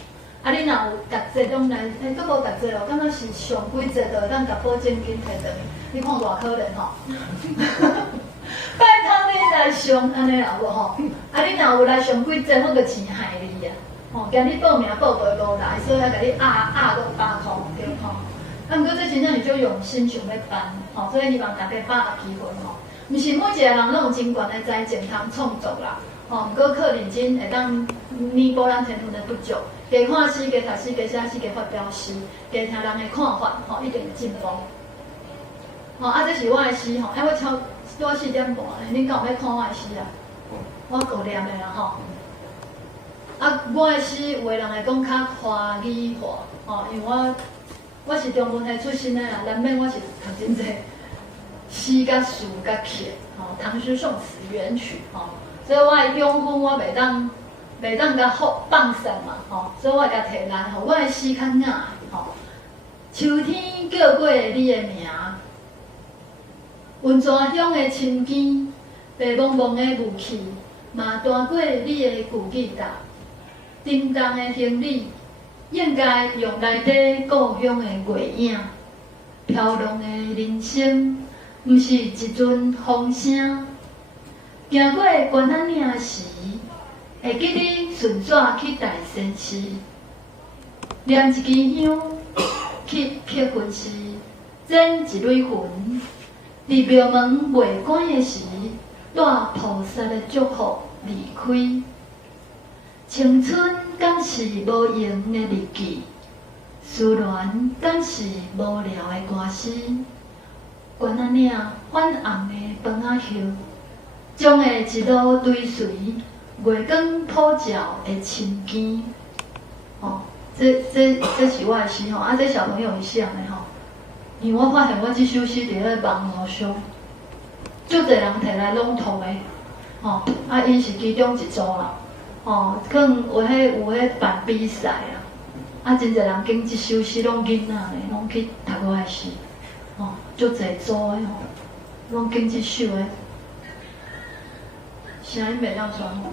啊，你若有逐节拢来，佫无逐节咯，敢若是上几节就会当甲保证金摕倒去，你看偌可怜吼！拜托你来上安尼有无吼？啊，你若有来上几节，我个钱害你啊！吼，今日报名报到无来，所以要甲你压个500箍对吼。啊，毋过这真正是足用心想要办，吼，所以希望大家把握机会吼。毋是每一个人拢有真悬的才情通创作啦，吼，毋过可认真会当弥补咱天分的不足。加看诗，加读诗，加写诗，加发表诗，加听人的看法，吼，一定会进步。吼，啊，这是我的诗吼，我多4点半咧，恁敢有要看我的诗啊？我够念的啦吼。啊，我的诗有的人会讲较华语化，吼，因为我是中文系出身的啦，难免我是读真济诗甲词甲曲，吼，唐诗宋词元曲，吼，所以我的养分我袂当甲放散嘛，吼，所以我甲摕来，吼，我的诗较雅，吼。秋天叫过你的名，温泉乡的深更，白茫茫的雾气，嘛弹过你的旧吉他。沉重的行李，应该用内底故乡的月影。飘浪的人生，毋是一阵风声。行过关仔岭时，会记你顺纸去大仙市，念一支香，去结婚时，剪一蕊云。伫庙门未关的时，带菩萨的祝福离开。青春敢是无用的日记，思恋敢是无聊的歌诗。关仔岭泛红的饭仔叶，将会一路追随月光普照的深更。哦，这是我的诗吼，啊，这小朋友伊写的吼。因为我发现我这首诗伫咧网络上，足侪人摕来朗读的，吼，啊，伊是其中一组啦，吼，可能有迄办比赛啦，啊，真侪人经这首诗拢囡仔咧，拢去读我的诗，吼，足侪组的吼，拢经这首的，声音袂当传吼。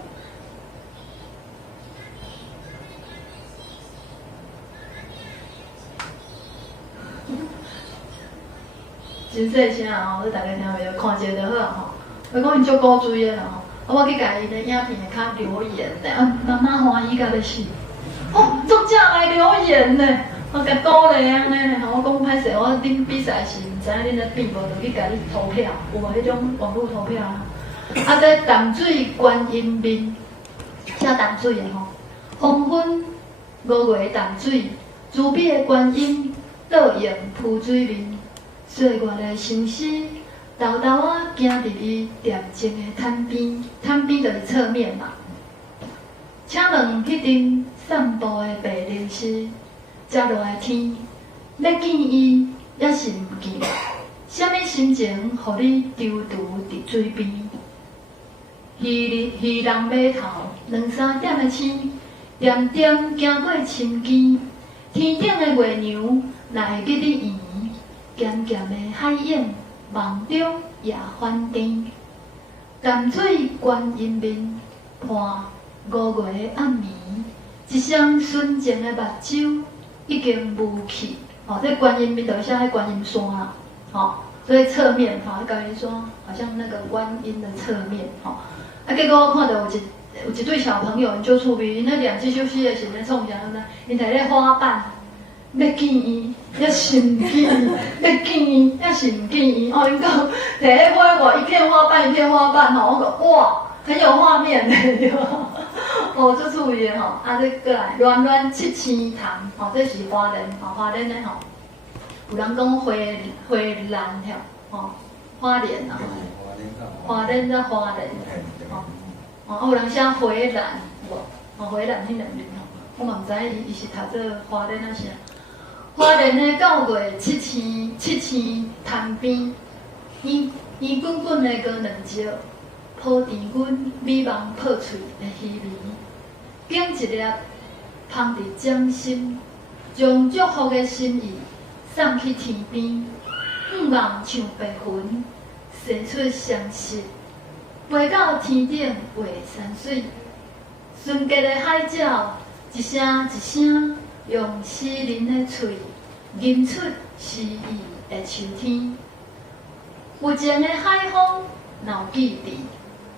真细声吼，你大家听袂着，看者就好啊吼。我讲伊足古锥的吼，我去甲伊的影片较留言的，啊，妈妈欢喜甲要死，哦，作者来留言呢，我甲鼓励安尼，我讲歹势，我恁比赛时毋知影恁咧比无，就去甲你投票，有无迄种网络投票啊？啊，在淡水观音面，写淡水的吼，黄昏5月淡水，慈悲的观音倒映浮水面，岁月的相思，豆豆啊行伫伊恬静的滩边，滩边就是侧面嘛。请问迄阵散步的白灵丝，遮热的天，要见伊，也是毋见，什么心情，互你丢除伫水边？鱼人码头2-3点的星，点点行过深涧，天顶的月娘，若会记你圆，咸咸的海影，梦中也翻天。淡水观音面，伴5月的暗暝，一双纯净的目睭已经无去。哦，这观音面等一下在观音山啦，哦，所以侧面哈，观音山好像那个观音的侧面，哦，啊，结果我看到有一对小朋友，因就厝边，因咧两只休息的时阵创啥呢？因摕咧花瓣，要见伊，也是毋见伊，要见伊，也是毋见伊。哦，因讲摕咧花果一片花瓣一片花瓣，吼，我讲哇，很有画面嘞，对吧？哦，做厝边吼，啊，再过来软软七星塘，吼，这是花莲，吼，花莲的吼，有人讲花兰吼，吼，花莲啊，花莲在花莲，吼，哦，有人写花兰，无，哦，花兰迄两面吼，我嘛毋知伊是读做花莲啊啥。花莲的9月七星潭边，圆滚滚的高粱石，铺填阮美梦破碎的稀微。拣一粒放伫掌心，将祝福的心意送去天边。五望像白云，射出双翅，飞到天顶画山水。纯洁的海鸟，一声一声，用诗人的嘴吟出诗意的秋天。有情的海风闹记忆，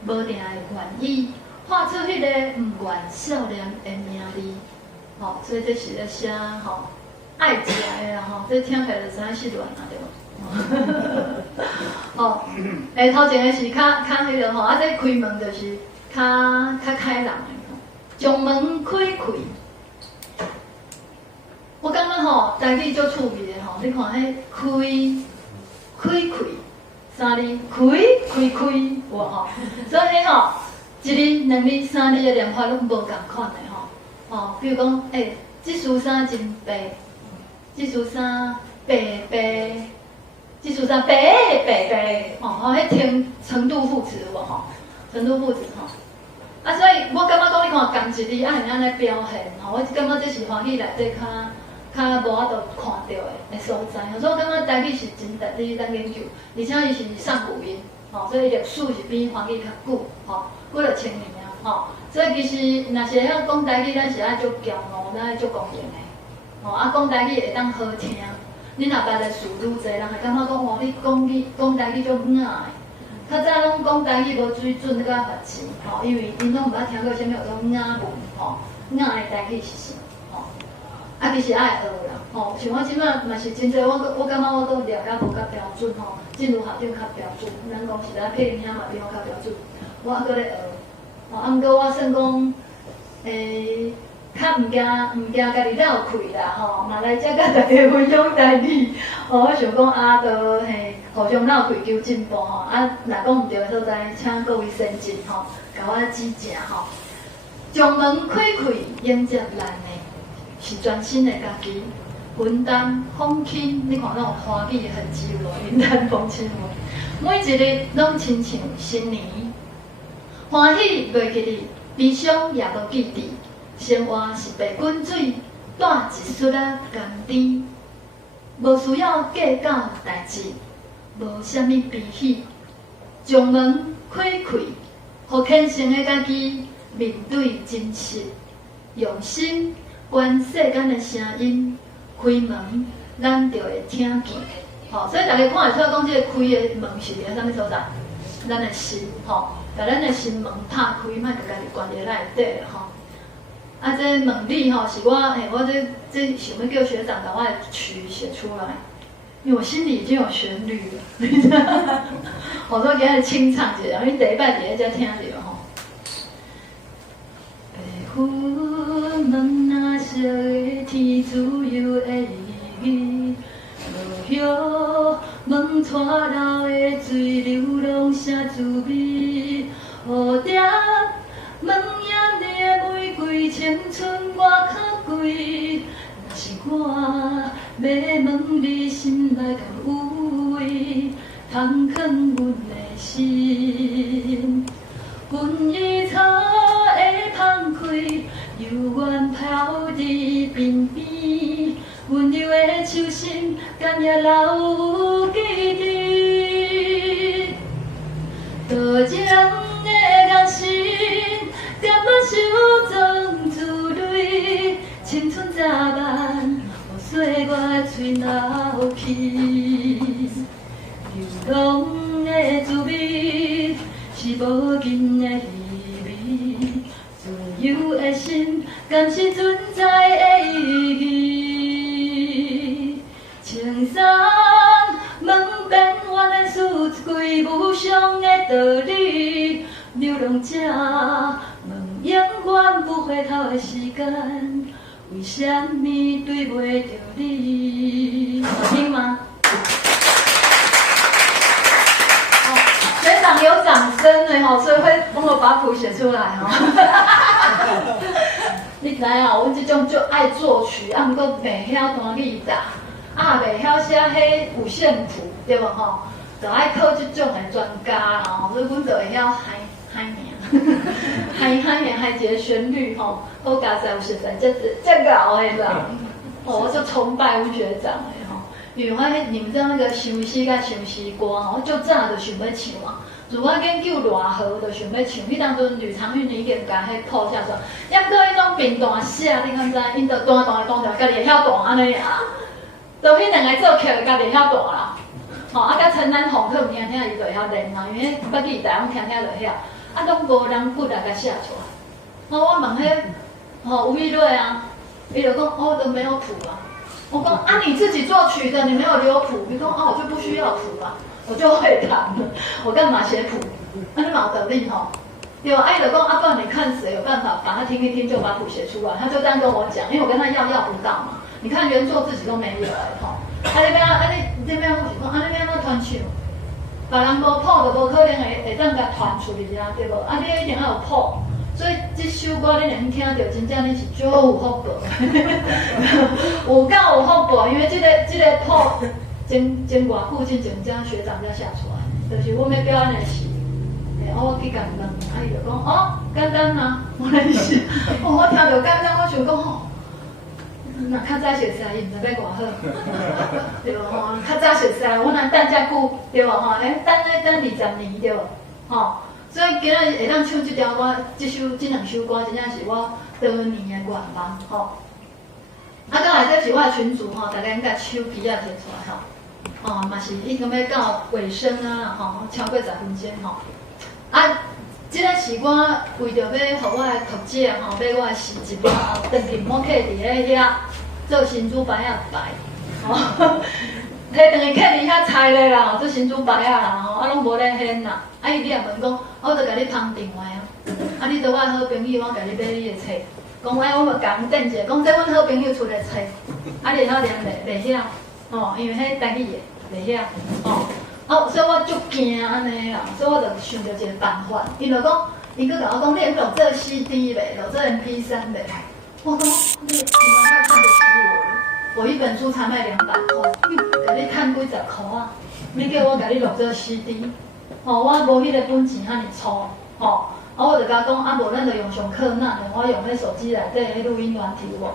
无定的愿意。画出迄个不愿少年的名字，吼，所以这是咧写吼爱食的啦吼，这听起来就知影失恋啦对无？哦，头前个是较迄个吼，啊，这开门就是较开朗的，将门开开。我感觉吼，台语足趣味的吼，你看迄开三字开，有吼，所以吼。一字、两字、三字的念法拢无共款的吼，哦，比如讲，这束衫真白，这束衫白，这束衫白，哦，迄听程度副词有无吼？程度副词吼，啊，所以我感觉讲你看共一字，啊，会安尼表现吼，我感觉这是欢喜内底较无法度看到的所在，所以我感觉台语是真值得咱研究，而且伊是上古音，吼，所以历史是比华语较久，吼。几落千年啊，吼！所以其实若是会晓讲台语，咱是爱足骄傲，咱爱足公平的，吼！啊，讲台语会当好听。你若捌的事愈侪，人会感觉讲，哇，你讲台语足雅的。较早拢讲台语无水准，你甲罚钱，吼！因为因拢毋捌听过啥物叫做雅文，吼！雅的台语是啥？吼！啊，其实爱学啦，吼！像我即摆嘛是真侪，我感觉我都了解无较标准，吼！进入学长较标准，咱讲是咱配音遐嘛比我较标准。我还搁咧学，啊，毋过我算讲，较毋惊家己了开啦，吼，嘛来遮甲大家分享台语，哦，我想讲啊，都互相了开求进步吼，啊，若讲毋对的所在，请各位先进吼，甲我指正吼。将门开开，迎接咱的是全新的家己，云淡风轻，你看那种花美的痕迹有无？云淡风轻无？每一日拢亲像新年。欢喜袂记哩，悲伤也无记伫。生活是白滚水，带一束啊甘甜。无需要计较代志，无啥物悲喜。将门开开，互虔诚的家己面对真实，用心观世间的声音。开门，咱就会听见。吼，所以大家看会出来讲，这个开的门是伫啥物所在？咱的心，吼。把咱的心门拍开，莫甲家己关伫内底吼。啊，这问你吼，是我我这想要叫学长把我的曲写出来，因为我心里已经有旋律了。我说给他清唱一下，因为第一摆伫咧遮听着吼。白云问那色的天自由的意义，落叶问拖流的水流浪啥滋味，蝴蝶问艳丽的玫瑰，青春我较贵。若是我要问你心内敢有位，通藏阮的心。薰衣草会放开，幽怨飘伫边边，温柔的手心，敢也留有记忆。多情的眼神，点啊手装珠泪，青春早晚，雨水我吹流去。流浪的滋味，是无尽的意味。自由的心，敢是存在的意义。青山问变幻的四季，无常的道理。流浪者问永远不回头的时间，为什么对袂着你？好听吗？学长有掌声的吼，所以会帮我把谱写出来吼。你知啊，阮这种就爱作曲，啊，毋过袂晓弹吉他，啊，袂晓写迄五线谱，对无吼？就爱考这种的专家啦吼，所以阮就会晓嗨名，嗨名嗨一个旋律吼，好加在有实在这搞的啦。哦，我就崇拜阮学长的吼。因为我你们知道那个相思甲相思歌吼，我就早就想要唱啊。自我研究热河就想要唱，迄当阵吕长韵已经甲迄谱写出来，抑过迄种平淡写，你敢知？因着弹着，家己会晓弹安尼啊。就迄两个做曲，家己会晓弹啦。吼，啊，甲陈南红佢毋听伊就会晓练啦，因为捌记台阮听就晓。啊，拢无人骨来甲写出来。我问迄吴一瑞啊，伊就讲哦都没有谱啊。我讲啊，你自己作曲的，你没有留谱。你说哦，我就不需要谱了，我就会弹了，我干嘛写谱？那你冇得力吼。有哎，就讲啊，不然你看谁有办法把它听一听就把谱写出来？他就这样跟我讲，因为我跟他要不到嘛。你看原作自己都没有哎吼。啊你边啊你这边我是讲啊你边怎传唱？别人无谱就无可能会当甲传出去啊，对无？啊你一定要有谱。所以这首歌你能听到，真正你是足有福报，有够有福报，因为这个谱前偌久之前，这学长才写出来，就是我要表演的是，我去甲问，伊就讲哦，简单啊，我来是，我听到简单，我想讲吼，若较早熟悉，伊毋知要偌好，对无吼？较早熟悉，我若等遮久，对无吼？等20年对无？吼。所以今仔会当唱这条歌，这两首歌真正是我多年的愿望吼。啊，再来这是我的群组吼，大家应该手机啊摕出来吼，嘛是已经要到尾声啊吼，超过10分钟吼。啊，这个是我为着要互我的读者吼，买我的诗集啊，登去摩客伫咧遐做新主牌啊牌，吼。摕两个客伫遐菜咧啦，做新主牌啊吼，啊拢无咧显啦。啊伊你也问讲，我就甲你通电话啊。啊你做我好朋友，我甲你买你的册。讲我要甲阮等者，讲这阮好朋友出的册，啊你会晓念袂晓？哦，因为迄台语的袂晓。哦，啊所以我足惊安尼啦，所以我就想着一个办法。伊就讲，伊佫甲我讲，你会录做 CD 袂？录做 MP3 袂？我讲你太看得起我了。我一本书才卖200块，甲你趁几10块啊！你叫我甲你录做 CD， 吼，我无迄个本钱遐尼粗，吼，啊我就甲讲，啊无咱就用上可难的，我用迄手机内底迄录音软体有无？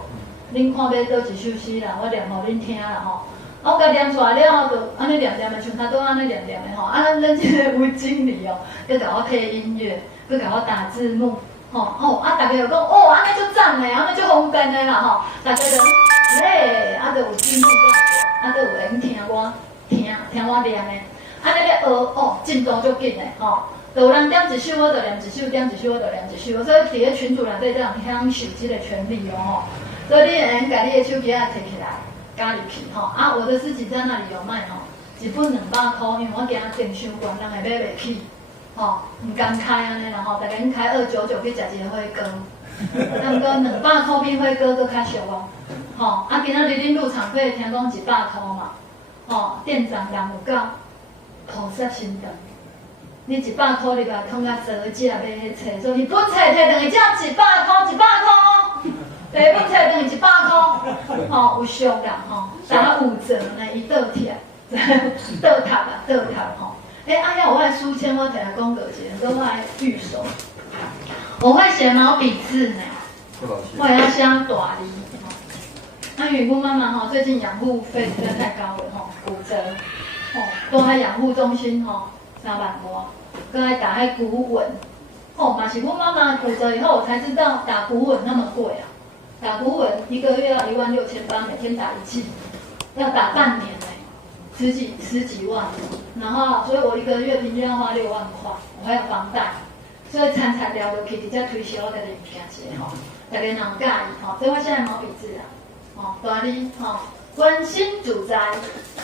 恁看要倒一首诗啦，我念互恁听啦吼。啊我甲念出来了，就安尼念念的，像他都安尼念念的吼。啊咱这个吴经理哦，佮甲我配音乐，佮甲我打字幕，吼，啊大家就讲，哦安尼就赞的，安尼就方便的啦吼，大家就。啊，就有进步遮大，啊，就有人听我念的，安尼咧学哦，进度足紧的吼。就有人点一首我就念一首，点一首我就念一首，所以伫咧群组内底才能享受这个权利哦。所以你会用家己的手机啊摕起来加入去吼。啊，我的诗集在那里有卖吼，一本200块，因为我惊订伤悬，人会买袂起。吼，唔敢开安尼啦吼，大家开299去食一个火锅，但过200块比火锅搁较俗哦。吼，啊，今仔日恁入场费听讲100块嘛，吼，店长人有够菩萨心肠。你100块入来，通甲折价买迄册，所以本册摕等于只100块，100块哦。第一本册等于100块，吼，有俗啦吼，打5折呢，伊倒贴，倒塔啦，倒塔吼。啊要我的书签，我摕来讲过一个，跟我的御手，我会写毛笔字呢，我会晓写大字。因为阮妈妈吼最近养护费实在太高了吼，骨折，吼都在养护中心吼3万多，搁来打迄骨吻，吼嘛是阮妈妈骨折以后我才知道打骨吻那么贵啊，打骨吻1个月要16800，每天打1剂，要打半年呢。十几万，然后所以我1个月平均要花6万块，我还有房贷，所以餐菜聊落去，直接推销我家己物件者吼，大家若有介意吼，所以我现在毛笔字啊，吼大字吼，关心自在，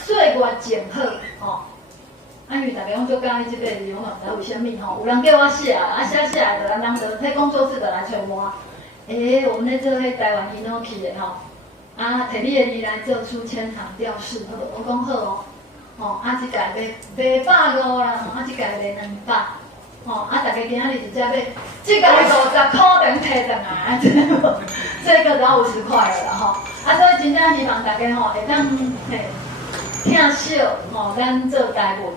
岁月静好吼。因为大家拢做介意即个字，我嘛毋知为虾米吼，有人叫我写啊，写来就人就迄工作室就来找我，我们咧做迄台湾伊诺去的吼。啊，摕你的字来做书签行吊饰，我讲好哦，吼，啊，一届卖150啦，啊，一届卖200，吼，啊，大家今仔日直接买，这个50块等摕转来，这个只要50块了啦，吼，啊，所以真正希望大家吼会当听少，吼，咱做台文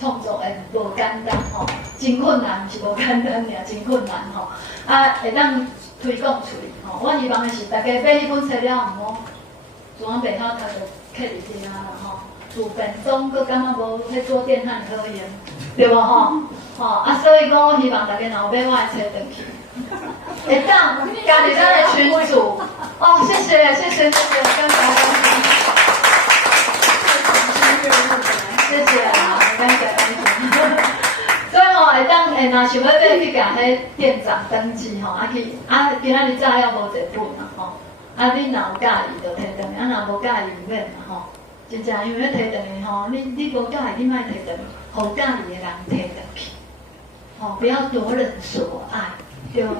创作会无简单吼，真困难，是无简单尔，真困难吼，啊，会当推广出去。我希望的是大家买迄本册了，毋好怎样袂晓读就刻伫遮啦吼。煮便当，佮感觉无迄做电焊可用，对无吼？吼啊，所以讲我希望大家若有买我的册转去，会当加入咱的群组。哦，谢谢，感谢，谢谢啊，感谢。所以吼，会当若想要买去甲迄店长登记吼，今仔日早要无一本啦吼，恁若有介意就摕转去，若无介意免啦吼。真正因为摕转去吼，你无介意你莫摕转去，互介意的人摕转去，吼不要夺人所爱，对吼。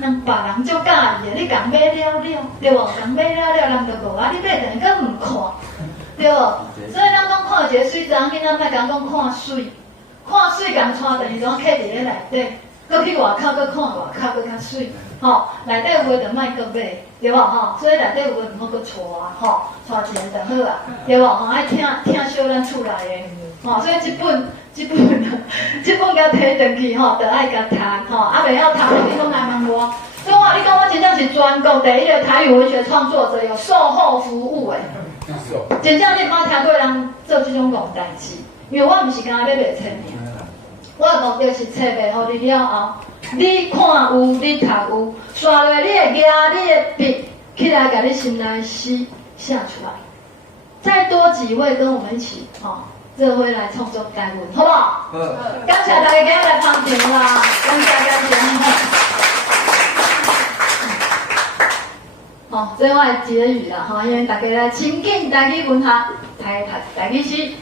人别人足介意的，你共买了了，对无？共买了了，人就无啊，你买转去佫毋看，对无？所以咱讲看一个水查某囡仔，莫讲看水。看水共带等于怎刻伫咧内底，搁去外口搁看外口搁较水，吼，内底有话就莫搁买，对无吼？所以内底有话毋好搁带啊，吼，带一个就好啊，对无吼？爱听小咱厝内的，吼，所以即本甲摕转去吼，就爱甲读，吼，啊袂晓读你拢来问我。所以我你讲我真正是全国第一个台语文学创作者，有售后服务诶，真正你捌听过人做即种戆代志。因为我毋是干要卖册尔，我的目的是册卖互你了后，你看有，你读有，刷落你会拿你的笔起来，把你心内诗写出来。再多几位跟我们一起，热会来创作台文，好不好？感谢大家今日来捧场啦，感谢。所以我来结语啦，因为大家来亲近台语文学，读台语诗。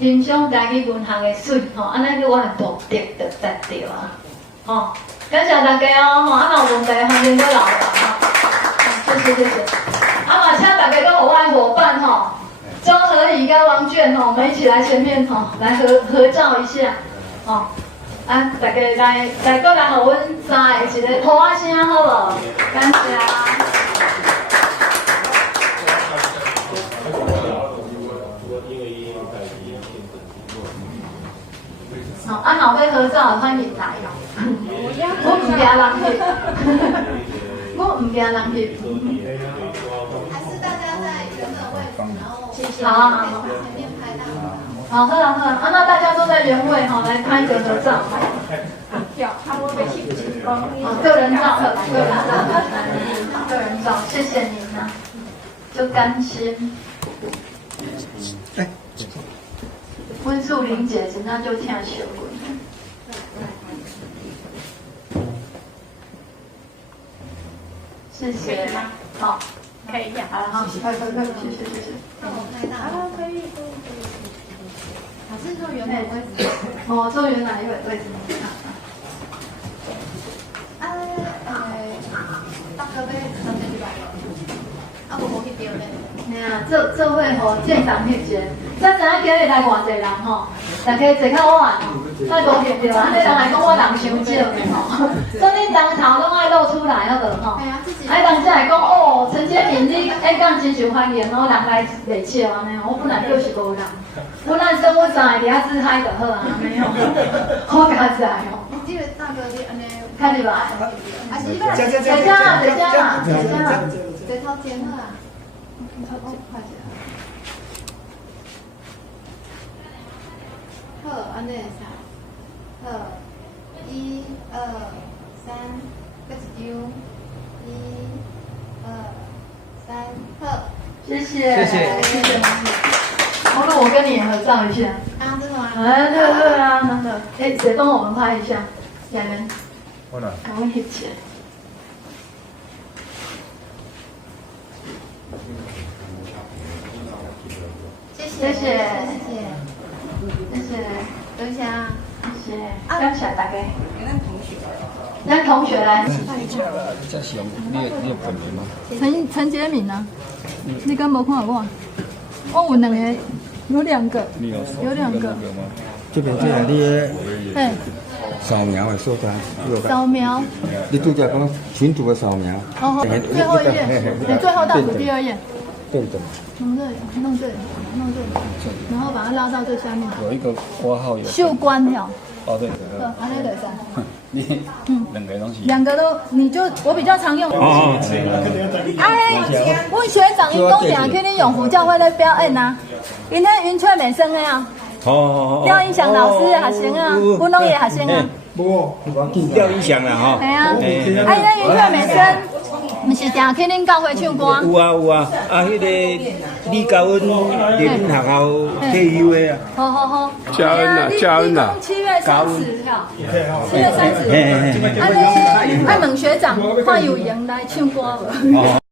欣赏台语文学的水，安尼我的目的就达到啊！感谢大家哦，若有问题欢迎搁来谢谢。嘛请大家跟我的伙伴周和乙跟王娟我们一起来前面来合照一下大家来过来互阮3个一个抱啊声好无？感谢。若要合照，欢迎来我唔惊人翕，我唔惊人翕。还是大家在原本位置，然后好，前面拍到。好，那大家都在原位来拍个合照。个人照，谢谢您啊，就甘心。温素玲姐真正就听小过。谢谢。好，可以呀。好了，好，快，谢谢。我拍到。可以。老师说原本位置。哦，坐原来位置。大哥要上去吧？啊，无去钓咧。啊，这会吼建档翕者，咱知影今日来偌济人吼，大家坐较晚吼，莫无翕着，安尼人来讲我人伤少的吼，所以恁当头拢爱露出来，晓得吼？哎，人才会讲哦，陈洁敏你演讲真受欢迎哦，人来袂笑安尼，我本来就是无人，我咱生活上会遐自嗨就好啊，安尼吼，好佳哉哦。这个大哥你安尼，看你吧，还是坐下，坐头前好啊。快些。好，安尼会使。好，1、2、3，搁一张。1、2、3，好。谢谢。我跟你也合照一下。啊，真的吗？对啊，真的。哎，谁帮我们拍一下？两人。我呢？赶快一起。谢谢。等一下。谢谢。刚起来大概。咱同学来。这是用你的本名吗？陈洁敏啊，你敢无看我？我有两个，有两个。这边这样你嘿，扫描的说法，扫描。你拄则讲群主的扫描。哦，最后一页，对，最后倒数第2页。对的。弄这里，然后把它拉到最下面。有一个括号有。袖关了。哦，对。安尼就会使。你两个东西。两个都，我比较常用。哦。哎，阮学长因讲定去恁永福教会咧表演啊，因迄云雀美声的啊。哦。廖英祥老师的学生啊，阮拢伊的学生啊。廖英祥啦吼。系啊，那云雀美声。毋是定去恁教会唱歌？有啊，迄个李高恩伫恁学校退休的啊。好。嘉恩啊。 7月30号，7月30。安尼，问学长看有闲来唱歌无？